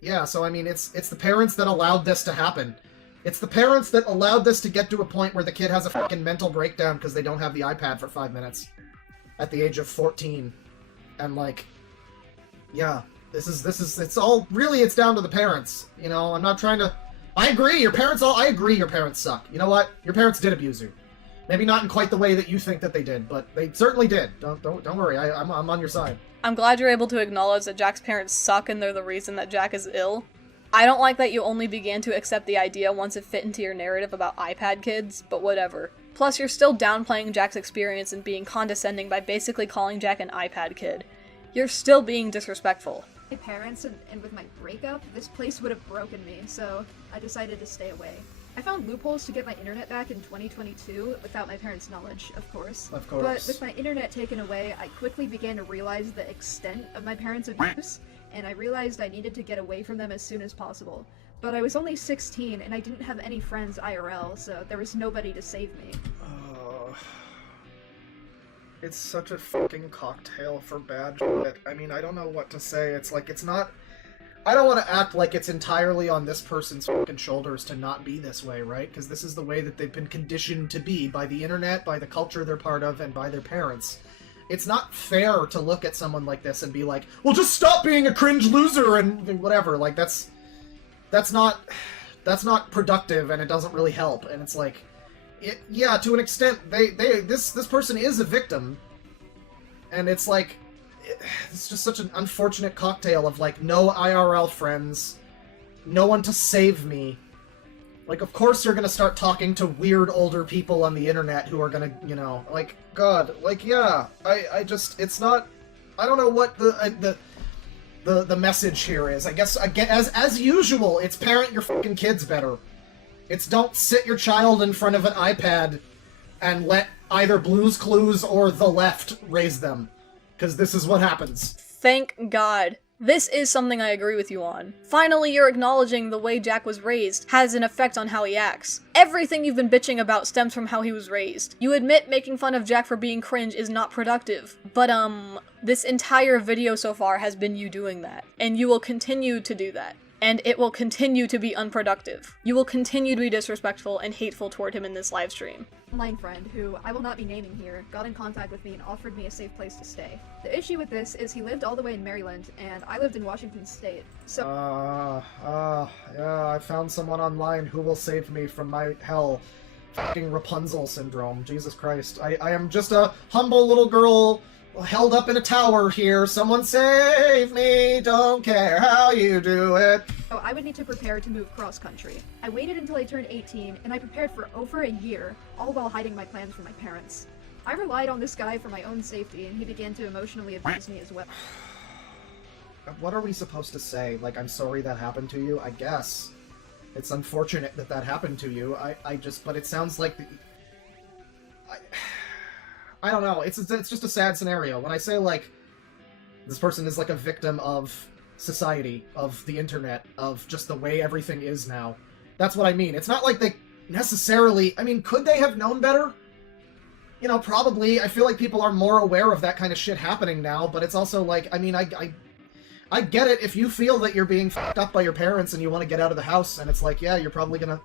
yeah, so I mean, it's the parents that allowed this to happen. It's the parents that allowed this to get to a point where the kid has a fucking mental breakdown because they don't have the iPad for 5 minutes at the age of 14. And like, yeah, it's all, really, it's down to the parents. You know, I'm not trying to, I agree your parents suck. You know what? Your parents did abuse you. Maybe not in quite the way that you think that they did, but they certainly did. Don't worry, I'm on your side. I'm glad you're able to acknowledge that Jack's parents suck and they're the reason that Jack is ill. I don't like that you only began to accept the idea once it fit into your narrative about iPad kids, but whatever. Plus, you're still downplaying Jack's experience and being condescending by basically calling Jack an iPad kid. You're still being disrespectful. My parents and with my breakup, this place would have broken me, so I decided to stay away. I found loopholes to get my internet back in 2022 without my parents' knowledge, of course. Of course. But with my internet taken away, I quickly began to realize the extent of my parents' abuse, and I realized I needed to get away from them as soon as possible. But I was only 16, and I didn't have any friends IRL, so there was nobody to save me. Oh, it's such a fucking cocktail for bad shit. I mean, I don't know what to say. It's like, it's not... I don't want to act like it's entirely on this person's fucking shoulders to not be this way, right? Because this is the way that they've been conditioned to be by the internet, by the culture they're part of, and by their parents. It's not fair to look at someone like this and be like, well, just stop being a cringe loser and whatever. Like, that's not productive, and it doesn't really help. And it's like, yeah, to an extent, this person is a victim, and it's like, it's just such an unfortunate cocktail of, like, no IRL friends, no one to save me. Like, of course you're gonna start talking to weird older people on the internet who are gonna, you know, like, God, like, yeah, I just, it's not, I don't know what the message here is. I guess, again, as usual, it's parent your fucking kids better. It's don't sit your child in front of an iPad and let either Blue's Clues or the left raise them. Because this is what happens. Thank God. This is something I agree with you on. Finally, you're acknowledging the way Jack was raised has an effect on how he acts. Everything you've been bitching about stems from how he was raised. You admit making fun of Jack for being cringe is not productive, but this entire video so far has been you doing that, and you will continue to do that. And it will continue to be unproductive. You will continue to be disrespectful and hateful toward him in this live stream. Online friend, who I will not be naming here, got in contact with me and offered me a safe place to stay. The issue with this is he lived all the way in Maryland, and I lived in Washington State, so- yeah, I found someone online who will save me from my hell. Fucking Rapunzel syndrome, Jesus Christ. I am just a humble little girl held up in a tower here. Someone save me, don't care how you do it. So I would need to prepare to move cross-country. I waited until I turned 18, and I prepared for over a year, all while hiding my plans from my parents. I relied on this guy for my own safety, and he began to emotionally abuse me as well. What are we supposed to say? Like, I'm sorry that happened to you? I guess. It's unfortunate that that happened to you. But it sounds like I don't know. It's just a sad scenario. When I say, like, this person is like a victim of society, of the internet, of just the way everything is now. That's what I mean. It's not like they necessarily... I mean, could they have known better? You know, probably. I feel like people are more aware of that kind of shit happening now, but it's also like, I mean, I get it if you feel that you're being fucked up by your parents and you want to get out of the house, and it's like, yeah, you're probably gonna...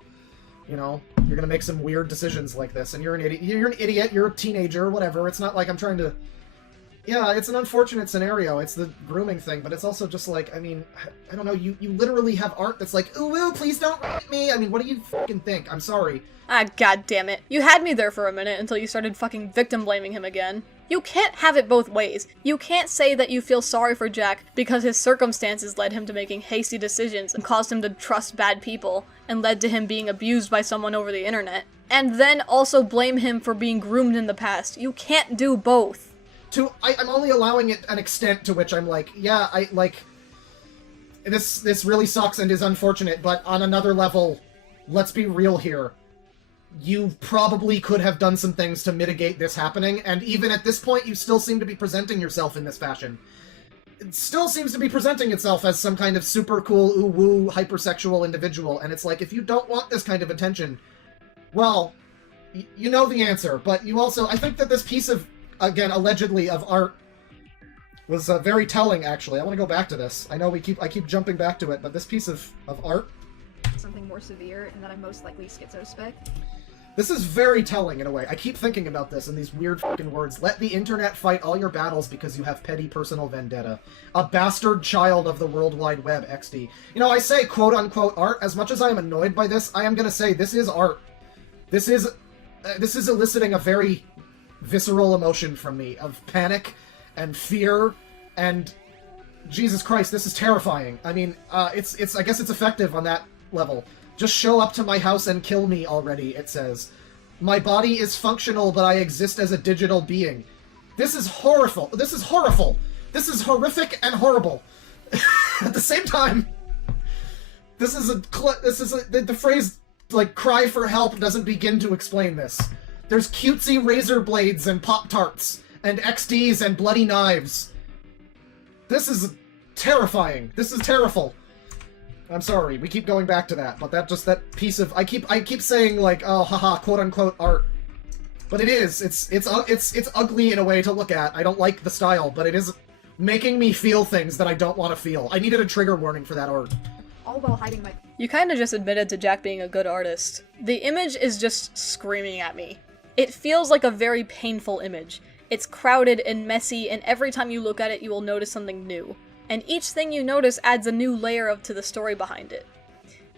You know, you're gonna make some weird decisions like this, and you're an idiot, you're a teenager, whatever. It's not like I'm trying to... Yeah, it's an unfortunate scenario, it's the grooming thing, but it's also just like, I mean, I don't know, you literally have art that's like, ooh, please don't write me! I mean, what do you fucking think? I'm sorry. Ah, goddammit. You had me there for a minute until you started fucking victim blaming him again. You can't have it both ways. You can't say that you feel sorry for Jack because his circumstances led him to making hasty decisions and caused him to trust bad people, and led to him being abused by someone over the internet, and then also blame him for being groomed in the past. You can't do both. I'm only allowing it an extent to which I'm like, yeah, this really sucks and is unfortunate, but on another level, let's be real here. You probably could have done some things to mitigate this happening, and even at this point, you still seem to be presenting yourself in this fashion. It still seems to be presenting itself as some kind of super cool, ooh-woo, hypersexual individual, and it's like, if you don't want this kind of attention, well, you know the answer, but you also... I think that this piece of, again, allegedly, of art was very telling, actually. I want to go back to this. I know I keep jumping back to it, but this piece of art... Something more severe, and that I'm most likely schizospec. This is very telling, in a way. I keep thinking about this in these weird fucking words. Let the internet fight all your battles because you have petty personal vendetta. A bastard child of the World Wide Web, XD. You know, I say quote-unquote art. As much as I am annoyed by this, I am gonna say this is art. This is eliciting a very visceral emotion from me, of panic and fear and... Jesus Christ, this is terrifying. I mean, I guess it's effective on that level. Just show up to my house and kill me already, it says. My body is functional, but I exist as a digital being. This is horrible. This is horrible. This is horrific and horrible. At the same time, the phrase like, cry for help doesn't begin to explain this. There's cutesy razor blades and Pop-Tarts, and XDs and bloody knives. This is terrifying. This is terrible. I'm sorry, we keep going back to that, but that piece of I keep saying like, oh haha, quote unquote art. But it is. It's ugly in a way to look at. I don't like the style, but it is making me feel things that I don't want to feel. I needed a trigger warning for that art. All while hiding my You kinda just admitted to Jack being a good artist. The image is just screaming at me. It feels like a very painful image. It's crowded and messy, and every time you look at it, you will notice something new. And each thing you notice adds a new layer to the story behind it.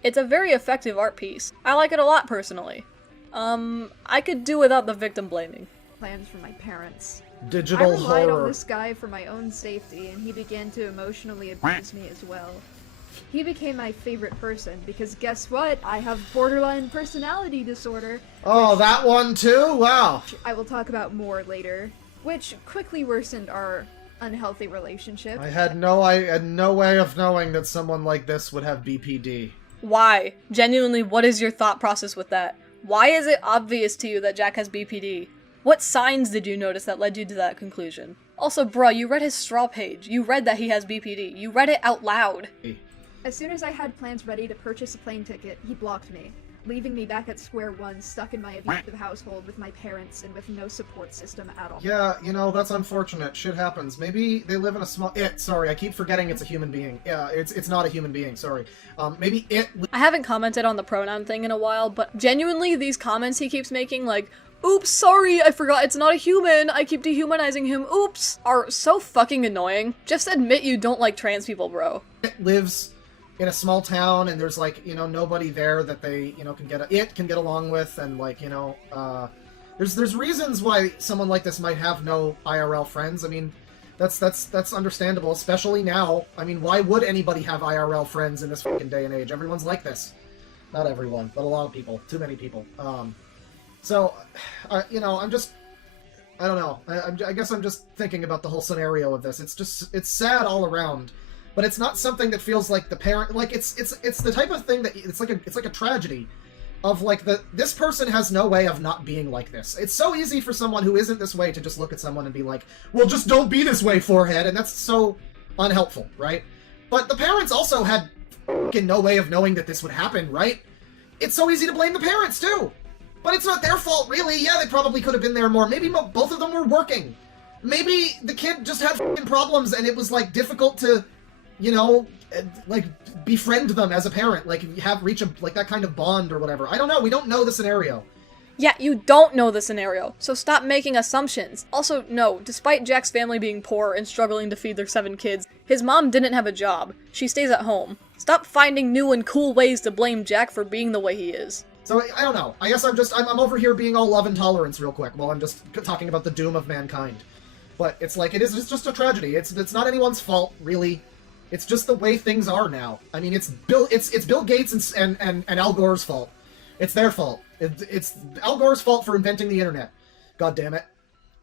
It's a very effective art piece. I like it a lot, personally. I could do without the victim blaming. plans for my parents. Digital I relied horror. on this guy for my own safety, and he began to emotionally abuse me as well. He became my favorite person, because guess what? I have borderline personality disorder. Oh, that one too? Wow. Which I will talk about more later, which quickly worsened our unhealthy relationship. I had no way of knowing that someone like this would have BPD. Why? Genuinely, what is your thought process with that? Why is it obvious to you that Jack has BPD? What signs did you notice that led you to that conclusion? Also, bruh, you read his straw page. You read that he has BPD. You read it out loud. As soon as I had plans ready to purchase a plane ticket, he blocked me, leaving me back at square one, stuck in my abusive household with my parents and with no support system at all. Yeah, you know, that's unfortunate. Shit happens. Maybe they live in a small... sorry, I keep forgetting it's a human being. Yeah, it's not a human being, sorry. Maybe it... I haven't commented on the pronoun thing in a while, but genuinely these comments he keeps making, like, oops, sorry, I forgot it's not a human, I keep dehumanizing him, oops, are so fucking annoying. Just admit you don't like trans people, bro. It lives in a small town, and there's, like, you know, nobody there that they, you know, can get along with, and, like, you know, there's reasons why someone like this might have no IRL friends. I mean, that's understandable, especially now. I mean, why would anybody have IRL friends in this fucking day and age? Everyone's like this. Not everyone, but a lot of people. Too many people. So, you know, I don't know. I guess I'm just thinking about the whole scenario of this. It's sad all around. But it's not something that feels like the parent, like it's the type of thing that it's like a tragedy of like this person has no way of not being like this. It's so easy for someone who isn't this way to just look at someone and be like, well, just don't be this way, forehead, and that's so unhelpful, right? But the parents also had fucking no way of knowing that this would happen, right? It's so easy to blame the parents too. But it's not their fault, really. Yeah, they probably could have been there more. Maybe both of them were working. Maybe the kid just had fucking problems and it was like difficult to, you know, like, befriend them as a parent, like, reach like, that kind of bond or whatever. I don't know, we don't know the scenario. Yeah, you don't know the scenario, so stop making assumptions. Also, no, despite Jack's family being poor and struggling to feed their 7 kids, his mom didn't have a job. She stays at home. Stop finding new and cool ways to blame Jack for being the way he is. So, I don't know. I guess I'm over here being all love and tolerance real quick while I'm just talking about the doom of mankind. But it's like, it's just a tragedy. It's not anyone's fault, really. It's just the way things are now. I mean, it's Bill Gates and Al Gore's fault. It's their fault. It's Al Gore's fault for inventing the internet. God damn it.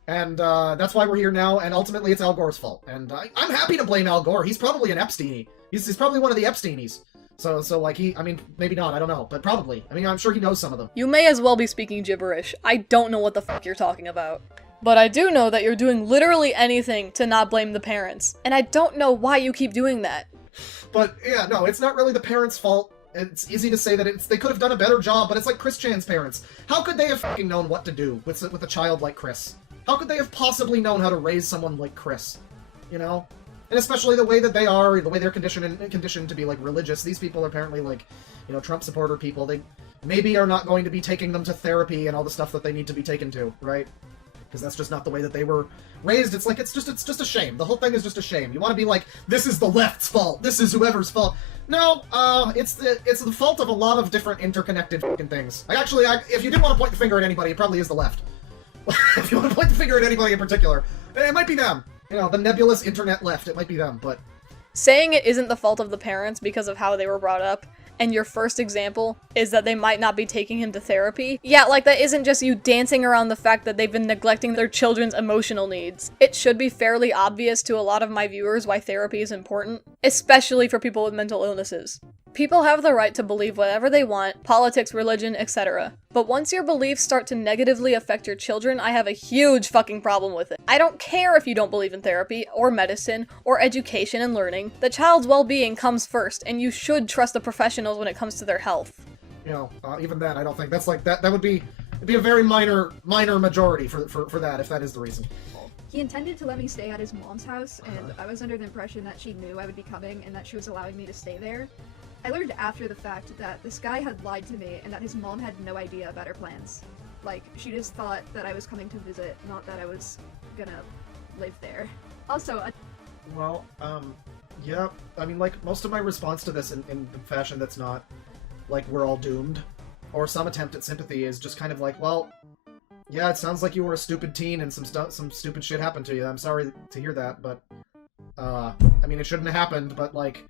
And that's why we're here now, and ultimately it's Al Gore's fault. And I'm happy to blame Al Gore. He's probably an Epstein-y. He's probably one of the Epsteinies. So like I mean, maybe not, I don't know, but probably. I mean, I'm sure he knows some of them. You may as well be speaking gibberish. I don't know what the fuck you're talking about. But I do know that you're doing literally anything to not blame the parents. And I don't know why you keep doing that. But, yeah, no, it's not really the parents' fault. It's easy to say that they could have done a better job, but it's like Chris Chan's parents. How could they have fucking known what to do with a child like Chris? How could they have possibly known how to raise someone like Chris? You know? And especially the way that they are, the way they're conditioned to be, like, religious. These people are apparently, like, you know, Trump supporter people. They maybe are not going to be taking them to therapy and all the stuff that they need to be taken to, right? Because that's just not the way that they were raised. It's like, it's just a shame. The whole thing is just a shame. You want to be like, this is the left's fault. This is whoever's fault. No, it's the fault of a lot of different interconnected fucking things. If you did want to point the finger at anybody, it probably is the left. If you want to point the finger at anybody in particular, it might be them. You know, the nebulous internet left. It might be them, but... Saying it isn't the fault of the parents because of how they were brought up, and your first example is that they might not be taking him to therapy. Yeah, like that isn't just you dancing around the fact that they've been neglecting their children's emotional needs. It should be fairly obvious to a lot of my viewers why therapy is important, especially for people with mental illnesses. People have the right to believe whatever they want, politics, religion, etc. But once your beliefs start to negatively affect your children, I have a huge fucking problem with it. I don't care if you don't believe in therapy, or medicine, or education and learning. The child's well-being comes first, and you should trust the professionals when it comes to their health. You know, even then, I don't think that's like that. That would be it'd be a very minor majority for that if that is the reason. He intended to let me stay at his mom's house, and I was under the impression that she knew I would be coming and that she was allowing me to stay there. I learned after the fact that this guy had lied to me and that his mom had no idea about our plans. Like, she just thought that I was coming to visit, not that I was gonna live there. Also, Well, yeah, I mean, like, most of my response to this in fashion that's not, like, we're all doomed, or some attempt at sympathy is just kind of like, well, yeah, it sounds like you were a stupid teen and some stupid shit happened to you. I'm sorry to hear that, but, I mean, it shouldn't have happened, but, like,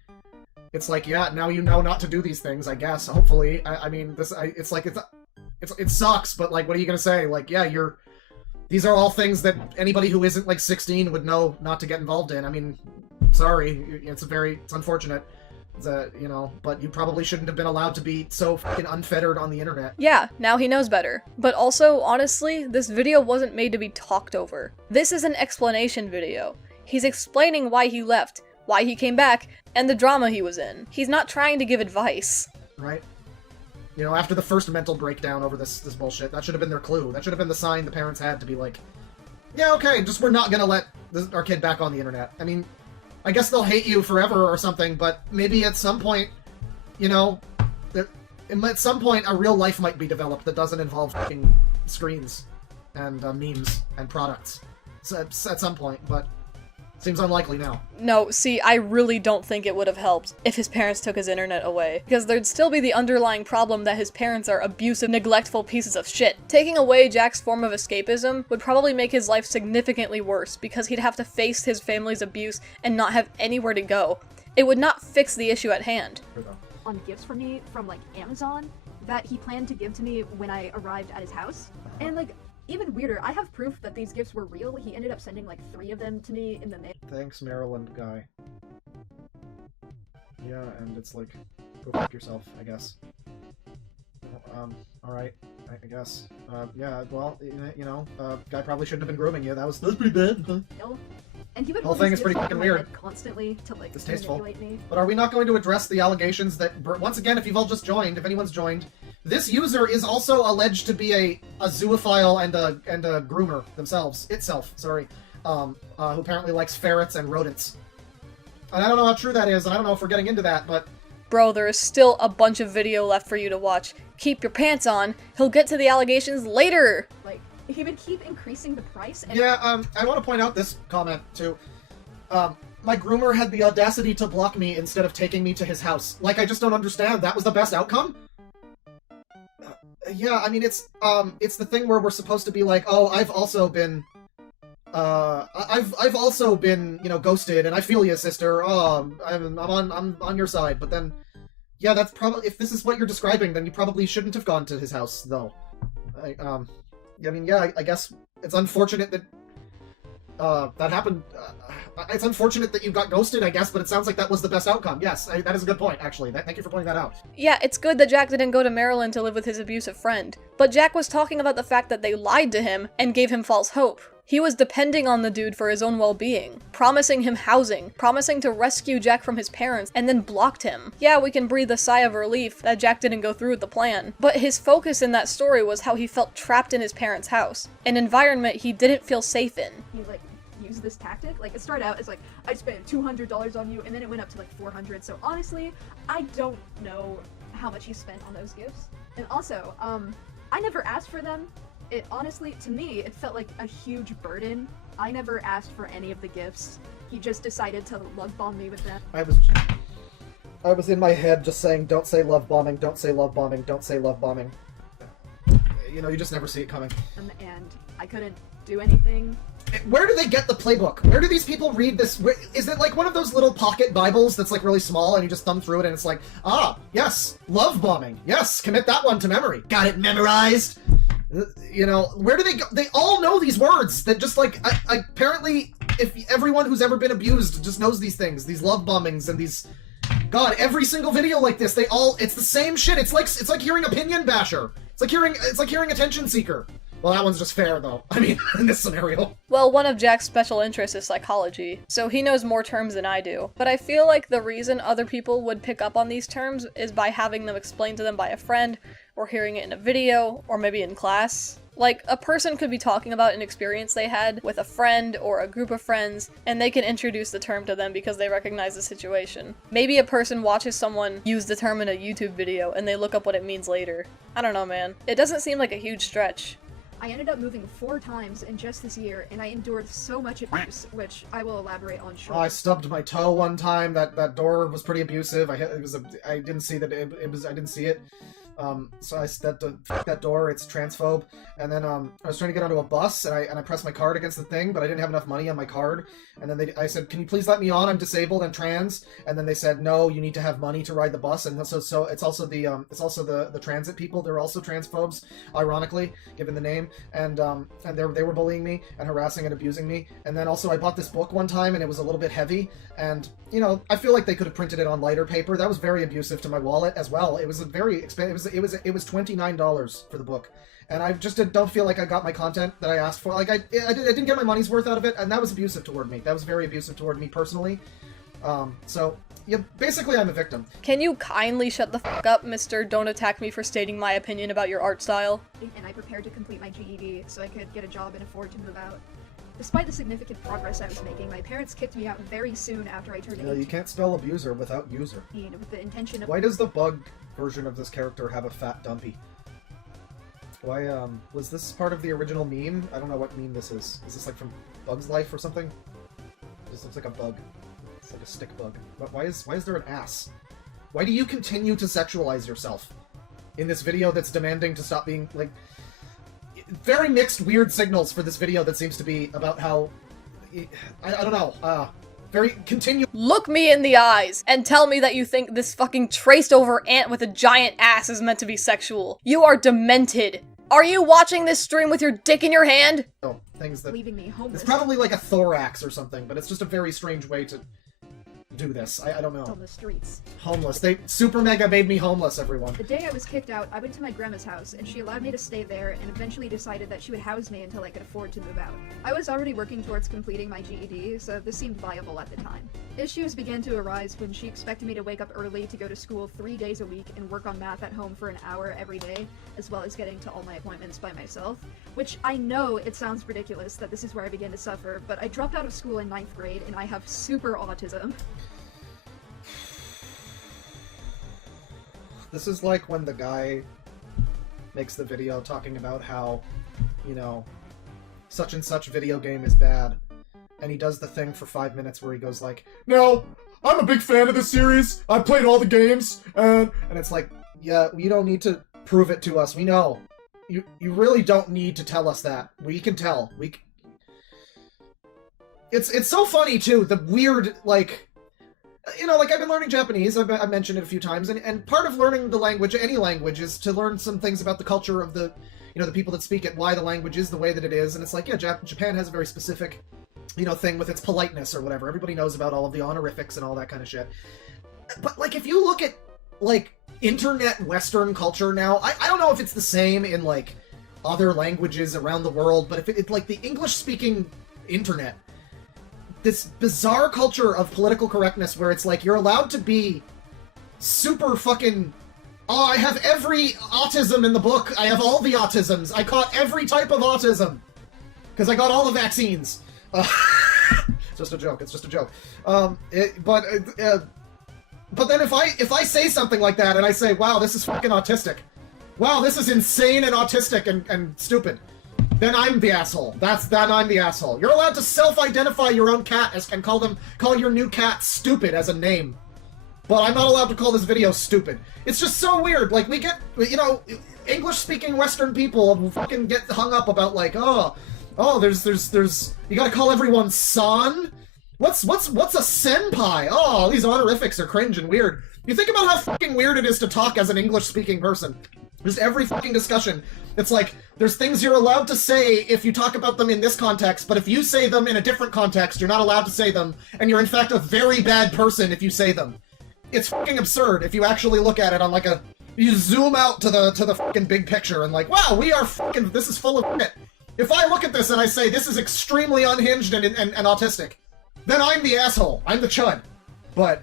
it's like, yeah, now you know not to do these things, I guess, hopefully. I mean, it's like, it sucks, but, like, what are you gonna say? Like, yeah, these are all things that anybody who isn't, like, 16 would know not to get involved in. I mean, sorry, it's unfortunate. You know, but you probably shouldn't have been allowed to be so fucking unfettered on the internet. Yeah, now he knows better. But also, honestly, this video wasn't made to be talked over. This is an explanation video. He's explaining why he left, why he came back, and the drama he was in. He's not trying to give advice. Right? You know, after the first mental breakdown over this bullshit, that should have been their clue. That should have been the sign the parents had to be like, yeah, okay, just we're not gonna let our kid back on the internet. I mean, I guess they'll hate you forever or something, but maybe at some point, you know, at some point a real life might be developed that doesn't involve fucking screens and memes and products. So, at some point, but seems unlikely now. No, see, I really don't think it would have helped if his parents took his internet away, because there'd still be the underlying problem that his parents are abusive, neglectful pieces of shit. Taking away Jack's form of escapism would probably make his life significantly worse, because he'd have to face his family's abuse and not have anywhere to go. It would not fix the issue at hand. on gifts for me from like Amazon that he planned to give to me when I arrived at his house. And like, even weirder, I have proof that these gifts were real. He ended up sending like 3 of them to me in the mail. Thanks, Maryland guy. Yeah, and it's like, go fuck yourself, I guess. Alright, I guess. Yeah, well, you know, guy probably shouldn't have been grooming you. That's pretty bad. No. And he would The whole hold thing these is pretty gifts fucking over my weird. head constantly to like Distasteful. manipulate me. But are we not going to address the allegations that, once again, if you've all just joined, if anyone's joined, this user is also alleged to be a zoophile and a groomer itself, sorry, who apparently likes ferrets and rodents. And I don't know how true that is, and I don't know if we're getting into that, but... Bro, there is still a bunch of video left for you to watch. Keep your pants on. He'll get to the allegations later. Like, he would keep increasing the price and Yeah, I want to point out this comment, too. My groomer had the audacity to block me instead of taking me to his house. Like, I just don't understand. That was the best outcome? Yeah, I mean, it's the thing where we're supposed to be like, oh, I've also been, I've also been, you know, ghosted, and I feel you, sister. Oh, I'm on your side. But then, yeah, that's probably, if this is what you're describing, then you probably shouldn't have gone to his house, though. I mean, yeah, I guess it's unfortunate that, that happened. It's unfortunate that you got ghosted, I guess, but it sounds like that was the best outcome. Yes, that is a good point, actually. Thank you for pointing that out. Yeah, it's good that Jack didn't go to Maryland to live with his abusive friend. But Jack was talking about the fact that they lied to him and gave him false hope. He was depending on the dude for his own well-being, promising him housing, promising to rescue Jack from his parents, and then blocked him. Yeah, we can breathe a sigh of relief that Jack didn't go through with the plan, but his focus in that story was how he felt trapped in his parents' house, an environment he didn't feel safe in. he like used this tactic. Like, it started out as like, I spent $200 on you, and then it went up to like $400. So honestly, I don't know how much he spent on those gifts. And also, I never asked for them. It honestly, to me, it felt like a huge burden. I never asked for any of the gifts. He just decided to love bomb me with them. I was in my head just saying, don't say love bombing, don't say love bombing, don't say love bombing. You know, you just never see it coming. And I couldn't do anything. Where do they get the playbook? Where do these people read this? Is it like one of those little pocket Bibles that's like really small and you just thumb through it and it's like, ah, yes, love bombing. Yes, commit that one to memory. Got it memorized. You know, where do they go? They all know these words that just like, apparently, if everyone who's ever been abused just knows these things, these love bombings and these God, every single video like this, it's the same shit. It's like hearing opinion basher. It's like hearing attention seeker. Well, that one's just fair, though. I mean, in this scenario. Well, one of Jack's special interests is psychology, so he knows more terms than I do. But I feel like the reason other people would pick up on these terms is by having them explained to them by a friend, or hearing it in a video, or maybe in class. Like, a person could be talking about an experience they had with a friend or a group of friends, and they can introduce the term to them because they recognize the situation. Maybe a person watches someone use the term in a YouTube video, and they look up what it means later. I don't know, man. It doesn't seem like a huge stretch. I ended up moving 4 times in just this year, and I endured so much abuse, which I will elaborate on Oh, shortly. I stubbed my toe one time. That door was pretty abusive. I didn't see that I didn't see it. So I stepped that door. It's transphobe. And then I was trying to get onto a bus, and I pressed my card against the thing, but I didn't have enough money on my card. And then I said, "Can you please let me on? I'm disabled and trans." And then they said, "No, you need to have money to ride the bus." And so it's also the transit people. They're also transphobes, ironically, given the name. And they were bullying me and harassing and abusing me. And then also I bought this book one time, and it was a little bit heavy. And you know, I feel like they could have printed it on lighter paper. That was very abusive to my wallet as well. It was a very expensive. It was $29 for the book, and I just don't feel like I got my content that I asked for. Like I didn't get my money's worth out of it, and that was abusive toward me. That was very abusive toward me personally. So yeah, basically I'm a victim. Can you kindly shut the fuck up, mister? Don't attack me for stating my opinion about your art style. And I prepared to complete my GED so I could get a job and afford to move out. Despite the significant progress I was making, my parents kicked me out very soon after I turned 18. You can't spell abuser without user. With the intention of— Why does the bug version of this character have a fat dumpy? Why, was this part of the original meme? I don't know what meme this is. Is this like from Bug's Life or something? This looks like a bug. It's like a stick bug. But why is there an ass? Why do you continue to sexualize yourself in this video that's demanding to stop being, like... Very mixed, weird signals for this video that seems to be about how... I don't know, very continue. Look me in the eyes and tell me that you think this fucking traced over ant with a giant ass is meant to be sexual. You are demented. Are you watching this stream with your dick in your hand? Oh, things that... leaving me homeless. It's probably like a thorax or something, but it's just a very strange way to do this. I don't know. On the streets. Homeless. They super mega made me homeless, everyone. The day I was kicked out, I went to my grandma's house, and she allowed me to stay there and eventually decided that she would house me until I could afford to move out. I was already working towards completing my GED, so this seemed viable at the time. Issues began to arise when she expected me to wake up early to go to school 3 days a week and work on math at home for an hour every day, as well as getting to all my appointments by myself. Which I know it sounds ridiculous that this is where I began to suffer, but I dropped out of school in 9th grade and I have super autism. This is like when the guy makes the video talking about how, you know, such and such video game is bad, and he does the thing for 5 minutes where he goes like, "No, I'm a big fan of this series, I've played all the games," and it's like, yeah, you don't need to prove it to us, we know. You really don't need to tell us that. We can tell. It's so funny, too, the weird, like... You know, like, I've been learning Japanese, I've mentioned it a few times, and part of learning the language, any language, is to learn some things about the culture of the, you know, the people that speak it, why the language is the way that it is, and it's like, yeah, Japan has a very specific, you know, thing with its politeness or whatever. Everybody knows about all of the honorifics and all that kind of shit. But, like, if you look at, like, internet Western culture now, I don't know if it's the same in, like, other languages around the world, but if it's, like, the English-speaking internet, this bizarre culture of political correctness where it's like you're allowed to be super fucking... Oh, I have every autism in the book. I have all the autisms. I caught every type of autism. Because I got all the vaccines. It's just a joke. It's just a joke. But then if I say something like that and I say, wow, this is fucking autistic. Wow, this is insane and autistic and stupid. Then I'm the asshole. Then I'm the asshole. You're allowed to self-identify your own cat and call your new cat stupid as a name. But I'm not allowed to call this video stupid. It's just so weird. Like, we get, you know, English-speaking Western people fucking get hung up about, like, oh, there's, you gotta call everyone son? What's a senpai? Oh, these honorifics are cringe and weird. You think about how fucking weird it is to talk as an English-speaking person. Just every fucking discussion. It's like, there's things you're allowed to say if you talk about them in this context, but if you say them in a different context, you're not allowed to say them, and you're in fact a very bad person if you say them. it's fucking absurd if you actually look at it on like you zoom out to the fucking big picture and like, wow, we are fucking, this is full of shit. If I look at this and I say this is extremely unhinged and autistic, then I'm the asshole. I'm the chud. But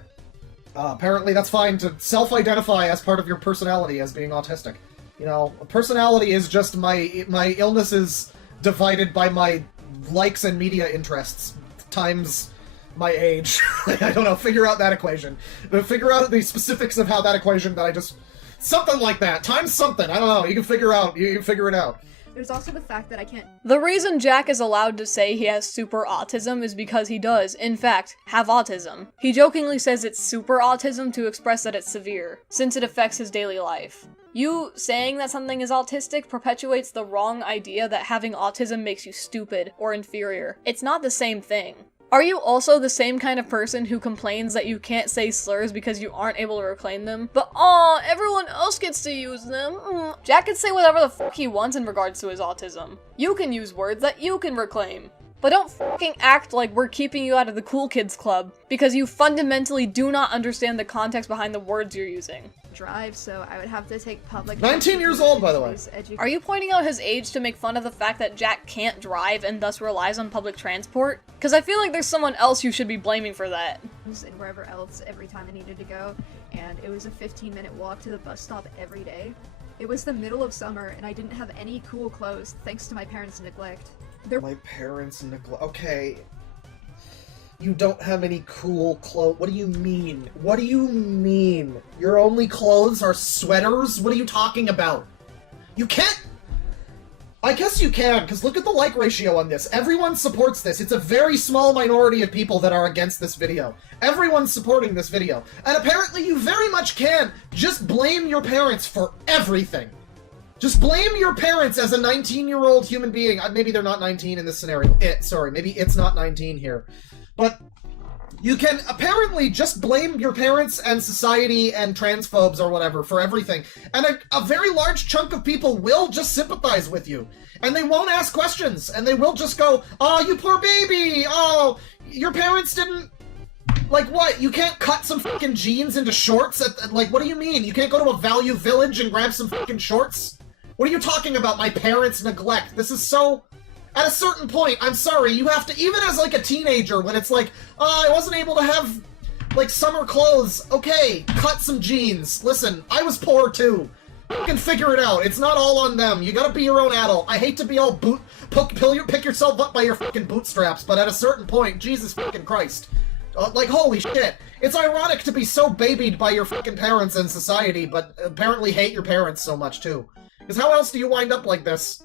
apparently that's fine to self-identify as part of your personality as being autistic. You know, personality is just my illnesses divided by my likes and media interests times my age. I don't know, figure out that equation. But figure out the specifics of how that equation that I just... Something like that. Times something. I don't know. You can figure it out. There's also the fact that I can't... The reason Jack is allowed to say he has super autism is because he does, in fact, have autism. He jokingly says it's super autism to express that it's severe, since it affects his daily life. You saying that something is autistic perpetuates the wrong idea that having autism makes you stupid or inferior. It's not the same thing. Are you also the same kind of person who complains that you can't say slurs because you aren't able to reclaim them? But aw, everyone else gets to use them. Jack can say whatever the fuck he wants in regards to his autism. You can use words that you can reclaim. But don't fucking act like we're keeping you out of the cool kids club because you fundamentally do not understand the context behind the words you're using. drive, so I would have to take public... 19 years old, by the way. Are you pointing out his age to make fun of the fact that Jack can't drive and thus relies on public transport? Because I feel like there's someone else you should be blaming for that. And wherever else every time I needed to go, and it was a 15-minute walk to the bus stop every day. It was the middle of summer, and I didn't have any cool clothes, thanks to my parents' neglect. My parents' neglect... Okay. You don't have any cool clothes. What do you mean? What do you mean? Your only clothes are sweaters? What are you talking about? You can't... I guess you can, because look at the like ratio on this. Everyone supports this. It's a very small minority of people that are against this video. Everyone's supporting this video. And apparently you very much can just blame your parents for everything. Just blame your parents as a 19-year-old human being. Maybe they're not 19 in this scenario. Maybe it's not 19 here. But you can apparently just blame your parents and society and transphobes or whatever for everything. And a very large chunk of people will just sympathize with you. And they won't ask questions. And they will just go, oh, you poor baby. Oh, your parents didn't... Like what? You can't cut some fucking jeans into shorts? Like, what do you mean? You can't go to a Value Village and grab some fucking shorts? What are you talking about? My parents' neglect. This is so... At a certain point, I'm sorry, you have to, even as like a teenager, when it's like, oh, I wasn't able to have, like, summer clothes. Okay, cut some jeans. Listen, I was poor too. You can figure it out. It's not all on them. You gotta be your own adult. I hate to be all pick yourself up by your fucking bootstraps, but at a certain point, Jesus fucking Christ. Like, holy shit. It's ironic to be so babied by your fucking parents and society, but apparently hate your parents so much too. Because how else do you wind up like this?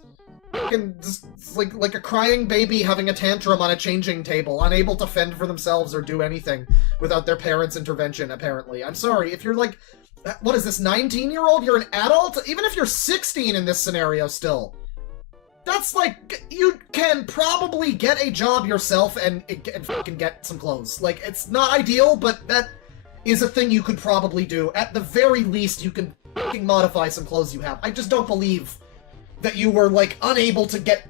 Fucking just like a crying baby having a tantrum on a changing table, unable to fend for themselves or do anything without their parents' intervention, apparently. I'm sorry, if you're like, what is this, 19-year-old? You're an adult? Even if you're 16 in this scenario still. That's like, you can probably get a job yourself and fucking get some clothes. Like, it's not ideal, but that is a thing you could probably do. At the very least, you can fucking modify some clothes you have. I just don't believe that you were, like, unable to get...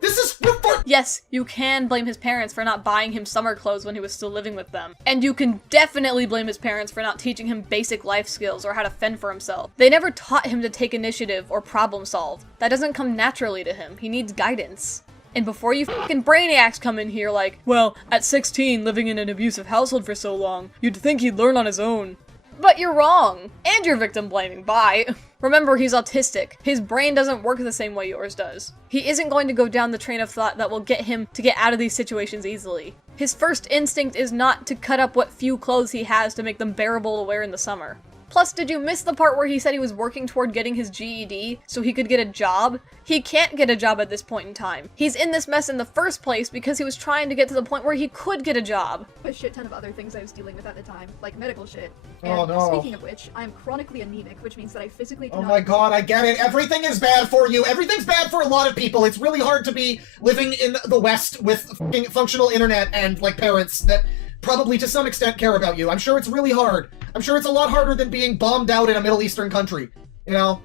This is... Yes, you can blame his parents for not buying him summer clothes when he was still living with them. And you can definitely blame his parents for not teaching him basic life skills or how to fend for himself. They never taught him to take initiative or problem solve. That doesn't come naturally to him. He needs guidance. And before you fucking brainiacs come in here like, well, at 16, living in an abusive household for so long, you'd think he'd learn on his own. But you're wrong! And you're victim blaming, bye! Remember, he's autistic. His brain doesn't work the same way yours does. He isn't going to go down the train of thought that will get him to get out of these situations easily. His first instinct is not to cut up what few clothes he has to make them bearable to wear in the summer. Plus, did you miss the part where he said he was working toward getting his GED so he could get a job? He can't get a job at this point in time. He's in this mess in the first place because he was trying to get to the point where he could get a job. A shit ton of other things I was dealing with at the time, like medical shit. Oh, And no. speaking of which, I'm chronically anemic, which means that I physically Oh cannot... my god, I get it. Everything is bad for you. Everything's bad for a lot of people. It's really hard to be living in the West with fucking functional internet and, like, parents that probably to some extent care about you. I'm sure it's really hard. I'm sure it's a lot harder than being bombed out in a Middle Eastern country. You know?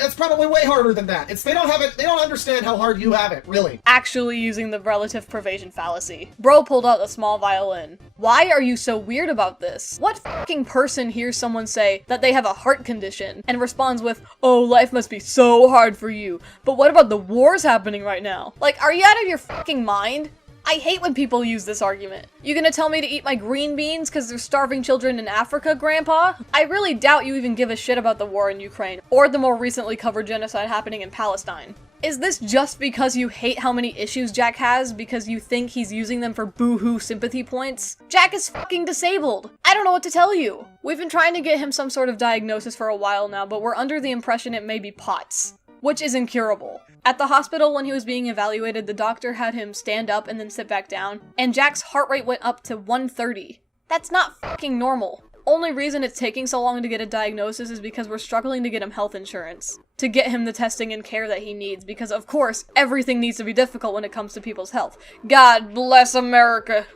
It's probably way harder than that. They don't have it, they don't understand how hard you have it, really. Actually using the relative pervasion fallacy. Bro pulled out the small violin. Why are you so weird about this? What fucking person hears someone say that they have a heart condition and responds with, oh, life must be so hard for you, but what about the wars happening right now? Like, are you out of your fucking mind? I hate when people use this argument. You gonna tell me to eat my green beans because there's starving children in Africa, Grandpa? I really doubt you even give a shit about the war in Ukraine, or the more recently covered genocide happening in Palestine. Is this just because you hate how many issues Jack has because you think he's using them for boo-hoo sympathy points? Jack is fucking disabled! I don't know what to tell you! We've been trying to get him some sort of diagnosis for a while now, but we're under the impression it may be POTS, which is incurable. At the hospital when he was being evaluated, the doctor had him stand up and then sit back down, and Jack's heart rate went up to 130. That's not fucking normal. Only reason it's taking so long to get a diagnosis is because we're struggling to get him health insurance. To get him the testing and care that he needs, because of course, everything needs to be difficult when it comes to people's health. God bless America.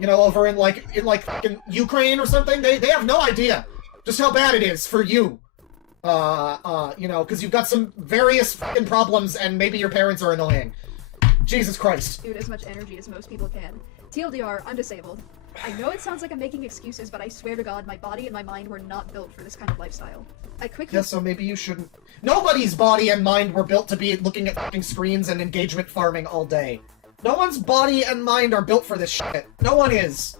You know, over in fucking Ukraine or something, they have no idea just how bad it is for you. You know, because you've got some various fucking problems and maybe your parents are annoying. Jesus Christ. Dude, as much energy as most people can. TLDR, I'm disabled. I know it sounds like I'm making excuses, but I swear to God, my body and my mind were not built for this kind of lifestyle. I quickly- Yeah, so maybe you shouldn't. Nobody's body and mind were built to be looking at fucking screens and engagement farming all day. No one's body and mind are built for this shit. No one is.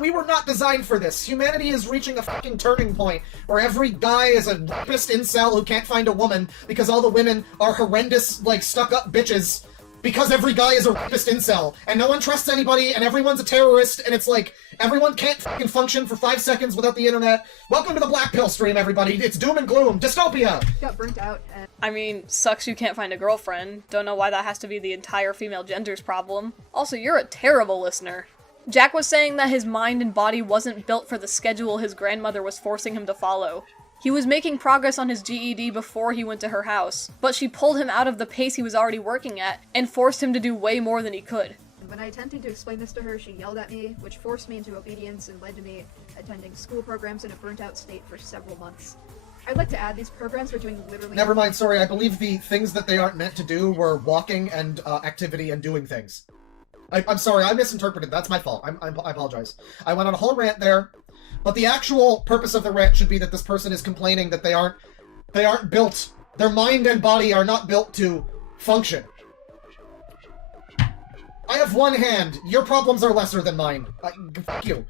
We were not designed for this. Humanity is reaching a fucking turning point where every guy is a rapist incel who can't find a woman because all the women are horrendous, like, stuck-up bitches because every guy is a rapist incel, and no one trusts anybody, and everyone's a terrorist, and it's like, everyone can't fucking function for 5 seconds without the internet. Welcome to the Black Pill stream, everybody. It's doom and gloom. Dystopia! got burnt out and- I mean, sucks you can't find a girlfriend. Don't know why that has to be the entire female gender's problem. Also, you're a terrible listener. Jack was saying that his mind and body wasn't built for the schedule his grandmother was forcing him to follow. He was making progress on his GED before he went to her house, but she pulled him out of the pace he was already working at and forced him to do way more than he could. When I attempted to explain this to her, she yelled at me, which forced me into obedience and led to me attending school programs in a burnt-out state for several months. I'd like to add, these programs were doing literally- Never mind, sorry, I believe the things that they aren't meant to do were walking and activity and doing things. I'm sorry, I misinterpreted. That's my fault. I apologize. I went on a whole rant there, but the actual purpose of the rant should be that this person is complaining that they aren't built. Their mind and body are not built to function. I have one hand. Your problems are lesser than mine. Fuck you.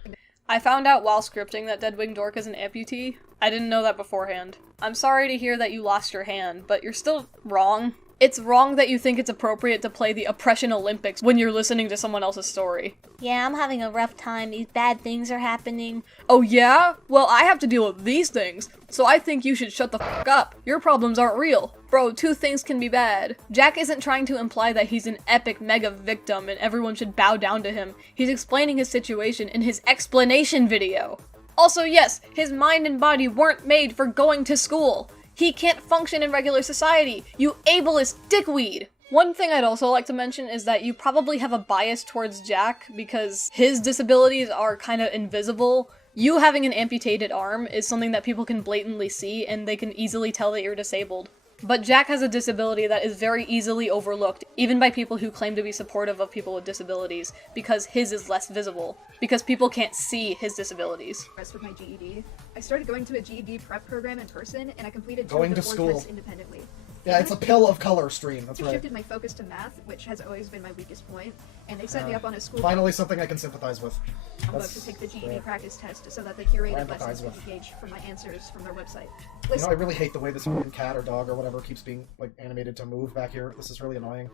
I found out while scripting that Dead Wing Dork is an amputee. I didn't know that beforehand. I'm sorry to hear that you lost your hand, but you're still wrong. It's wrong that you think it's appropriate to play the Oppression Olympics when you're listening to someone else's story. Yeah, I'm having a rough time. These bad things are happening. Oh yeah? Well, I have to deal with these things, so I think you should shut the fuck up. Your problems aren't real. Bro, two things can be bad. Jack isn't trying to imply that he's an epic mega victim and everyone should bow down to him. He's explaining his situation in his explanation video. Also, yes, his mind and body weren't made for going to school. He can't function in regular society, you ableist dickweed! One thing I'd also like to mention is that you probably have a bias towards Jack because his disabilities are kind of invisible. You having an amputated arm is something that people can blatantly see and they can easily tell that you're disabled. But Jack has a disability that is very easily overlooked, even by people who claim to be supportive of people with disabilities, because his is less visible, because people can't see his disabilities. With my GED. I started going to a GED prep program in person, and I completed two Going of the to 4 school. tests independently. Yeah, it's a pill of color stream, that's They right. shifted my focus to math, which has always been my weakest point, and they set me up on a school. Finally something I can sympathize with. I'm about to take the GED practice test so that the curated empathize lessons with. can gauge from my answers from their website. You know, Listen, I really hate the way this fucking cat or dog or whatever keeps being, like, animated to move back here. This is really annoying.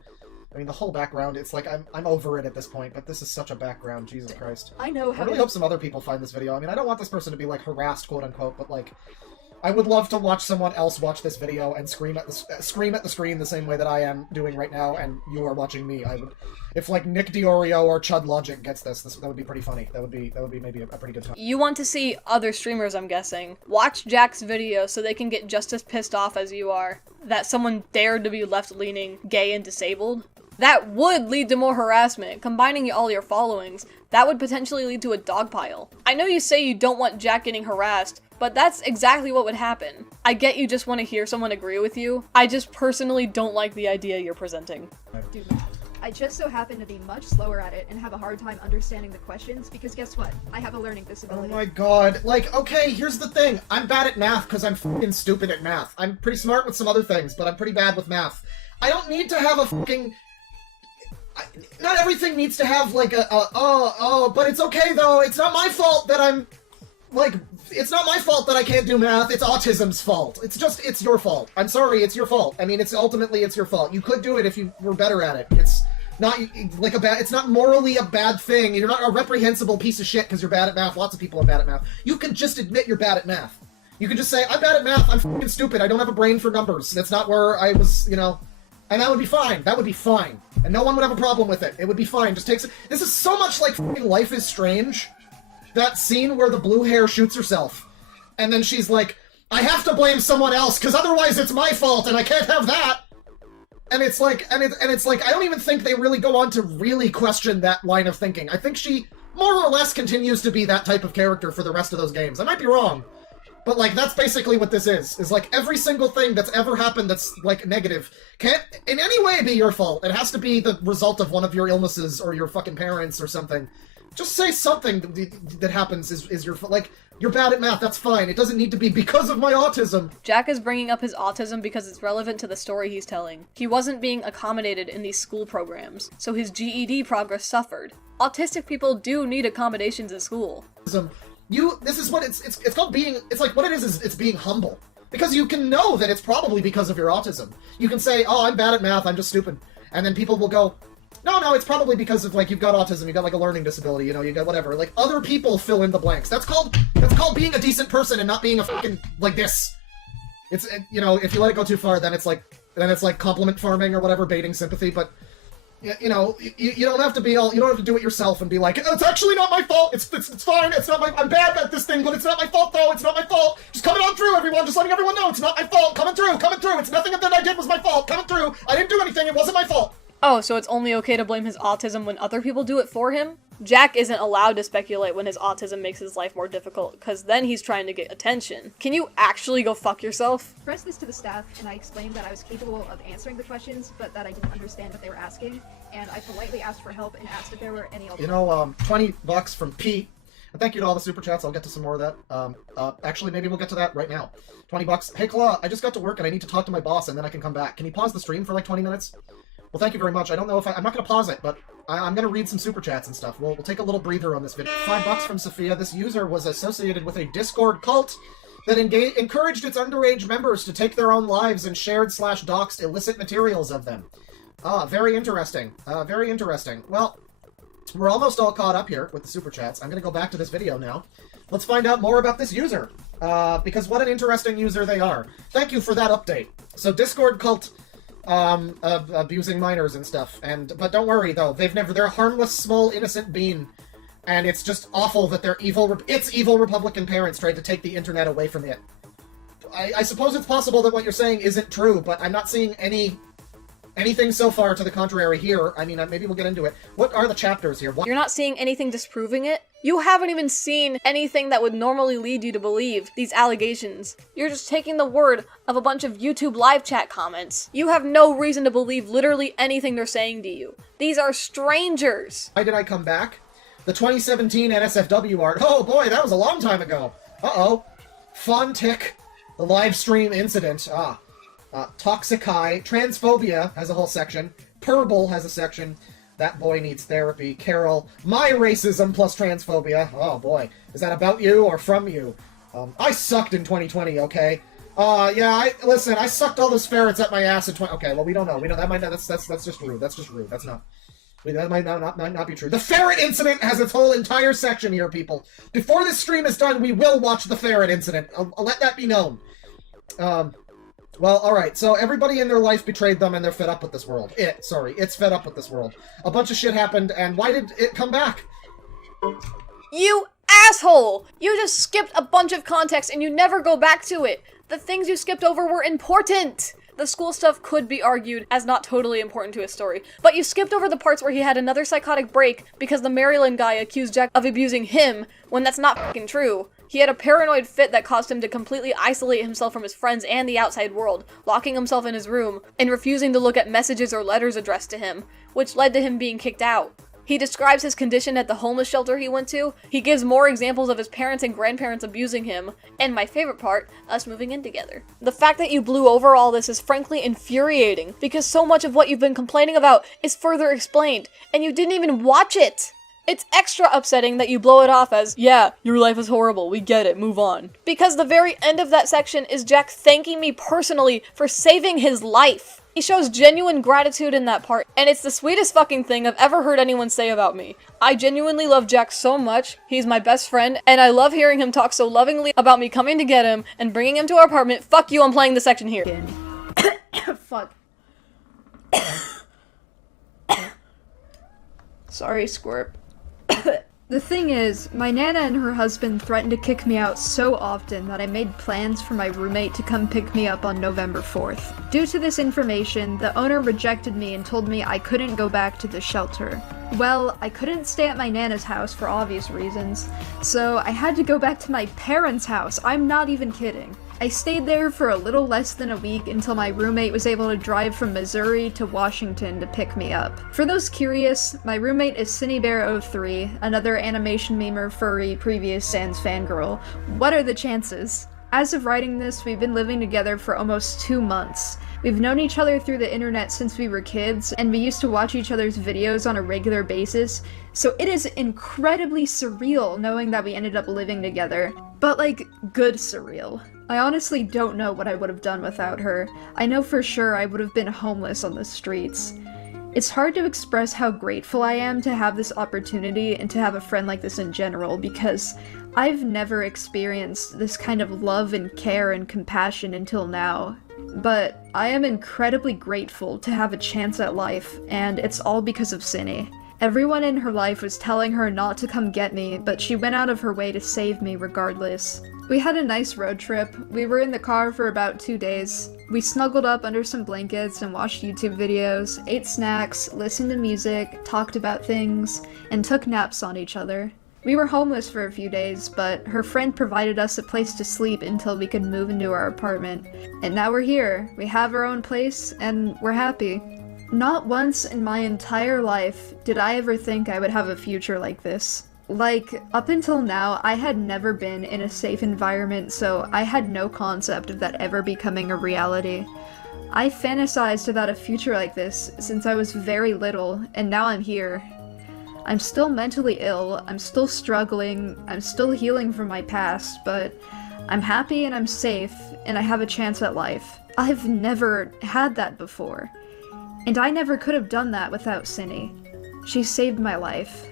I mean, the whole background, it's like, I'm over it at this point, but this is such a background, Jesus Christ. I know I how really to- hope some other people find this video. I mean, I don't want this person to be, like, harassed, quote-unquote, but, like, I would love to watch someone else watch this video and scream at the screen the same way that I am doing right now, and you are watching me. I would, if like Nick Diorio or Chud Logic gets this, that would be pretty funny. That would be maybe a pretty good time. You want to see other streamers, I'm guessing. Watch Jack's video so they can get just as pissed off as you are that someone dared to be left-leaning, gay, and disabled. That would lead to more harassment. Combining all your followings, that would potentially lead to a dogpile. I know you say you don't want Jack getting harassed, but that's exactly what would happen. I get you just want to hear someone agree with you. I just personally don't like the idea you're presenting. Do math. I just so happen to be much slower at it and have a hard time understanding the questions because guess what? I have a learning Oh disability. my god. Like, okay, here's the thing. I'm bad at math because I'm fucking stupid at math. I'm pretty smart with some other things, but I'm pretty bad with math. I don't need to have a fucking... Not everything needs to have, like, but it's okay, though. It's not my fault that I'm... Like, it's not my fault that I can't do math. It's autism's fault. It's your fault. I'm sorry, it's your fault. I mean, it's your fault. You could do it if you were better at it. It's not, like, it's not morally a bad thing. You're not a reprehensible piece of shit because you're bad at math. Lots of people are bad at math. You can just admit you're bad at math. You can just say, I'm bad at math. I'm fucking stupid. I don't have a brain for numbers. That's not where I was, you know... And that would be fine. That would be fine. And no one would have a problem with it. It would be fine. Just takes... This is so much like fucking Life is Strange. That scene where the blue hair shoots herself. And then she's like, I have to blame someone else, because otherwise it's my fault, and I can't have that! And it's like, it's like, I don't even think they really go on to really question that line of thinking. I think she, more or less, continues to be that type of character for the rest of those games. I might be wrong. But, like, that's basically what this is like, every single thing that's ever happened that's, like, negative can't in any way be your fault. It has to be the result of one of your illnesses, or your fucking parents, or something. Just say something that happens is your... Like, you're bad at math, that's fine. It doesn't need to be because of my autism. Jack is bringing up his autism because it's relevant to the story he's telling. He wasn't being accommodated in these school programs, so his GED progress suffered. Autistic people do need accommodations in school. This is what it's called being... It's like, what it is it's being humble. Because you can know that it's probably because of your autism. You can say, oh, I'm bad at math, I'm just stupid. And then people will go... No, it's probably because of, like, you've got autism, you've got, like, a learning disability, you know, you got whatever. Like, other people fill in the blanks. That's called being a decent person and not being a fucking, like, this. It's, you know, if you let it go too far, then it's like compliment farming or whatever, baiting sympathy, but, you know, you don't have to be all, you don't have to do it yourself and be like, it's actually not my fault, it's fine, it's not my, I'm bad at this thing, but it's not my fault, though, it's not my fault. Just coming on through, everyone, just letting everyone know, it's not my fault, coming through, it's nothing that I did was my fault, coming through, I didn't do anything, it wasn't my fault. Oh, so it's only okay to blame his autism when other people do it for him? Jack isn't allowed to speculate when his autism makes his life more difficult, because then he's trying to get attention. Can you actually go fuck yourself? Pressed this to the staff, and I explained that I was capable of answering the questions, but that I didn't understand what they were asking, and I politely asked for help and asked if there were any... You know, $20 from Pete. And thank you to all the super chats. I'll get to some more of that. Actually, maybe we'll get to that right now. $20. Hey, Claw, I just got to work and I need to talk to my boss and then I can come back. Can you pause the stream for like 20 minutes? Well, thank you very much. I don't know if I'm not going to pause it, but I'm going to read some super chats and stuff. We'll take a little breather on this video. $5 from Sophia. This user was associated with a Discord cult that encouraged its underage members to take their own lives and shared/doxed illicit materials of them. Very interesting. Very interesting. Well, we're almost all caught up here with the super chats. I'm going to go back to this video now. Let's find out more about this user. Because what an interesting user they are. Thank you for that update. So Discord cult... abusing minors and stuff, but don't worry though, they're a harmless, small, innocent being, and it's just awful that their evil Republican parents tried to take the internet away from it. I suppose it's possible that what you're saying isn't true, but I'm not seeing anything so far to the contrary here. I mean, maybe we'll get into it. What are the chapters here? You're not seeing anything disproving it? You haven't even seen anything that would normally lead you to believe these allegations. You're just taking the word of a bunch of YouTube live chat comments. You have no reason to believe literally anything they're saying to you. These are strangers. Why did I come back? The 2017 NSFW art. Oh boy, that was a long time ago. Uh-oh. Fun tick. The live stream incident. Toxic High. Transphobia has a whole section. Purble has a section. That boy needs therapy. Carol. My racism plus transphobia. Oh boy. Is that about you or from you? I sucked in 2020, okay? Yeah, listen, I sucked all those ferrets at my ass in 20... Okay, well, we don't know. That's just rude. That's just rude. That's not... That might not be true. The ferret incident has its whole entire section here, people. Before this stream is done, we will watch the ferret incident. I'll let that be known. Well, alright, so everybody in their life betrayed them and they're fed up with this world. It's fed up with this world. A bunch of shit happened, and why did it come back? You asshole! You just skipped a bunch of context and you never go back to it. The things you skipped over were important! The school stuff could be argued as not totally important to his story, but you skipped over the parts where he had another psychotic break because the Maryland guy accused Jack of abusing him when that's not fucking true. He had a paranoid fit that caused him to completely isolate himself from his friends and the outside world, locking himself in his room and refusing to look at messages or letters addressed to him, which led to him being kicked out. He describes his condition at the homeless shelter he went to. He gives more examples of his parents and grandparents abusing him, and my favorite part, us moving in together. The fact that you blew over all this is frankly infuriating, because so much of what you've been complaining about is further explained, and you didn't even watch it! It's extra upsetting that you blow it off as, yeah, your life is horrible, we get it, move on. Because the very end of that section is Jack thanking me personally for saving his life. He shows genuine gratitude in that part, and it's the sweetest fucking thing I've ever heard anyone say about me. I genuinely love Jack so much, he's my best friend, and I love hearing him talk so lovingly about me coming to get him and bringing him to our apartment. Fuck you, I'm playing the section here. Fuck. Sorry, Squirt. The thing is, my Nana and her husband threatened to kick me out so often that I made plans for my roommate to come pick me up on November 4th. Due to this information, the owner rejected me and told me I couldn't go back to the shelter. Well, I couldn't stay at my Nana's house for obvious reasons, so I had to go back to my parents' house. I'm not even kidding. I stayed there for a little less than a week until my roommate was able to drive from Missouri to Washington to pick me up. For those curious, my roommate is CinnyBear03, another animation memer, furry, previous Sans fangirl. What are the chances? As of writing this, we've been living together for almost 2 months. We've known each other through the internet since we were kids, and we used to watch each other's videos on a regular basis, so it is incredibly surreal knowing that we ended up living together. But like, good surreal. I honestly don't know what I would have done without her. I know for sure I would have been homeless on the streets. It's hard to express how grateful I am to have this opportunity and to have a friend like this in general, because I've never experienced this kind of love and care and compassion until now. But I am incredibly grateful to have a chance at life, and it's all because of Cinny. Everyone in her life was telling her not to come get me, but she went out of her way to save me regardless. We had a nice road trip. We were in the car for about 2 days. We snuggled up under some blankets and watched YouTube videos, ate snacks, listened to music, talked about things, and took naps on each other. We were homeless for a few days, but her friend provided us a place to sleep until we could move into our apartment. And now we're here. We have our own place, and we're happy. Not once in my entire life did I ever think I would have a future like this. Like, up until now, I had never been in a safe environment, so I had no concept of that ever becoming a reality. I fantasized about a future like this since I was very little, and now I'm here. I'm still mentally ill, I'm still struggling, I'm still healing from my past, but I'm happy and I'm safe, and I have a chance at life. I've never had that before. And I never could have done that without Cinny. She saved my life.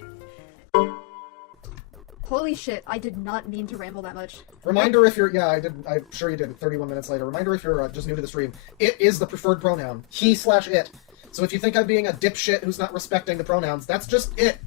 Holy shit, I did not mean to ramble that much. Reminder if you're, I'm sure you did, 31 minutes later. Reminder if you're just new to the stream, it is the preferred pronoun. He/it. So if you think I'm being a dipshit who's not respecting the pronouns, that's just it.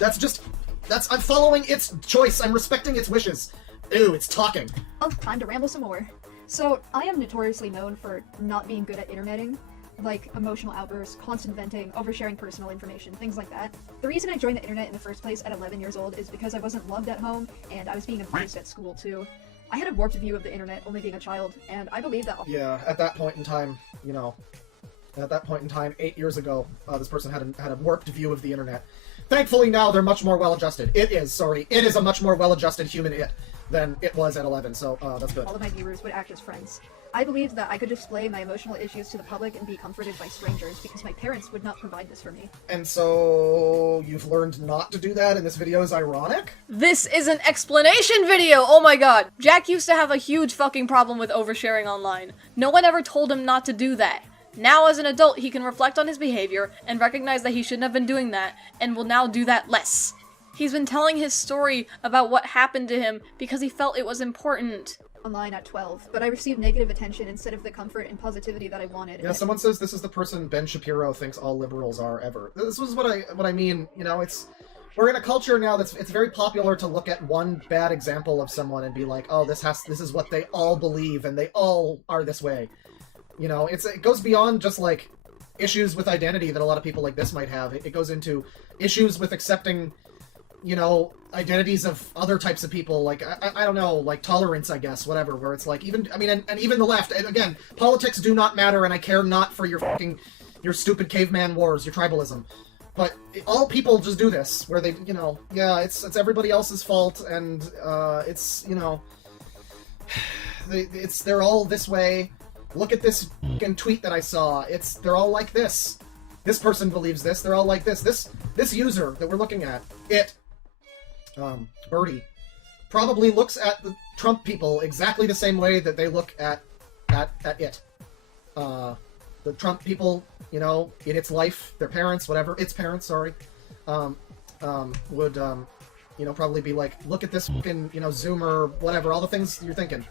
I'm following its choice. I'm respecting its wishes. Ew, it's talking. Oh, time to ramble some more. So, I am notoriously known for not being good at interneting. Like emotional outbursts, constant venting, oversharing personal information, things like that. The reason I joined the internet in the first place at 11 years old is because I wasn't loved at home, and I was being abused at school too. I had a warped view of the internet, only being a child, and I believe that... Yeah, at that point in time, 8 years ago, this person had a warped view of the internet. Thankfully now they're much more well-adjusted. It is a much more well-adjusted human than it was at 11, so that's good. All of my viewers would act as friends. I believed that I could display my emotional issues to the public and be comforted by strangers because my parents would not provide this for me. And so you've learned not to do that, and this video is ironic? This is an explanation video! Oh my god. Jack used to have a huge fucking problem with oversharing online. No one ever told him not to do that. Now as an adult, he can reflect on his behavior and recognize that he shouldn't have been doing that, and will now do that less. He's been telling his story about what happened to him because he felt it was important. Online at 12, but I received negative attention instead of the comfort and positivity that I wanted. Yeah, someone says this is the person Ben Shapiro thinks all liberals are ever. This is what I mean, we're in a culture now it's very popular to look at one bad example of someone and be like, oh, this is what they all believe and they all are this way. It goes beyond just like issues with identity that a lot of people like this might have. It goes into issues with accepting you know, identities of other types of people, like, I don't know, like tolerance, I guess, whatever, where it's like, even, I mean, and even the left, and again, politics do not matter, and I care not for your stupid caveman wars, your tribalism. But all people just do this, where they, you know, yeah, it's everybody else's fault, and, it's, you know, they're all this way. Look at this fucking tweet that I saw. They're all like this. This person believes this. They're all like this. This user that we're looking at, Birdie, probably looks at the Trump people exactly the same way that they look at it. The Trump people, you know, in its life, their parents, whatever, its parents, sorry, would, you know, probably be like, look at this fucking, you know, Zoomer, whatever, all the things you're thinking.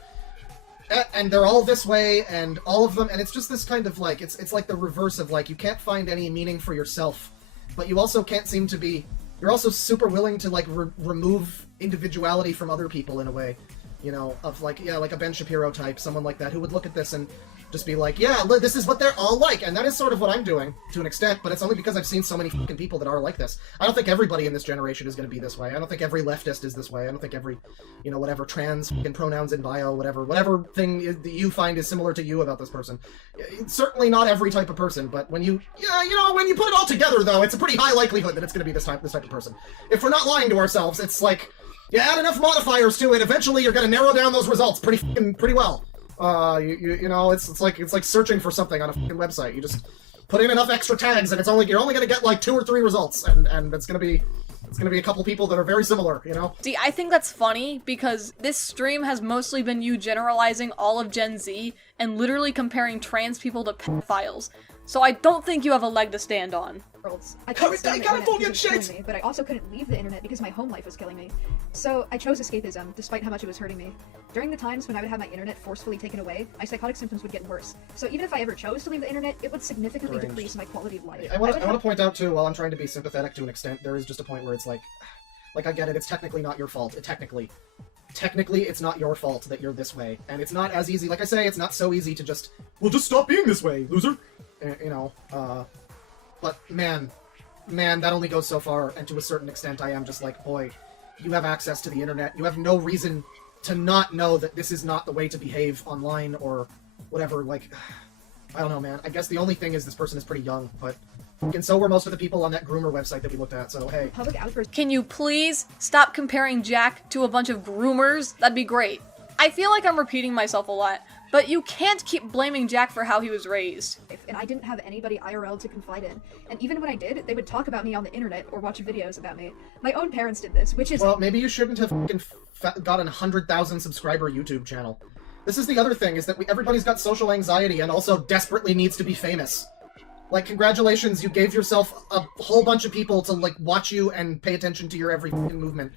And they're all this way, and all of them, and it's just this kind of like, it's like the reverse of like, you can't find any meaning for yourself, but you also can't seem to be, you're also super willing to like remove individuality from other people in a way, you know, of like, yeah, like a Ben Shapiro type, someone like that, who would look at this and just be like, yeah, this is what they're all like, and that is sort of what I'm doing, to an extent, but it's only because I've seen so many fucking people that are like this. I don't think everybody in this generation is going to be this way. I don't think every leftist is this way. I don't think every, you know, whatever trans fucking pronouns in bio, whatever thing that you find is similar to you about this person. Certainly not every type of person, but when you, yeah, you know, when you put it all together, though, it's a pretty high likelihood that it's going to be this type of person. If we're not lying to ourselves, it's like, you add enough modifiers to it, eventually you're going to narrow down those results pretty well. You know, it's like searching for something on a fucking website. You just put in enough extra tags, and you're only gonna get like 2 or 3 results, and it's gonna be a couple people that are very similar, you know? See, I think that's funny because this stream has mostly been you generalizing all of Gen Z and literally comparing trans people to pedophiles. So I don't think you have a leg to stand on. I couldn't stand the internet because it was killing me, but I also couldn't leave the internet because my home life was killing me. So I chose escapism, despite how much it was hurting me. During the times when I would have my internet forcefully taken away, my psychotic symptoms would get worse. So even if I ever chose to leave the internet, it would significantly decrease my quality of life. I want to point out, too, while I'm trying to be sympathetic to an extent, there is just a point where it's like, I get it, it's technically not your fault. Technically, it's not your fault that you're this way. And it's not as easy, like I say, it's not so easy to just, well, just stop being this way, loser. You know, but man, that only goes so far, and to a certain extent I am just like, boy, you have access to the internet, you have no reason to not know that this is not the way to behave online, or whatever, like, I don't know, man. I guess the only thing is this person is pretty young, but, and so were most of the people on that groomer website that we looked at, so hey. Can you please stop comparing Jack to a bunch of groomers? That'd be great. I feel like I'm repeating myself a lot, but you can't keep blaming Jack for how he was raised. And I didn't have anybody IRL to confide in. And even when I did, they would talk about me on the internet or watch videos about me. My own parents did this, which is— Well, maybe you shouldn't have gotten a 100,000 subscriber YouTube channel. This is the other thing, is that everybody's got social anxiety and also desperately needs to be famous. Like, congratulations, you gave yourself a whole bunch of people to, like, watch you and pay attention to your every movement.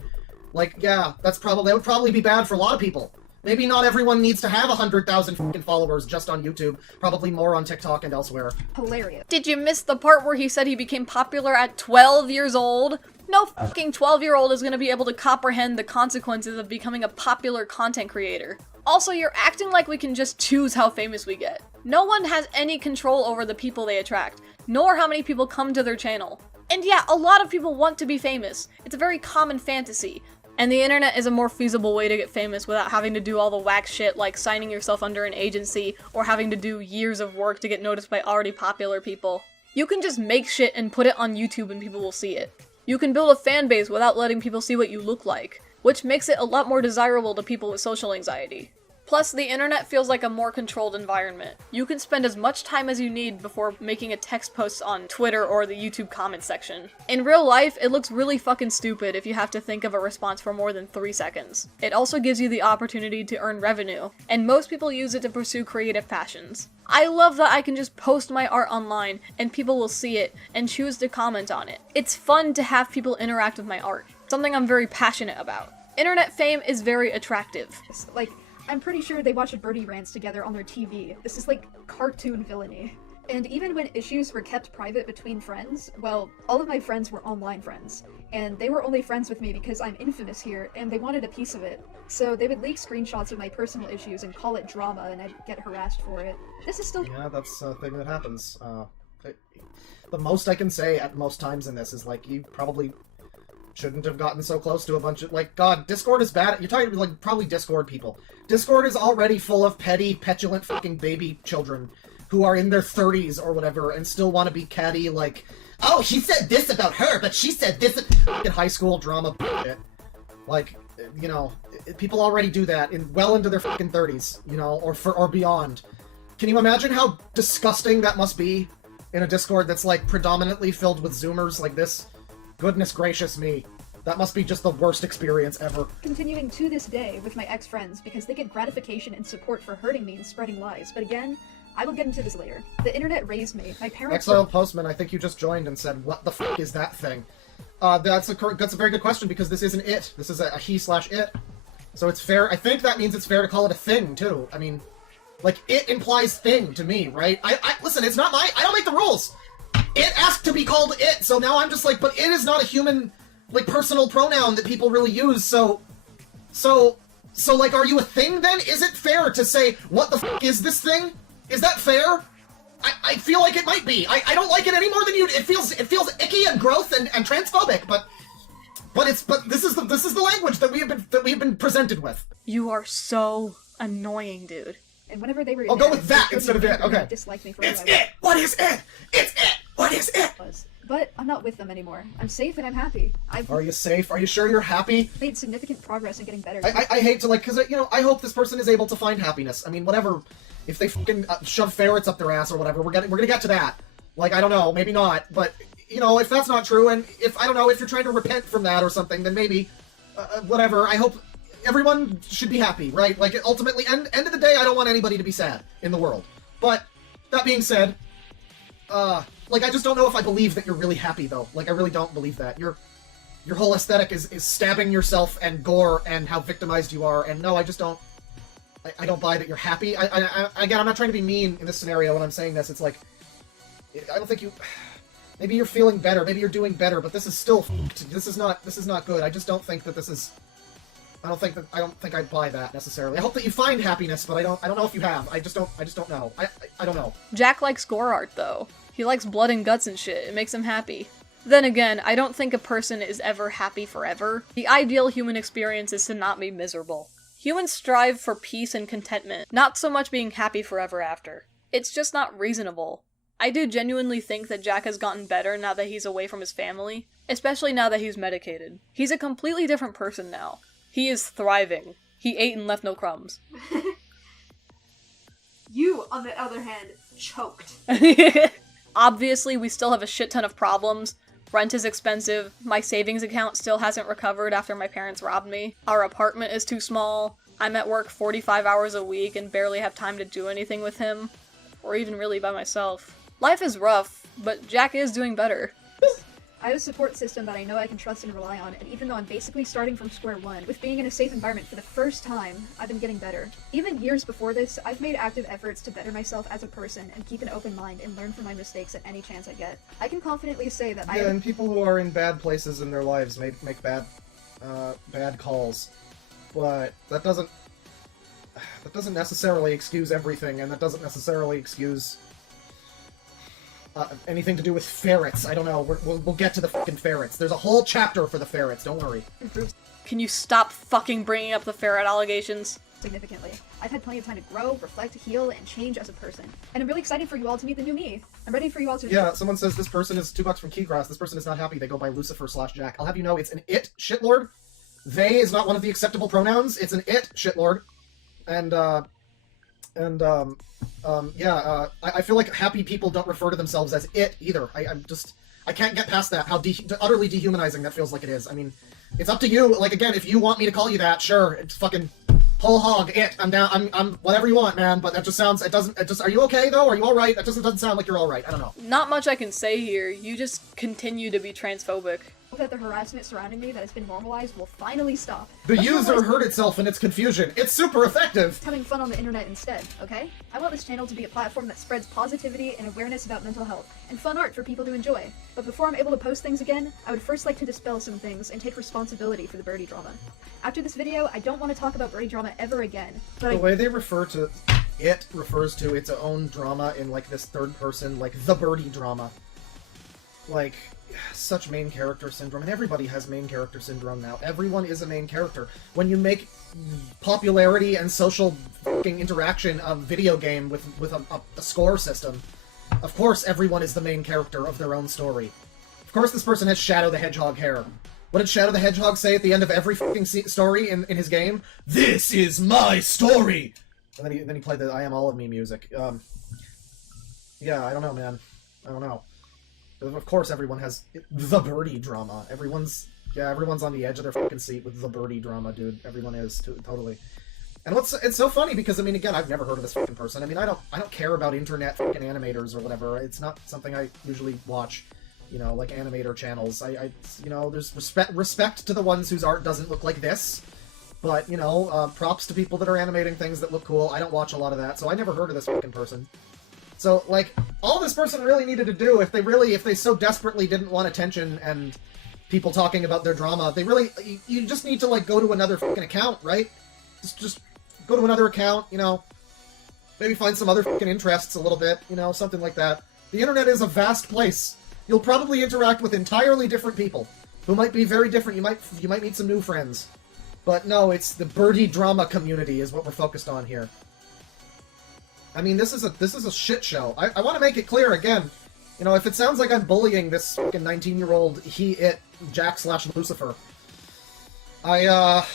Like, yeah, that would probably be bad for a lot of people. Maybe not everyone needs to have 100,000 fucking followers just on YouTube. Probably more on TikTok and elsewhere. Hilarious. Did you miss the part where he said he became popular at 12 years old? No fucking 12-year-old is gonna be able to comprehend the consequences of becoming a popular content creator. Also, you're acting like we can just choose how famous we get. No one has any control over the people they attract, nor how many people come to their channel. And yeah, a lot of people want to be famous. It's a very common fantasy. And the internet is a more feasible way to get famous without having to do all the whack shit like signing yourself under an agency or having to do years of work to get noticed by already popular people. You can just make shit and put it on YouTube and people will see it. You can build a fan base without letting people see what you look like, which makes it a lot more desirable to people with social anxiety. Plus, the internet feels like a more controlled environment. You can spend as much time as you need before making a text post on Twitter or the YouTube comment section. In real life, it looks really fucking stupid if you have to think of a response for more than 3 seconds. It also gives you the opportunity to earn revenue, and most people use it to pursue creative passions. I love that I can just post my art online and people will see it and choose to comment on it. It's fun to have people interact with my art, something I'm very passionate about. Internet fame is very attractive. Like, I'm pretty sure they watched Birdie rants together on their TV. This is like cartoon villainy. And even when issues were kept private between friends, well, all of my friends were online friends. And they were only friends with me because I'm infamous here, and they wanted a piece of it. So they would leak screenshots of my personal issues and call it drama, and I'd get harassed for it. This is still— Yeah, that's a thing that happens. The most I can say at most times in this is, like, you probably shouldn't have gotten so close to a bunch of, like, God, Discord is bad. You're talking, like, probably Discord people. Discord is already full of petty, petulant fucking baby children who are in their 30s or whatever and still want to be catty, like, oh, he said this about her, but she said this in high school drama shit. Like, you know, people already do that well into their fucking 30s, you know, or beyond. Can you imagine how disgusting that must be in a Discord that's, like, predominantly filled with Zoomers like this? Goodness gracious me. That must be just the worst experience ever. Continuing to this day with my ex-friends because they get gratification and support for hurting me and spreading lies. But again, I will get into this later. The internet raised me. My parents... Exiled Postman, I think you just joined and said, what the fuck is that thing? That's a very good question, because this isn't it. This is a he/it. So it's fair. I think that means it's fair to call it a thing, too. I mean, like, it implies thing to me, right? Listen, it's not I don't make the rules! It asked to be called it, so now I'm just like, but it is not a human, like, personal pronoun that people really use, so, like, are you a thing, then? Is it fair to say, what the fuck is this thing? Is that fair? I feel like it might be. I don't like it any more than you. It feels icky and gross and transphobic, but this is the language that we have been presented with. You are so annoying, dude. And whenever they were I'll go with that instead of it. Okay. Disliked me for It's it. What is it? It's it. What is it? But I'm not with them anymore. I'm safe and I'm happy. Are you safe? Are you sure you're happy? Made significant progress in getting better. I hate to, like, because, you know, I hope this person is able to find happiness. I mean, whatever. If they fucking shove ferrets up their ass or whatever, we're gonna get to that. Like, I don't know, maybe not, but, you know, if that's not true, and if, I don't know, if you're trying to repent from that or something, then maybe, whatever, I hope everyone should be happy, right? Like, ultimately, end of the day, I don't want anybody to be sad in the world. But, that being said, like, I just don't know if I believe that you're really happy, though. Like, I really don't believe that. Your whole aesthetic is stabbing yourself and gore and how victimized you are, and no, I just don't. I don't buy that you're happy. Again, I'm not trying to be mean in this scenario when I'm saying this. It's like, I don't think you... Maybe you're feeling better, maybe you're doing better, but this is still... This is not good. I just don't think that this is... I don't think I buy that, necessarily. I hope that you find happiness, but I don't know if you have. I just don't know. I don't know. Jack likes gore art, though. He likes blood and guts and shit. It makes him happy. Then again, I don't think a person is ever happy forever. The ideal human experience is to not be miserable. Humans strive for peace and contentment, not so much being happy forever after. It's just not reasonable. I do genuinely think that Jack has gotten better now that he's away from his family, especially now that he's medicated. He's a completely different person now. He is thriving. He ate and left no crumbs. You, on the other hand, choked. Obviously, we still have a shit ton of problems. Rent is expensive, my savings account still hasn't recovered after my parents robbed me, our apartment is too small, I'm at work 45 hours a week and barely have time to do anything with him, or even really by myself. Life is rough, but Jack is doing better. I have a support system that I know I can trust and rely on, and even though I'm basically starting from square one, with being in a safe environment for the first time, I've been getting better. Even years before this, I've made active efforts to better myself as a person and keep an open mind and learn from my mistakes at any chance I get. I can confidently say that Yeah, and people who are in bad places in their lives make bad calls, but that doesn't necessarily excuse everything, and that doesn't necessarily excuse anything to do with ferrets. I don't know. We'll get to the fucking ferrets. There's a whole chapter for the ferrets. Don't worry. Can you stop fucking bringing up the ferret allegations? Significantly. I've had plenty of time to grow, reflect, heal, and change as a person. And I'm really excited for you all to meet the new me. I'm ready for you all to... Yeah, someone says this person is $2 from Keygrass. This person is not happy. They go by Lucifer/Jack. I'll have you know it's an it shitlord. They is not one of the acceptable pronouns. It's an it shitlord. I feel like happy people don't refer to themselves as it either. I can't get past that, how utterly dehumanizing that feels like it is. I mean, it's up to you. Like, again, if you want me to call you that, sure, it's fucking whole hog, it, I'm down, I'm whatever you want, man, but that just sounds, are you okay, though? Are you alright? That doesn't sound like you're alright. I don't know. Not much I can say here. You just continue to be transphobic. That the harassment surrounding me that has been normalized will finally stop. The user heard itself in its confusion. It's super effective! Having fun on the internet instead, okay? I want this channel to be a platform that spreads positivity and awareness about mental health, and fun art for people to enjoy. But before I'm able to post things again, I would first like to dispel some things and take responsibility for the Birdie drama. After this video, I don't want to talk about Birdie drama ever again, but the way they refer to it refers to its own drama in, like, this third person, like, the Birdie drama. like, such main character syndrome, and everybody has main character syndrome now. Everyone is a main character. When you make popularity and social fucking interaction a video game with a score system, of course everyone is the main character of their own story. Of course this person has Shadow the Hedgehog hair. What did Shadow the Hedgehog say at the end of every fucking story in his game? This is my story! And then he played the I Am All of Me music. Yeah, I don't know, man. I don't know. Of course everyone has the Birdie drama. Everyone's on the edge of their fucking seat with the Birdie drama, dude. Everyone is, totally. And it's so funny because, I mean, again, I've never heard of this fucking person. I mean, I don't care about internet fucking animators or whatever. It's not something I usually watch, you know, like animator channels. You know, there's respect to the ones whose art doesn't look like this. But, you know, props to people that are animating things that look cool. I don't watch a lot of that, so I never heard of this fucking person. So, like, all this person really needed to do, if they so desperately didn't want attention and people talking about their drama, you just need to, like, go to another fucking account, right? Just go to another account, you know, maybe find some other fucking interests a little bit, you know, something like that. The internet is a vast place. You'll probably interact with entirely different people, who might be very different. You might meet some new friends. But no, it's the Birdie drama community is what we're focused on here. I mean, this is a shit show. I want to make it clear again. You know, if it sounds like I'm bullying this fucking 19-year-old Jack/Lucifer, well,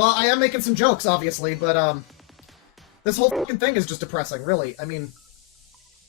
I am making some jokes, obviously, but this whole fucking thing is just depressing, really. I mean,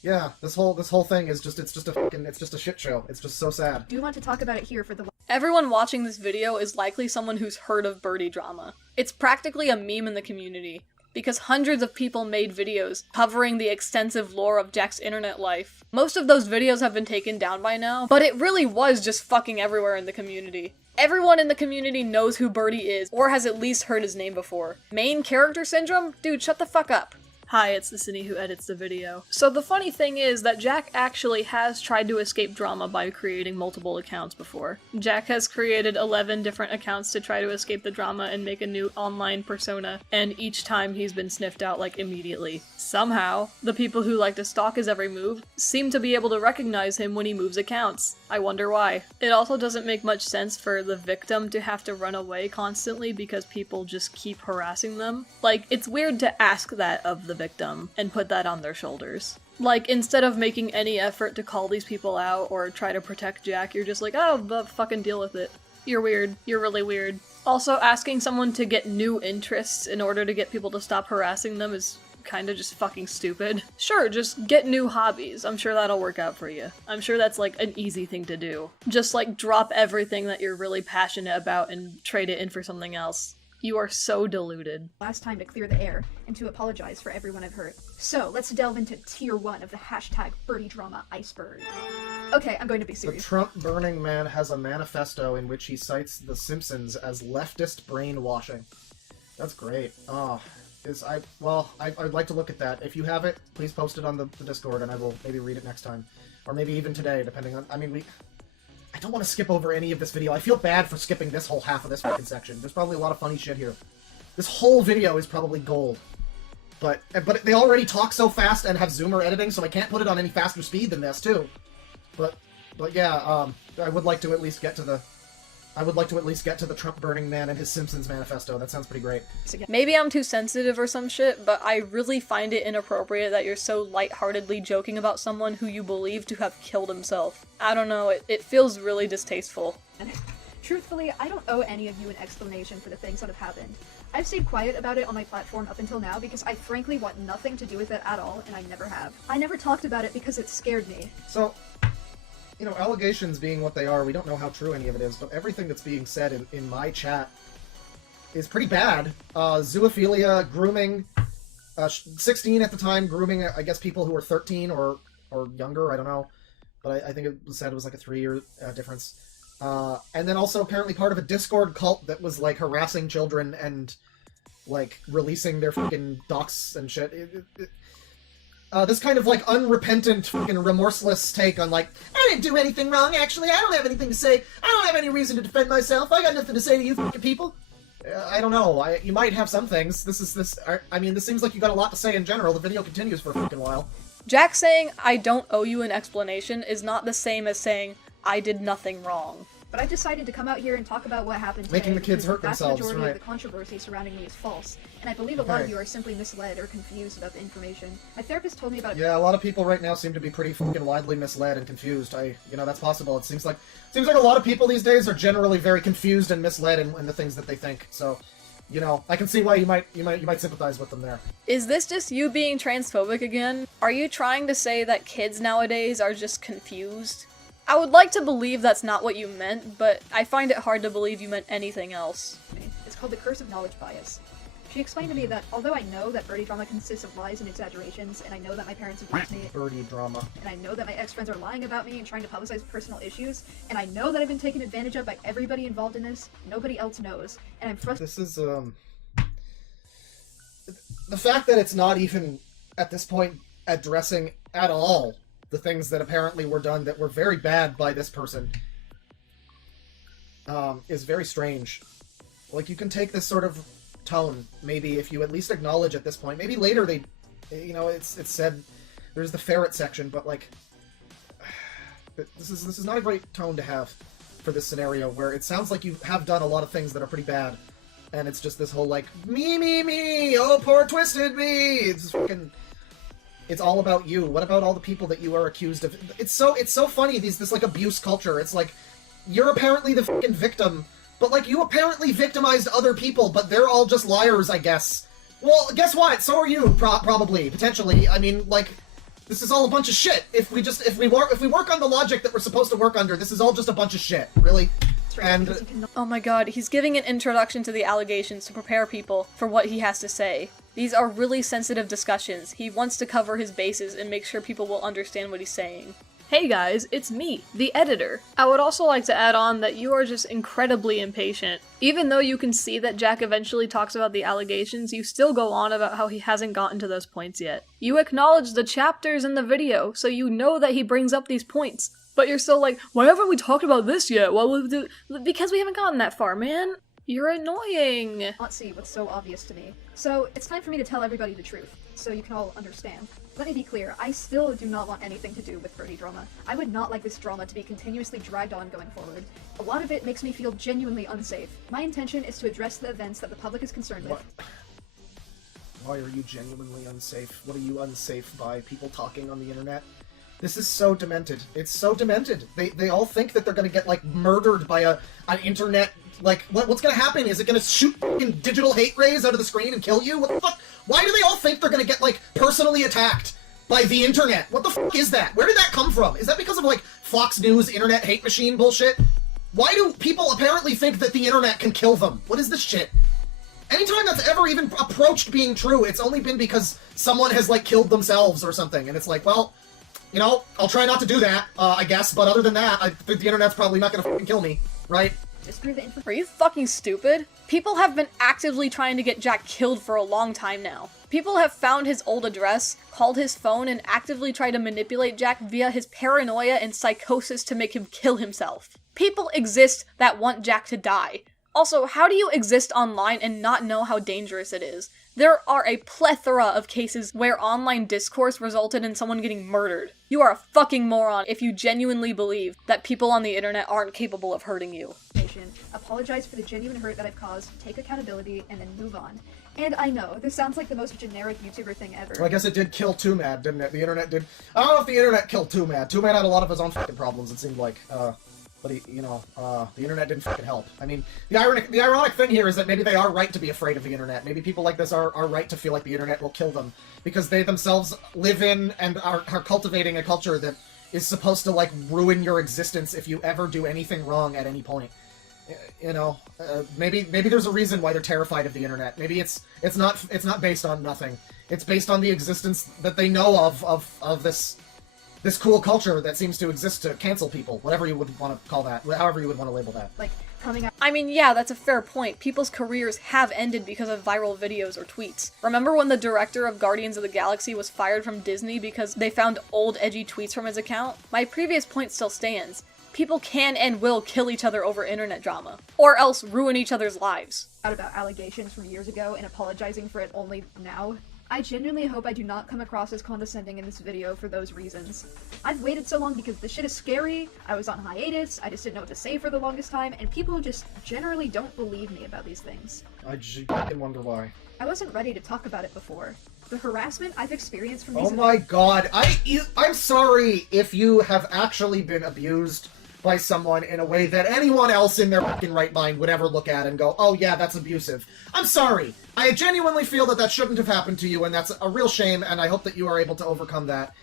yeah, this whole thing is just it's just a shit show. It's just so sad. Do you want to talk about it here for the? Everyone watching this video is likely someone who's heard of Birdie drama. It's practically a meme in the community, because hundreds of people made videos covering the extensive lore of Jack's internet life. Most of those videos have been taken down by now, but it really was just fucking everywhere in the community. Everyone in the community knows who Birdie is, or has at least heard his name before. Main character syndrome? Dude, shut the fuck up. Hi, it's the Cine who edits the video. So the funny thing is that Jack actually has tried to escape drama by creating multiple accounts before. Jack has created 11 different accounts to try to escape the drama and make a new online persona, and each time he's been sniffed out, like, immediately. Somehow, the people who like to stalk his every move seem to be able to recognize him when he moves accounts. I wonder why. It also doesn't make much sense for the victim to have to run away constantly because people just keep harassing them. Like, it's weird to ask that of the victim and put that on their shoulders. Like, instead of making any effort to call these people out or try to protect Jack, you're just like, oh, fucking deal with it. You're weird. You're really weird. Also, asking someone to get new interests in order to get people to stop harassing them is kinda just fucking stupid. Sure, just get new hobbies. I'm sure that'll work out for you. I'm sure that's like an easy thing to do. Just like drop everything that you're really passionate about and trade it in for something else. You are so deluded. Last time to clear the air and to apologize for everyone I've hurt. So let's delve into tier 1 of the hashtag Birdie drama iceberg. Okay, I'm going to be The serious. Trump Burning Man has a manifesto in which he cites The Simpsons as leftist brainwashing. That's great. Oh, I'd like to look at that. If you have it, please post it on the Discord and I will maybe read it next time. Or maybe even today, depending on... I mean, I don't want to skip over any of this video. I feel bad for skipping this whole half of this fucking section. There's probably a lot of funny shit here. This whole video is probably gold. But they already talk so fast and have zoomer editing, so I can't put it on any faster speed than this, too. But yeah, I would like to at least get to the Trump Burning Man and his Simpsons manifesto. That sounds pretty great. Maybe I'm too sensitive or some shit, but I really find it inappropriate that you're so lightheartedly joking about someone who you believe to have killed himself. I don't know, it feels really distasteful. Truthfully, I don't owe any of you an explanation for the things that have happened. I've stayed quiet about it on my platform up until now because I frankly want nothing to do with it at all, and I never have. I never talked about it because it scared me. So, you know, allegations being what they are, we don't know how true any of it is, but everything that's being said in my chat is pretty bad. Zoophilia, grooming, 16 at the time, grooming, I guess, people who were 13 or younger, I don't know. But I think it was said it was like a 3-year difference. And then also apparently part of a Discord cult that was, like, harassing children and, like, releasing their fucking docs and shit. This kind of, like, unrepentant, fucking remorseless take on, like, I didn't do anything wrong, actually, I don't have anything to say, I don't have any reason to defend myself, I got nothing to say to you fucking people. I don't know, you might have some things, I mean, this seems like you got a lot to say in general, the video continues for a fucking while. Jack saying, "I don't owe you an explanation" is not the same as saying, "I did nothing wrong." But I decided to come out here and talk about what happened today. Making the kids hurt because themselves, the vast majority right. of the controversy surrounding me is false, and I believe a lot of you are simply misled or confused about the information. My therapist told me about Yeah, a lot of people right now seem to be pretty fucking widely misled and confused. That's possible. It seems like a lot of people these days are generally very confused and misled in the things that they think. So, I can see why you might sympathize with them there. Is this just you being transphobic again? Are you trying to say that kids nowadays are just confused? I would like to believe that's not what you meant, but I find it hard to believe you meant anything else. It's called the curse of knowledge bias. She explained to me that although I know that Birdie drama consists of lies and exaggerations, and I know that my parents abused me, Birdie drama. and I know that my ex-friends are lying about me and trying to publicize personal issues, and I know that I've been taken advantage of by everybody involved in this, nobody else knows, and I'm frustrated. This is, the fact that it's not even, at this point, addressing at all the things that apparently were done that were very bad by this person, is very strange. Like, you can take this sort of tone, maybe, if you at least acknowledge at this point. Maybe later it's said, there's the ferret section, but, like, this is not a great tone to have for this scenario, where it sounds like you have done a lot of things that are pretty bad, and it's just this whole, like, me, oh, poor twisted me! It's fucking... It's all about you. What about all the people that you are accused of? It's so funny, this like abuse culture. It's like, you're apparently the fucking victim, but like you apparently victimized other people, but they're all just liars, I guess. Well, guess what? So are you, probably, potentially. I mean, like, this is all a bunch of shit. If we work on the logic that we're supposed to work under, this is all just a bunch of shit, really. And Oh my god, he's giving an introduction to the allegations to prepare people for what he has to say. These are really sensitive discussions. He wants to cover his bases and make sure people will understand what he's saying. Hey guys, it's me, the editor. I would also like to add on that you are just incredibly impatient. Even though you can see that Jack eventually talks about the allegations, you still go on about how he hasn't gotten to those points yet. You acknowledge the chapters in the video, so you know that he brings up these points. But you're still like, why haven't we talked about this yet? Because we haven't gotten that far, man. You're annoying. Not see what's so obvious to me. So it's time for me to tell everybody the truth, so you can all understand. Let me be clear, I still do not want anything to do with Birdie drama. I would not like this drama to be continuously dragged on going forward. A lot of it makes me feel genuinely unsafe. My intention is to address the events that the public is concerned with. Why are you genuinely unsafe? What are you unsafe by? People talking on the internet? This is so demented. It's so demented. They all think that they're gonna get, like, murdered by an internet... Like, what's gonna happen? Is it gonna shoot fucking digital hate rays out of the screen and kill you? What the fuck? Why do they all think they're gonna get, like, personally attacked by the internet? What the fuck is that? Where did that come from? Is that because of, like, Fox News internet hate machine bullshit? Why do people apparently think that the internet can kill them? What is this shit? Anytime that's ever even approached being true, it's only been because someone has, like, killed themselves or something. And it's like, well, I'll try not to do that, I guess, but other than that, I think the internet's probably not gonna fucking kill me, right? Are you fucking stupid? People have been actively trying to get Jack killed for a long time now. People have found his old address, called his phone, and actively tried to manipulate Jack via his paranoia and psychosis to make him kill himself. People exist that want Jack to die. Also, how do you exist online and not know how dangerous it is? There are a plethora of cases where online discourse resulted in someone getting murdered. You are a fucking moron if you genuinely believe that people on the internet aren't capable of hurting you. Apologize for the genuine hurt that I've caused, take accountability, and then move on. And I know, this sounds like the most generic YouTuber thing ever. Well, I guess it did kill Too Mad, didn't it? The internet did... I don't know if the internet killed Too Mad. Too Mad had a lot of his own fucking problems, it seemed like. But the internet didn't fucking help. I mean, the ironic thing here is that maybe they are right to be afraid of the internet. Maybe people like this are right to feel like the internet will kill them, because they themselves live in and are cultivating a culture that is supposed to, like, ruin your existence if you ever do anything wrong at any point. Maybe there's a reason why they're terrified of the internet. Maybe it's not based on nothing. It's based on the existence that they know of this cool culture that seems to exist to cancel people, whatever you would want to call that, however you would want to label that. Like, coming out. I mean, yeah, that's a fair point. People's careers have ended because of viral videos or tweets. Remember when the director of Guardians of the Galaxy was fired from Disney because they found old edgy tweets from his account? My previous point still stands. People can and will kill each other over internet drama, or else ruin each other's lives. Out about allegations from years ago and apologizing for it only now. I genuinely hope I do not come across as condescending in this video for those reasons. I've waited so long because this shit is scary, I was on hiatus, I just didn't know what to say for the longest time, and people just generally don't believe me about these things. I just fucking wonder why. I wasn't ready to talk about it before. The harassment I've experienced from these Oh my god, I'm sorry if you have actually been abused by someone in a way that anyone else in their fucking right mind would ever look at and go, oh yeah, that's abusive. I'm sorry. I genuinely feel that that shouldn't have happened to you, and that's a real shame, and I hope that you are able to overcome that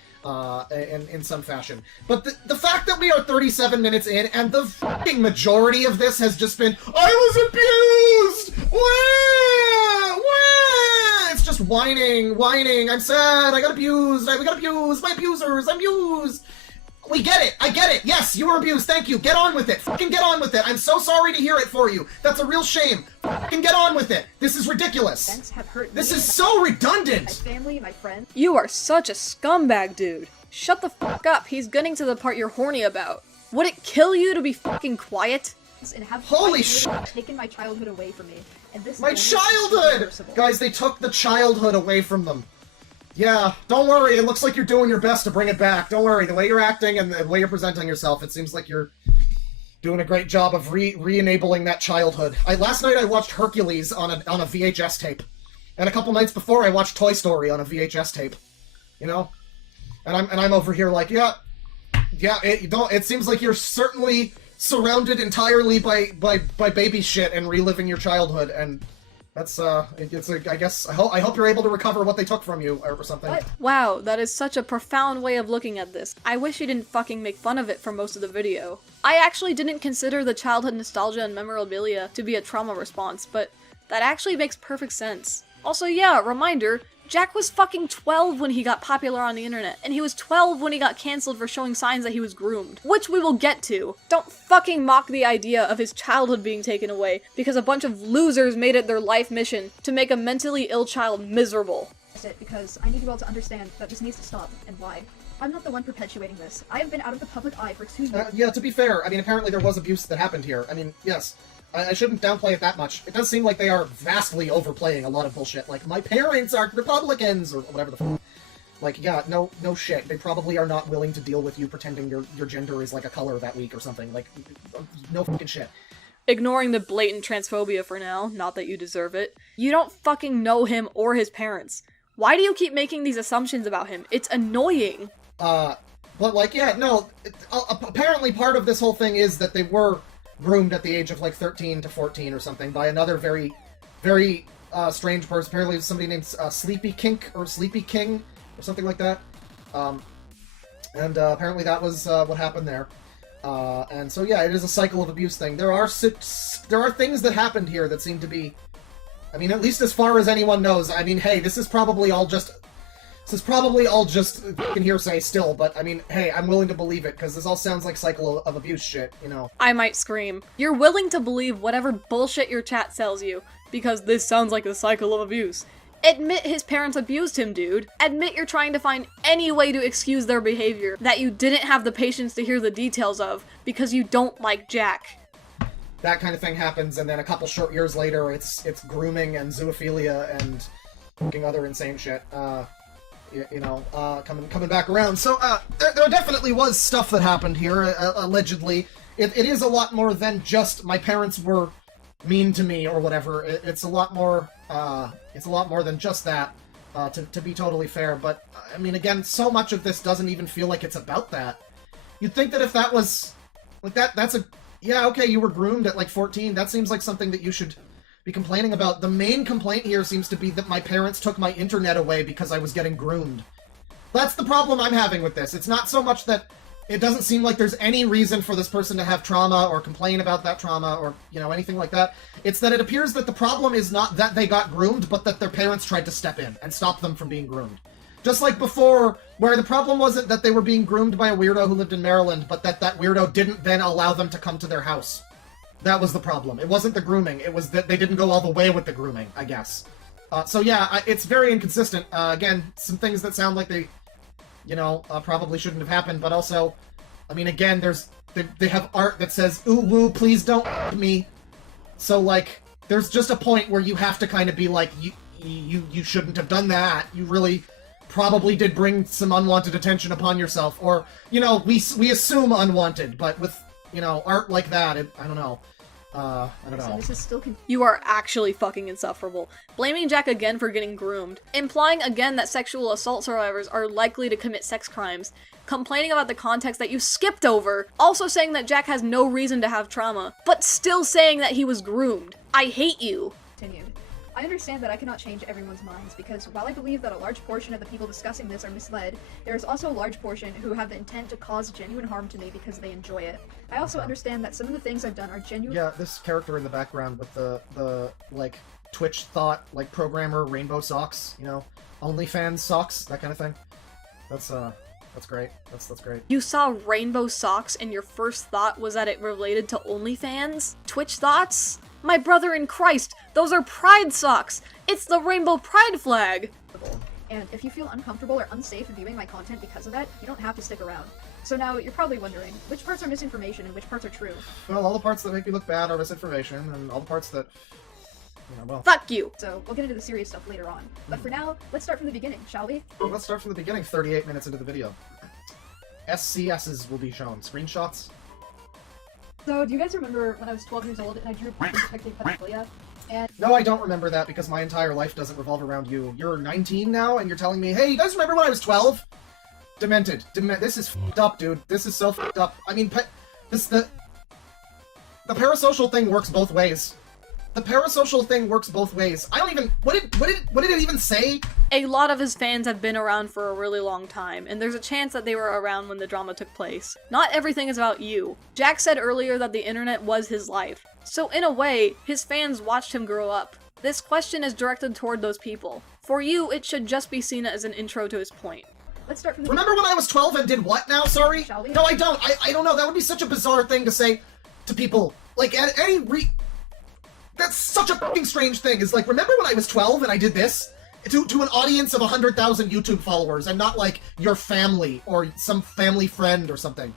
in some fashion. But the fact that we are 37 minutes in, and the fucking majority of this has just been, I was abused! Wah! Wah! It's just whining, I'm sad, I got abused, we got abused, my abusers, I'm abused! We get it! I get it! Yes, you were abused, thank you! Get on with it! Fucking get on with it! I'm so sorry to hear it for you! That's a real shame! Fucking get on with it! This is ridiculous! events have hurt This me, is so redundant! my family, my friends, You are such a scumbag, dude. Shut the fuck up, he's getting to the part you're horny about. Would it kill you to be fucking quiet? and have Holy quite taken my childhood away from me. And this My damage is childhood! irreversible. Guys, they took the childhood away from them. Yeah, don't worry, it looks like you're doing your best to bring it back. Don't worry, the way you're acting and the way you're presenting yourself, it seems like you're doing a great job of re-enabling that childhood. Last night I watched Hercules on a VHS tape. And a couple nights before I watched Toy Story on a VHS tape. You know? And I'm over here like, yeah, it seems like you're certainly surrounded entirely by baby shit and reliving your childhood, and that's I guess I hope you're able to recover what they took from you or something. What? Wow, that is such a profound way of looking at this. I wish you didn't fucking make fun of it for most of the video. I actually didn't consider the childhood nostalgia and memorabilia to be a trauma response, but that actually makes perfect sense. Also, yeah, reminder, Jack was fucking 12 when he got popular on the internet, and he was 12 when he got cancelled for showing signs that he was groomed, which we will get to. Don't fucking mock the idea of his childhood being taken away because a bunch of losers made it their life mission to make a mentally ill child miserable. It because I need you all to understand that this needs to stop and why. I'm not the one perpetuating this. I have been out of the public eye for 2 years. Yeah, to be fair, I mean, apparently there was abuse that happened here. I mean, yes. I shouldn't downplay it that much. It does seem like they are vastly overplaying a lot of bullshit. Like, my parents are Republicans, or whatever the fuck. Like, yeah, no shit. They probably are not willing to deal with you pretending your gender is like a color that week or something. Like, no fucking shit. Ignoring the blatant transphobia for now, not that you deserve it. You don't fucking know him or his parents. Why do you keep making these assumptions about him? It's annoying. But like, yeah, no, apparently part of this whole thing is that they were groomed at the age of like 13 to 14 or something by another very, very strange person. Apparently somebody named Sleepy Kink or Sleepy King or something like that. And apparently that was what happened there. And so yeah, it is a cycle of abuse thing. There are things that happened here that seem to be, I mean, at least as far as anyone knows. I mean, hey, this is probably all just fucking hearsay still, but I mean, hey, I'm willing to believe it, because this all sounds like cycle of abuse shit, you know. I might scream. You're willing to believe whatever bullshit your chat sells you, because this sounds like the cycle of abuse. Admit his parents abused him, dude. Admit you're trying to find any way to excuse their behavior that you didn't have the patience to hear the details of, because you don't like Jack. That kind of thing happens, and then a couple short years later, it's grooming and zoophilia and fucking other insane shit. You know, coming back around. So, there definitely was stuff that happened here, allegedly. It is a lot more than just my parents were mean to me or whatever. It's a lot more than just that, to be totally fair. But, I mean, again, so much of this doesn't even feel like it's about that. You'd think that if that was, like, yeah, okay, you were groomed at, like, 14, that seems like something that you should be complaining about. The main complaint here seems to be that my parents took my internet away because I was getting groomed. That's the problem I'm having with this. It's not so much that it doesn't seem like there's any reason for this person to have trauma or complain about that trauma or, you know, anything like that. It's that it appears that the problem is not that they got groomed, but that their parents tried to step in and stop them from being groomed. Just like before, where the problem wasn't that they were being groomed by a weirdo who lived in Maryland, but that weirdo didn't then allow them to come to their house. That was the problem. It wasn't the grooming. It was that they didn't go all the way with the grooming, I guess. So yeah, it's very inconsistent. Again, some things that sound like they, you know, probably shouldn't have happened, but also, I mean, again, they have art that says, ooh, woo, please don't me. So, like, there's just a point where you have to kind of be like, you shouldn't have done that. You really probably did bring some unwanted attention upon yourself. Or, you know, we assume unwanted, but with, you know, art like that, I don't know. I don't So know. this is still You are actually fucking insufferable. Blaming Jack again for getting groomed. Implying again that sexual assault survivors are likely to commit sex crimes. Complaining about the context that you skipped over. Also saying that Jack has no reason to have trauma. But still saying that he was groomed. I hate you. continued. I understand that I cannot change everyone's minds, because while I believe that a large portion of the people discussing this are misled, there is also a large portion who have the intent to cause genuine harm to me because they enjoy it. I also understand that some of the things I've done are genuine. Yeah, this character in the background with the like, Twitch thought, like, programmer rainbow socks, you know? OnlyFans socks, that kind of thing. That's great. That's great. You saw rainbow socks and your first thought was that it related to OnlyFans? Twitch thoughts? My brother in Christ, those are pride socks! It's the rainbow pride flag! And if you feel uncomfortable or unsafe viewing my content because of that, you don't have to stick around. So now, you're probably wondering, which parts are misinformation and which parts are true? Well, all the parts that make me look bad are misinformation, and all the parts that, you know, well... Fuck you! So, we'll get into the serious stuff later on. But for now, let's start from the beginning, shall we? Let's start from the beginning, 38 minutes into the video. SCSs will be shown. Screenshots? So, do you guys remember when I was 12 years old and I drew depicting pedophilia? And No, I don't remember that because my entire life doesn't revolve around you. You're 19 now, and you're telling me, hey, you guys remember when I was 12? Demented. This is f***ed up, dude. This is so f***ed up. I mean, the parasocial thing works both ways. The parasocial thing works both ways. I don't even... What did it even say? A lot of his fans have been around for a really long time, and there's a chance that they were around when the drama took place. Not everything is about you. Jack said earlier that the internet was his life. So in a way, his fans watched him grow up. This question is directed toward those people. For you, it should just be seen as an intro to his point. let's start from the Remember when I was 12 and did what now, sorry? Shall we? No, I don't. I don't know. That would be such a bizarre thing to say to people. Like, at any That's such a fucking strange thing. Is like, remember when I was 12 and I did this? To an audience of 100,000 YouTube followers, and not like your family or some family friend or something.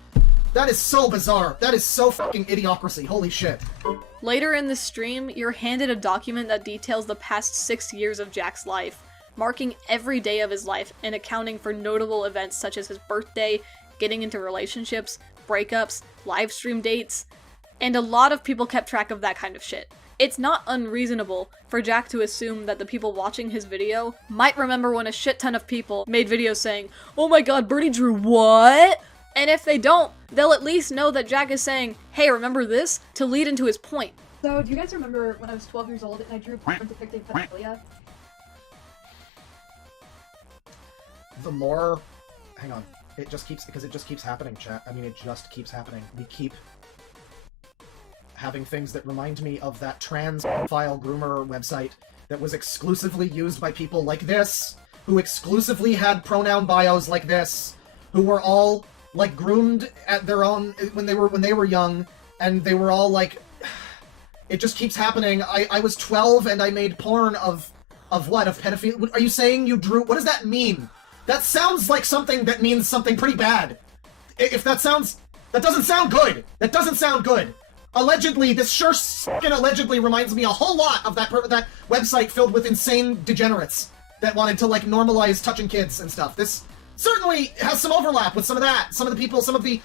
That is so bizarre. That is so fucking idiocracy. Holy shit. Later in the stream, you're handed a document that details the past 6 years of Jack's life, marking every day of his life and accounting for notable events such as his birthday, getting into relationships, breakups, live stream dates, and a lot of people kept track of that kind of shit. It's not unreasonable for Jack to assume that the people watching his video might remember when a shit ton of people made videos saying, "Oh my god, Birdie drew what?" And if they don't, they'll at least know that Jack is saying, "Hey, remember this?" to lead into his point. So, do you guys remember when I was 12 years old and I drew a porn depicting pedophilia? The more... Hang on. It just keeps happening, chat. I mean, it just keeps happening. We keep having things that remind me of that trans file groomer website that was exclusively used by people like this, who exclusively had pronoun bios like this, who were all, like, groomed at their own when they were young, and they were all like... It just keeps happening. I was 12 and I made porn of what? Of pedophilia? Are you saying you drew... What does that mean? That sounds like something that means something pretty bad. If that sounds... That doesn't sound good! That doesn't sound good! Allegedly, this sure fucking allegedly reminds me a whole lot of that website filled with insane degenerates that wanted to, like, normalize touching kids and stuff. This certainly has some overlap with some of that. Some of the people, some of the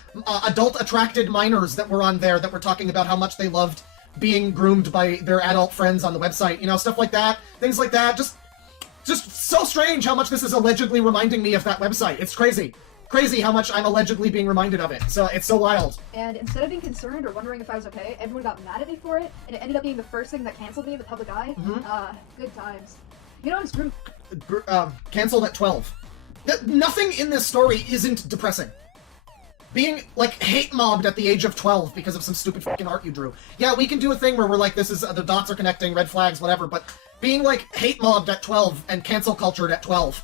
adult-attracted minors that were on there that were talking about how much they loved being groomed by their adult friends on the website. You know, stuff like that. Things like that. Just so strange how much this is allegedly reminding me of that website. It's crazy. Crazy how much I'm allegedly being reminded of it. So it's so wild. And instead of being concerned or wondering if I was okay, everyone got mad at me for it, and it ended up being the first thing that canceled me in the public eye. Good times. You know, I was groomed. Cancelled at 12. Nothing in this story isn't depressing. Being, like, hate mobbed at the age of 12 because of some stupid fucking art you drew. Yeah, we can do a thing where we're like, this is, the dots are connecting, red flags, whatever, but being, like, hate mobbed at 12 and cancel cultured at 12,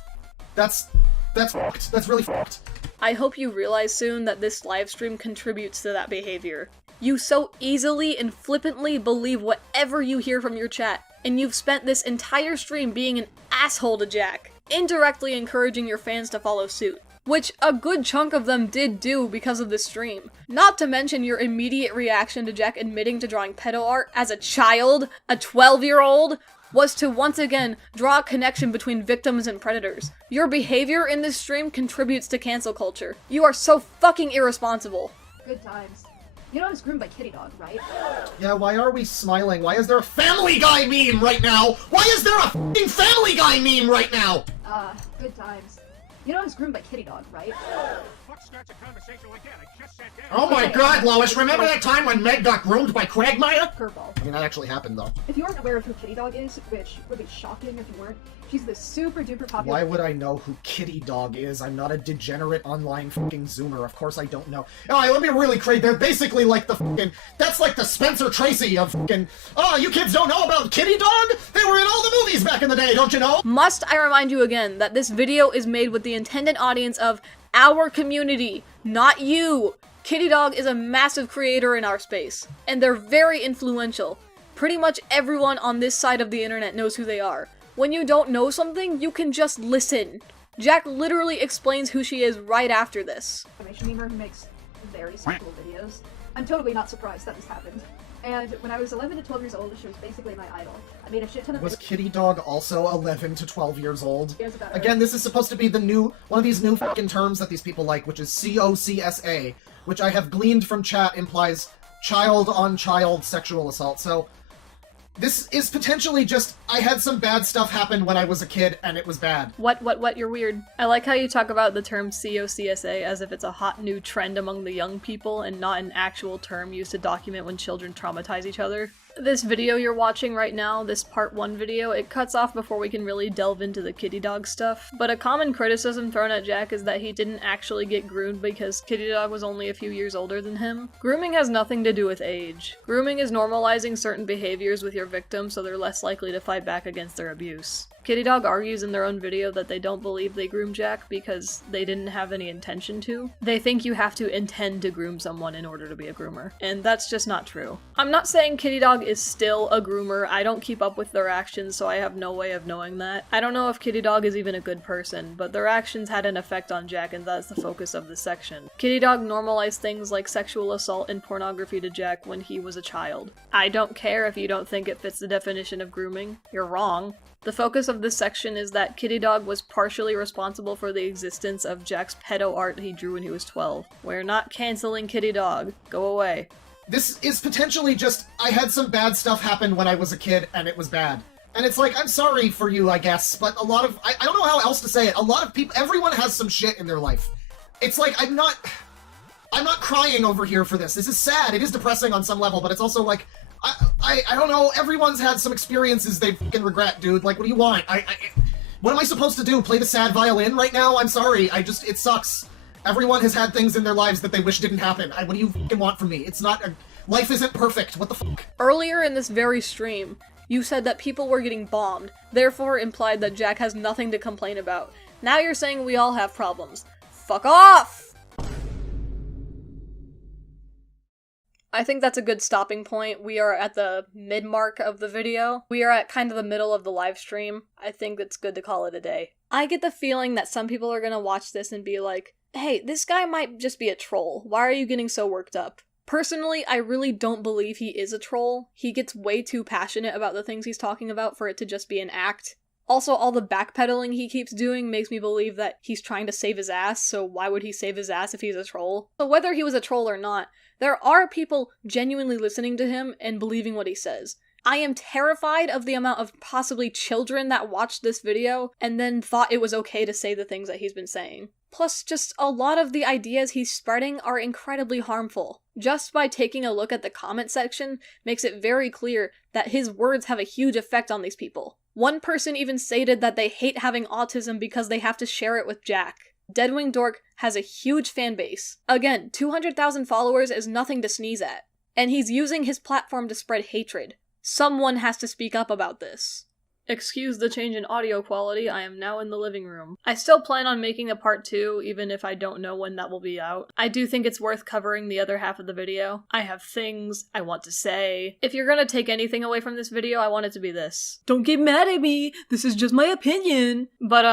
that's fucked. That's really fucked. I hope you realize soon that this livestream contributes to that behavior. You so easily and flippantly believe whatever you hear from your chat, and you've spent this entire stream being an asshole to Jack, indirectly encouraging your fans to follow suit. Which a good chunk of them did do because of this stream. Not to mention your immediate reaction to Jack admitting to drawing pedo art as a child, a 12-year-old. was to once again draw a connection between victims and predators. Your behavior in this stream contributes to cancel culture. You are so fucking irresponsible. Good times. You know I was groomed by Kitty Dog, right? Yeah, why are we smiling? Why is there a Family Guy meme right now? Why is there a f***ing Family Guy meme right now? Good times. You know I was groomed by Kitty Dog, right? Oh my god, Lois, remember that time when Meg got groomed by Quagmire? Curveball. I mean, that actually happened, though. If you aren't aware of who Kitty Dog is, which would be shocking if you weren't, she's this super duper popular— Why would I know who Kitty Dog is? I'm not a degenerate online fucking Zoomer. Of course I don't know. Alright, let me really create. They're basically like the fucking— that's like the Spencer Tracy of fucking— oh, you kids don't know about Kitty Dog? They were in all the movies back in the day, don't you know? Must I remind you again that this video is made with the intended audience of our community, not you. Kitty Dog is a massive creator in our space, and they're very influential. Pretty much everyone on this side of the internet knows who they are. When you don't know something, you can just listen. Jack literally explains who she is right after this. animation memer who makes very simple videos. I'm totally not surprised that this happened. And when I was 11 to 12 years old, she was basically my idol. I made a shit ton of Was Kitty Dog also 11 to 12 years old? videos about her. Again, this is supposed to be the new— one of these new fucking terms that these people like, which is COCSA, which I have gleaned from chat implies child-on-child sexual assault. So, this is potentially just— I had some bad stuff happen when I was a kid, and it was bad. What, you're weird. I like how you talk about the term COCSA as if it's a hot new trend among the young people and not an actual term used to document when children traumatize each other. This video you're watching right now, this part 1 video, it cuts off before we can really delve into the Kitty Dog stuff. But a common criticism thrown at Jack is that he didn't actually get groomed because Kitty Dog was only a few years older than him. Grooming has nothing to do with age. Grooming is normalizing certain behaviors with your victim so they're less likely to fight back against their abuse. Kitty Dog argues in their own video that they don't believe they groomed Jack because they didn't have any intention to. They think you have to intend to groom someone in order to be a groomer, and that's just not true. I'm not saying Kitty Dog is still a groomer. I don't keep up with their actions, so I have no way of knowing that. I don't know if Kitty Dog is even a good person, but their actions had an effect on Jack, and that's the focus of this section. Kitty Dog normalized things like sexual assault and pornography to Jack when he was a child. I don't care if you don't think it fits the definition of grooming. You're wrong. The focus of this section is that Kitty Dog was partially responsible for the existence of Jack's pedo art he drew when he was 12. We're not canceling Kitty Dog. Go away. This is potentially just— I had some bad stuff happen when I was a kid, and it was bad. And it's like, I'm sorry for you, I guess, but a lot of— I don't know how else to say it. A lot of people— everyone has some shit in their life. It's like, I'm not crying over here for this. This is sad. It is depressing on some level, but it's also like— I don't know, everyone's had some experiences they fucking regret, dude. Like, what do you want? What am I supposed to do? Play the sad violin right now? I'm sorry, it sucks. Everyone has had things in their lives that they wish didn't happen. What do you fucking want from me? It's not— life isn't perfect, what the fuck? Earlier in this very stream, you said that people were getting bombed, therefore implied that Jack has nothing to complain about. Now you're saying we all have problems. Fuck off! I think that's a good stopping point. We are at the mid-mark of the video. We are at kind of the middle of the live stream. I think it's good to call it a day. I get the feeling that some people are gonna watch this and be like, hey, this guy might just be a troll. Why are you getting so worked up? Personally, I really don't believe he is a troll. He gets way too passionate about the things he's talking about for it to just be an act. Also, all the backpedaling he keeps doing makes me believe that he's trying to save his ass, so why would he save his ass if he's a troll? So whether he was a troll or not, there are people genuinely listening to him and believing what he says. I am terrified of the amount of possibly children that watched this video and then thought it was okay to say the things that he's been saying. Plus, just a lot of the ideas he's spreading are incredibly harmful. Just by taking a look at the comment section makes it very clear that his words have a huge effect on these people. One person even stated that they hate having autism because they have to share it with Jack. Dead Wing Dork has a huge fan base. Again, 200,000 followers is nothing to sneeze at. And he's using his platform to spread hatred. Someone has to speak up about this. Excuse the change in audio quality, I am now in the living room. I still plan on making a part 2, even if I don't know when that will be out. I do think it's worth covering the other half of the video. I have things I want to say. If you're gonna take anything away from this video, I want it to be this. Don't get mad at me! This is just my opinion! But,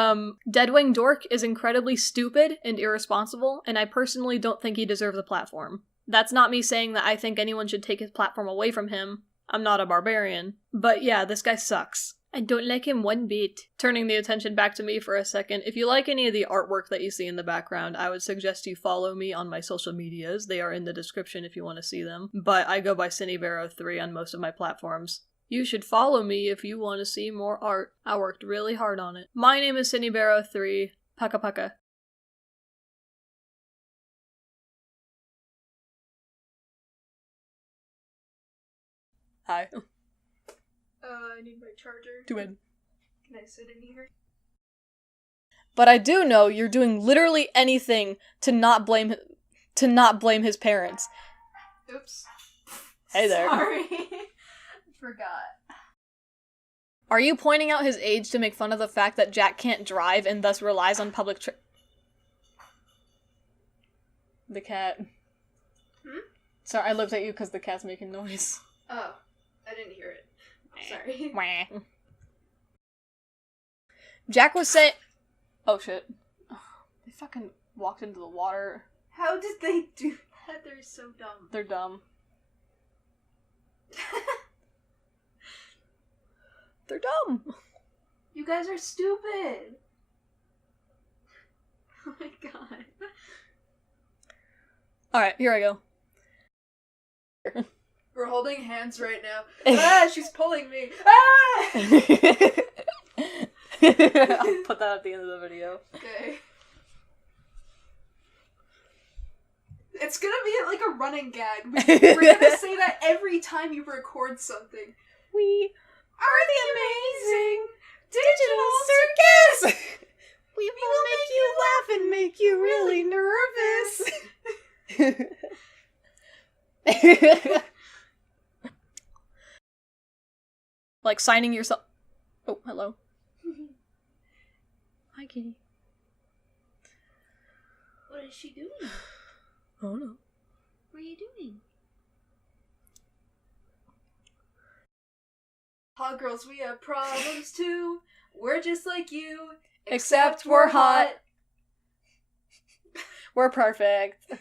Dead Wing Dork is incredibly stupid and irresponsible, and I personally don't think he deserves a platform. That's not me saying that I think anyone should take his platform away from him. I'm not a barbarian. But yeah, this guy sucks. I don't like him one bit. Turning the attention back to me for a second, if you like any of the artwork that you see in the background, I would suggest you follow me on my social medias. They are in the description if you want to see them. But I go by Cinevero3 on most of my platforms. You should follow me if you want to see more art. I worked really hard on it. My name is Cinevero3. Paka paka. Hi. I need my charger. Do it. Can I sit in here? But I do know you're doing literally anything to not blame his parents. Oops. Hey there. Sorry. Forgot. Are you pointing out his age to make fun of the fact that Jack can't drive and thus relies on public The cat. Sorry, I looked at you because the cat's making noise. Oh, I didn't hear it. Sorry. Wah. Jack was saying... Oh shit. They fucking walked into the water. How did they do that? They're so dumb. They're dumb. They're dumb. You guys are stupid. Oh my god. Alright, here I go. We're holding hands right now. Ah, she's pulling me. Ah! I'll put that at the end of the video. Okay. It's gonna be like a running gag. We're gonna say that every time you record something. We Are the amazing digital circus! We will make you laugh and make you really nervous. Like signing yourself. Oh, hello. Hi, kitty. What is she doing? Oh no. What are you doing? Hot girls, we have problems too. We're just like you. Except we're hot. We're perfect.